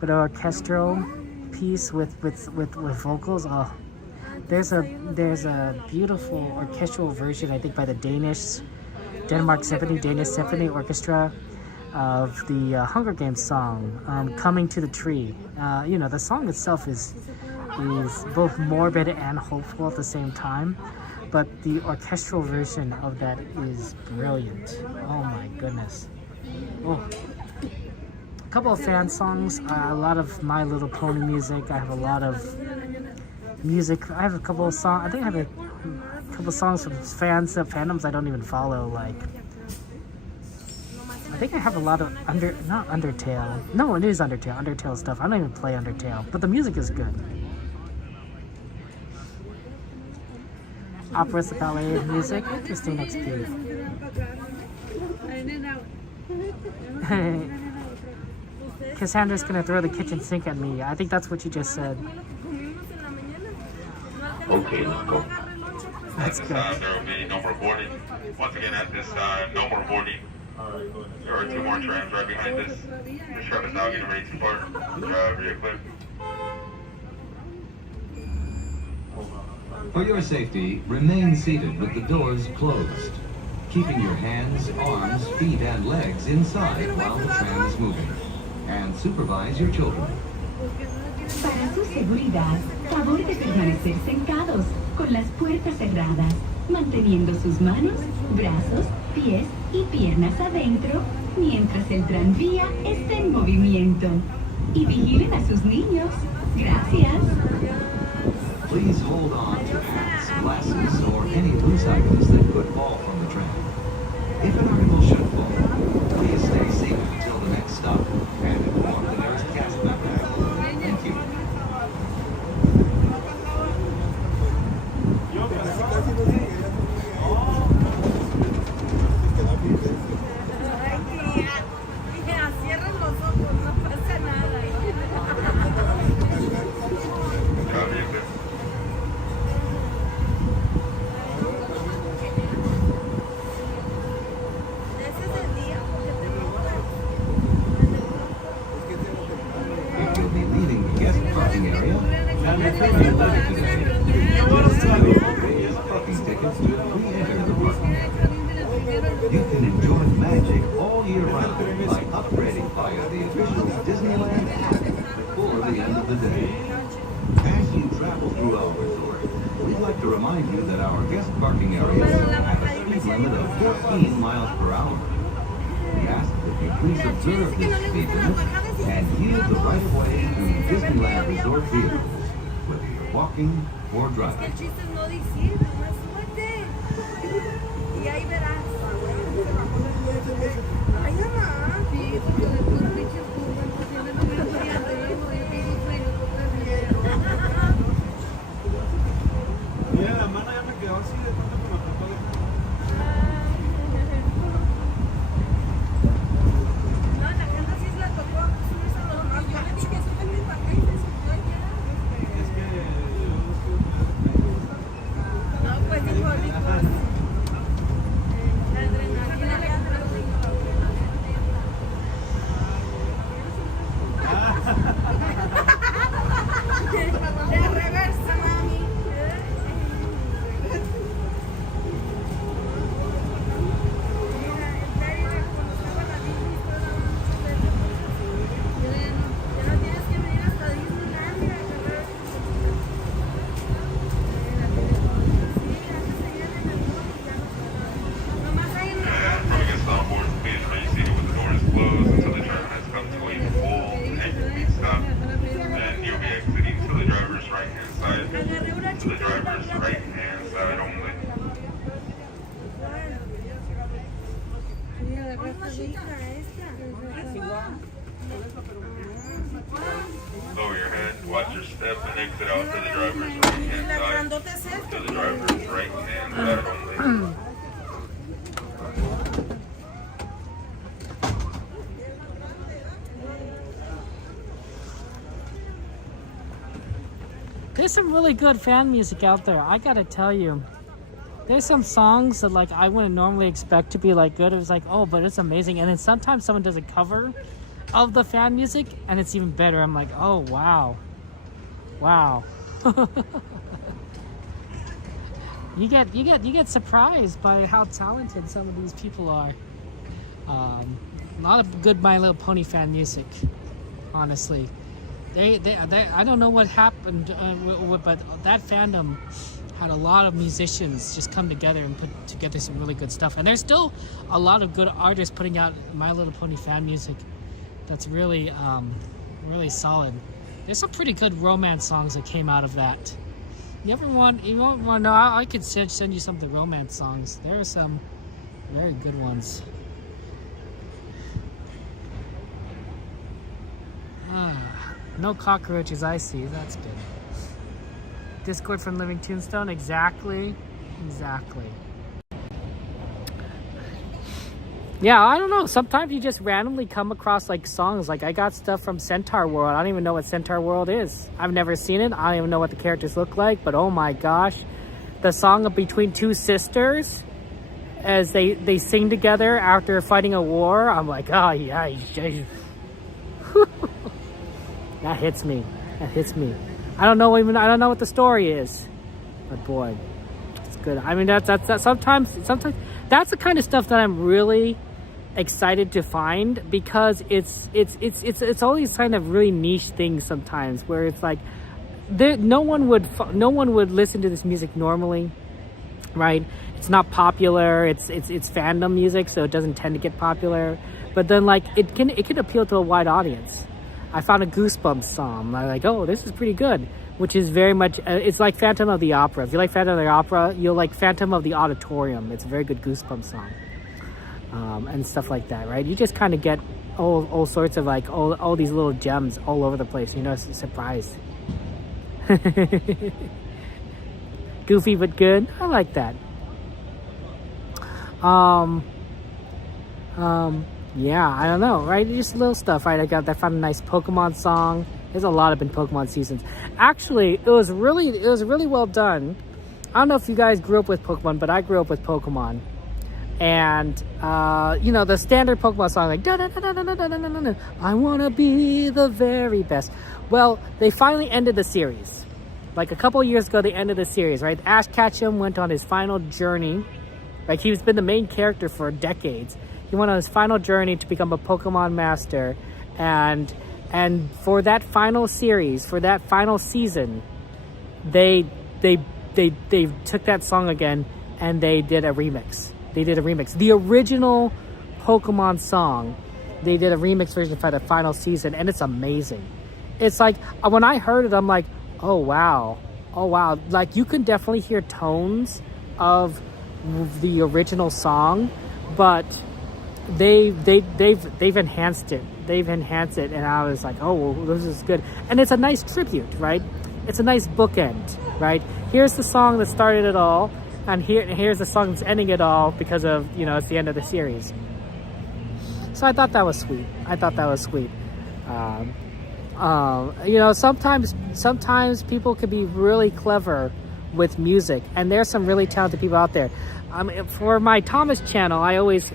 But an orchestral piece with vocals, oh, there's a beautiful orchestral version, I think, by the Danish Symphony Orchestra of the Hunger Games song, Coming to the Tree. You know, the song itself is both morbid and hopeful at the same time, but the orchestral version of that is brilliant. Oh my goodness. Oh. A couple of fan songs, a lot of My Little Pony music. I have a lot of music. I have a couple of songs. I think I have a couple of songs from fandoms I don't even follow. Like, I think I have a lot of not Undertale. No, it is Undertale stuff. I don't even play Undertale, but the music is good. Operas, ballet, music. Interesting XP. Cassandra's gonna throw the kitchen sink at me. I think that's what you just said. Okay, let's go. That's good. There will be no more boarding. Once again, at this time, no more boarding. There are 2 more trams right behind this. This tram is now getting ready to board. Re-equip. For your safety, remain seated with the doors closed, keeping your hands, arms, feet, and legs inside while the tram is moving. And supervise your children. Para su seguridad, favor de permanecer sentados, con las puertas cerradas, manteniendo sus manos, brazos, pies y piernas adentro, mientras el tranvía esté en movimiento. Y vigilen a sus niños. Gracias. Please hold on to hats, glasses, or any loose items that could fall from the tram. If an article should fall, please stay seated until the next stop and inform the nearest cast member. Thank you. remind you that our guest parking areas have a speed limit of 14 miles per hour. We ask that you please observe this speed limit and yield the right of way to Disneyland Resort vehicles, whether you're walking or driving. Mira, la mano ya me quedó así de tanto que me tocó de... No, la gente sí se la tocó subirse a los más. Yo le dije, súbeme para acá y se subió ya. Es que yo no, pues dijo, la adrenalina le entró. De reversa, mami. When it gets on board, please remain seated with the doors closed until the driver has come to a full and complete stop. Then you'll be exiting to the driver's right-hand side. To the driver's right-hand side only. Lower your head, watch your step, and exit out to the driver's right-hand side. To the driver's right-hand side only. There's some really good fan music out there, I gotta tell you. There's some songs that like I wouldn't normally expect to be like good. It was like, oh, but it's amazing. And then sometimes someone does a cover of the fan music and it's even better. I'm like, oh wow. Wow. you get surprised by how talented some of these people are. A lot of good My Little Pony fan music, honestly. They I don't know what happened, but that fandom had a lot of musicians just come together and put together some really good stuff. And there's still a lot of good artists putting out My Little Pony fan music that's really, really solid. There's some pretty good romance songs that came out of that. You want to know, I could send you some of the romance songs. There are some very good ones. No cockroaches I see, that's good. Discord from Living Tombstone, exactly. Yeah, I don't know, sometimes you just randomly come across like songs. Like I got stuff from Centaur World. I don't even know what Centaur World is. I've never seen it. I don't even know what the characters look like, but oh my gosh. The song of Between Two Sisters, as they sing together after fighting a war, I'm like, oh yeah. That hits me. I don't know what the story is, but boy, it's good. I mean, that's sometimes that's the kind of stuff that I'm really excited to find, because it's all these kind of really niche things sometimes where it's like no one would listen to this music normally, right? It's not popular. It's fandom music, so it doesn't tend to get popular. But then like it can appeal to a wide audience. I found a Goosebumps song. I'm like, oh, this is pretty good, which is very much, it's like Phantom of the Opera. If you like Phantom of the Opera, you'll like Phantom of the Auditorium. It's a very good Goosebumps song. And stuff like that, right? You just kind of get all sorts of like, all these little gems all over the place. You know, it's a surprise. Goofy but good. I like that. Yeah, I don't know, right? Just little stuff, right? I found a nice Pokemon song. There's a lot of Pokemon seasons. Actually, it was really well done. I don't know if you guys grew up with Pokemon, but I grew up with Pokemon. And you know, the standard Pokemon song, like da da da da da da da da da, I wanna be the very best. Well, they finally ended the series. Like a couple years ago, they ended the series, right? Ash Ketchum went on his final journey. Like he's been the main character for decades. He went on his final journey to become a Pokemon master, and for that final series, for that final season, they they took that song again and they did a remix. The original Pokemon song, they did a remix version for the final season, and it's amazing. It's like, when I heard it, I'm like, oh wow. Like, you can definitely hear tones of the original song, but they've enhanced it. And I was like, oh, well, this is good. And it's a nice tribute, right? It's a nice bookend, right? Here's the song that started it all, and here's the song that's ending it all, because of, it's the end of the series. So I thought that was sweet. Sometimes people can be really clever with music, and there's some really talented people out there. For my Thomas channel, I always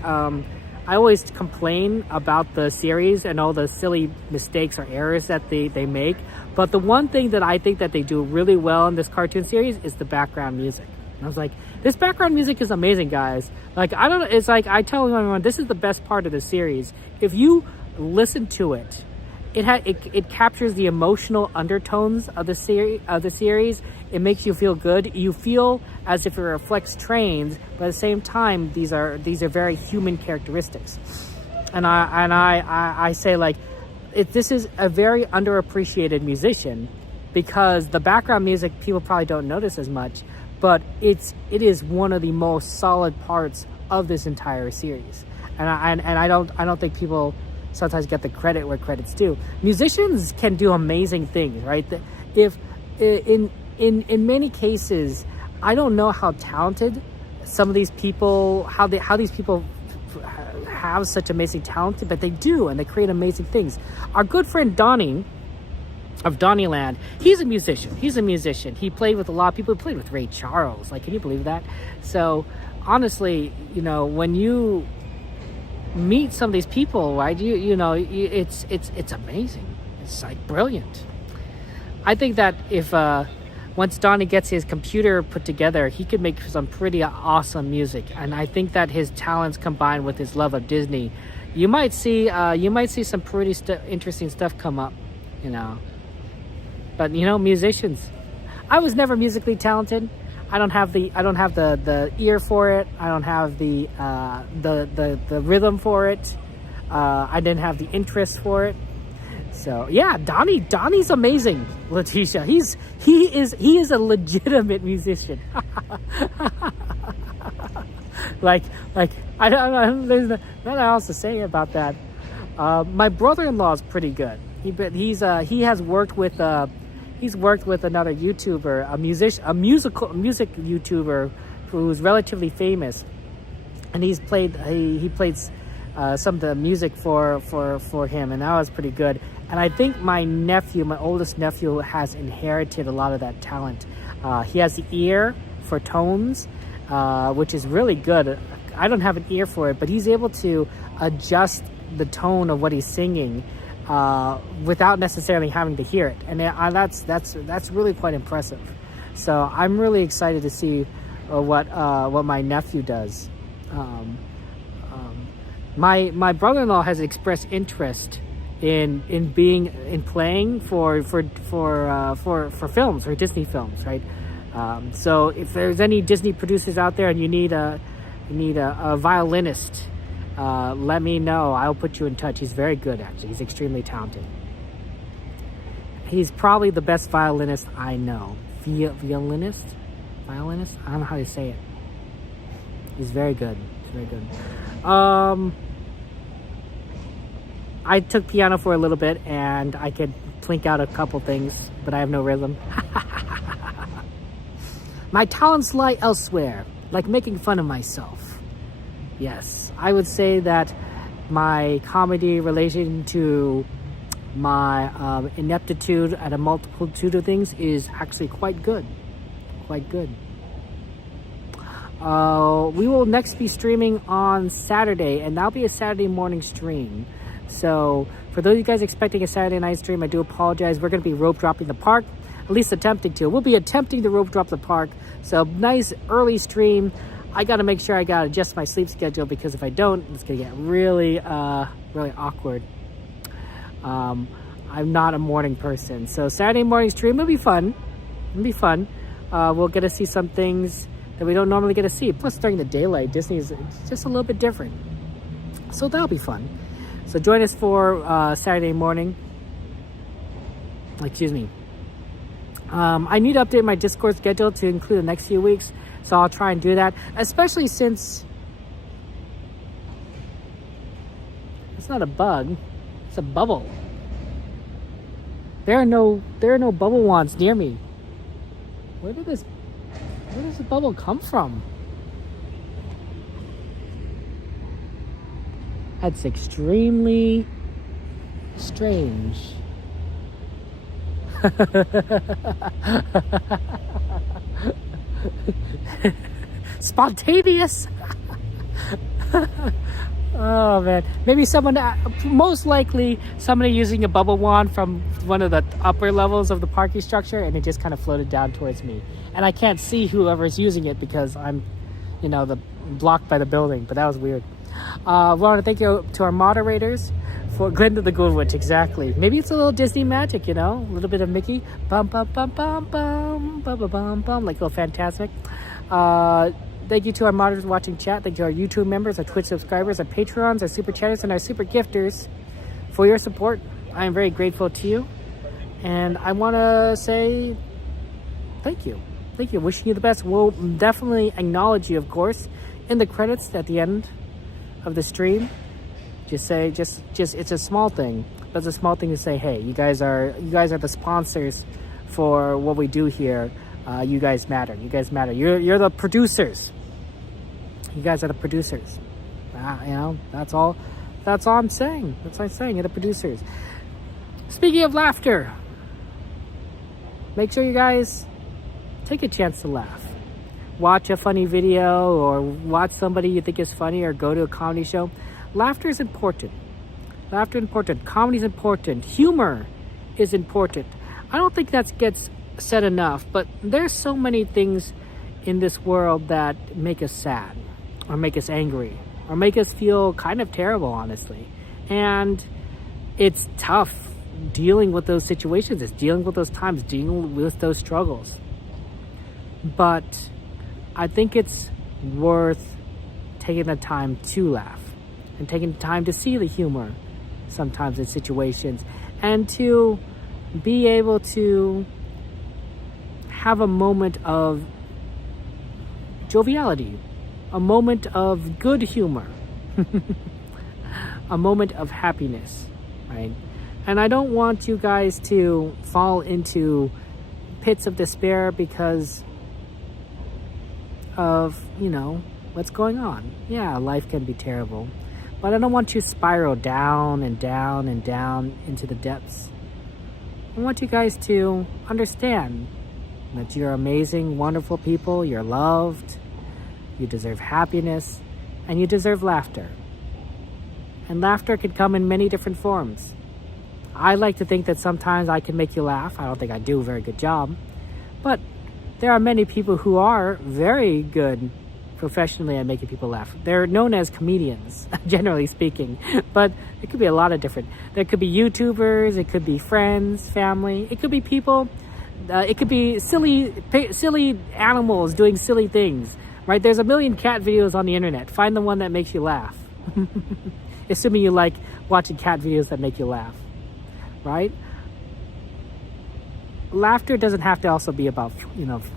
complain about the series and all the silly mistakes or errors that they make. But the one thing that I think that they do really well in this cartoon series is the background music. And I was like, this background music is amazing, guys. Like, it's like, I tell everyone, this is the best part of the series. If you listen to it, it captures the emotional undertones of the series. It makes you feel good. You feel as if it reflects trains, but at the same time, these are very human characteristics. And I say, like, this is a very underappreciated musician, because the background music people probably don't notice as much, but it is one of the most solid parts of this entire series. And I don't think people sometimes get the credit where credit's due. Musicians can do amazing things, right? If in many cases, I don't know how talented some of these people, how these people have such amazing talent, but they do, and they create amazing things. Our good friend Donnie of Disneyland, he's a musician. He played with a lot of people. He played with Ray Charles. Like, can you believe that? So honestly, when you meet some of these people, right, it's amazing. It's like brilliant. I think that if once Donnie gets his computer put together, he could make some pretty awesome music. And I think that his talents combined with his love of Disney, you might see some pretty interesting stuff come up, But musicians, I was never musically talented. I don't have the ear for it. I don't have the rhythm for it. I didn't have the interest for it. So yeah, Donnie's amazing, Letitia. He is a legitimate musician. like there's nothing else to say about that. My brother-in-law is pretty good. He has worked with another YouTuber, a music YouTuber who's relatively famous, and he played some of the music for him, and that was pretty good. And I think my oldest nephew, has inherited a lot of that talent. He has the ear for tones, which is really good. I don't have an ear for it, but he's able to adjust the tone of what he's singing without necessarily having to hear it, and that's really quite impressive. So I'm really excited to see what my nephew does. My brother-in-law has expressed interest in playing for films, or Disney films, right? So if there's any Disney producers out there and you need a violinist, let me know. I'll put you in touch. He's very good, actually. He's extremely talented. He's probably the best violinist I know. Violinist? I don't know how to say it. He's very good. I took piano for a little bit, and I could plink out a couple things, but I have no rhythm. My talents lie elsewhere, like making fun of myself. Yes, I would say that my comedy relation to my ineptitude at a multitude of things is actually quite good. We will next be streaming on Saturday, and that'll be a Saturday morning stream. So for those of you guys expecting a Saturday night stream, I do apologize. We're going to be rope dropping the park, at least attempting to. We'll be attempting to rope drop the park. So nice early stream. I got to make sure I got to adjust my sleep schedule, because if I don't, it's going to get really awkward. I'm not a morning person. So Saturday morning stream will be fun. we'll get to see some things that we don't normally get to see. Plus, during the daylight, Disney is just a little bit different. So that'll be fun. So join us for Saturday morning. Excuse me. I need to update my Discord schedule to include the next few weeks. So I'll try and do that. Especially since it's not a bug. It's a bubble. There are no bubble wands near me. Where does the bubble come from? That's extremely strange. Spontaneous. Oh man, maybe someone, most likely somebody using a bubble wand from one of the upper levels of the parking structure, and it just kind of floated down towards me, and I can't see whoever's using it because I'm, blocked by the building. But that was weird. We want to thank you to our moderators for Glinda the Good Witch. Exactly. Maybe it's a little Disney magic, a little bit of Mickey, bum bum bum bum bum bum bum bum bum, like a little Fantasmic. Thank you to our moderators watching chat. Thank you to our YouTube members, our Twitch subscribers, our Patreons, our Super Chatters, and our Super Gifters for your support. I am very grateful to you. And I want to say thank you. Thank you. Wishing you the best. We'll definitely acknowledge you, of course, in the credits at the end of the stream. Just it's a small thing. But it's a small thing to say, hey, you guys are the sponsors for what we do here. You guys matter. You guys matter. You're the producers. You guys are the producers. That's all I'm saying. That's what I'm saying. You're the producers. Speaking of laughter, make sure you guys take a chance to laugh. Watch a funny video or watch somebody you think is funny or go to a comedy show. Laughter is important. Laughter is important. Comedy is important. Humor is important. I don't think that gets said enough, but there's so many things in this world that make us sad or make us angry or make us feel kind of terrible, honestly. And it's tough dealing with those situations. It's dealing with those times, dealing with those struggles. But I think it's worth taking the time to laugh and taking the time to see the humor sometimes in situations and to be able to have a moment of joviality, a moment of good humor, a moment of happiness, right? And I don't want you guys to fall into pits of despair because of, what's going on. Yeah, life can be terrible, but I don't want you to spiral down and down and down into the depths. I want you guys to understand that you're amazing, wonderful people. You're loved. You deserve happiness. And you deserve laughter. And laughter can come in many different forms. I like to think that sometimes I can make you laugh. I don't think I do a very good job. But there are many people who are very good professionally at making people laugh. They're known as comedians, generally speaking. But it could be a lot of different. There could be YouTubers. It could be friends, family. It could be people. It could be silly animals doing silly things, right? There's a million cat videos on the internet. Find the one that makes you laugh. Assuming you like watching cat videos that make you laugh, right? Laughter doesn't have to also be about,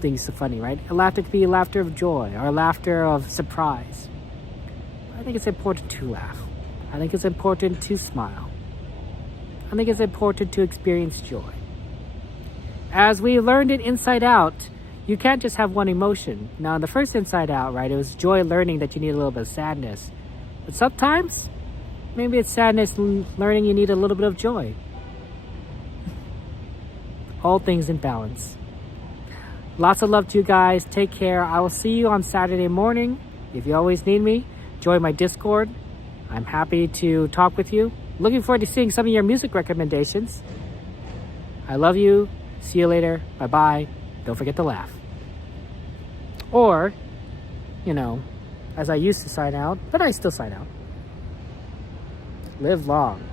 things so funny, right? Laughter could be laughter of joy or laughter of surprise. I think it's important to laugh. I think it's important to smile. I think it's important to experience joy. As we learned in Inside Out, you can't just have one emotion. Now, in the first Inside Out, right, it was joy learning that you need a little bit of sadness. But sometimes, maybe it's sadness learning you need a little bit of joy. All things in balance. Lots of love to you guys. Take care. I will see you on Saturday morning. If you always need me, join my Discord. I'm happy to talk with you. Looking forward to seeing some of your music recommendations. I love you. See you later. Bye-bye. Don't forget to laugh. Or, as I used to sign out, but I still sign out. Live long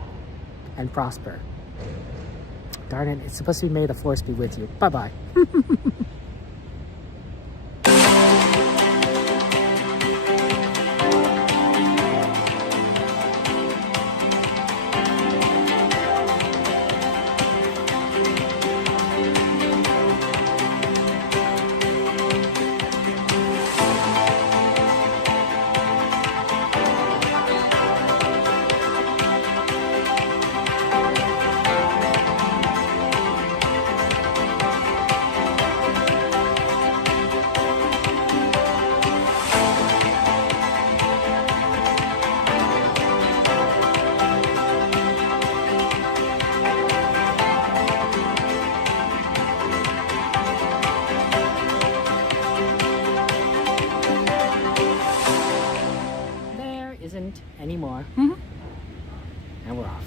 and prosper. Darn it, it's supposed to be may the force be with you. Bye-bye. isn't anymore. And we're off.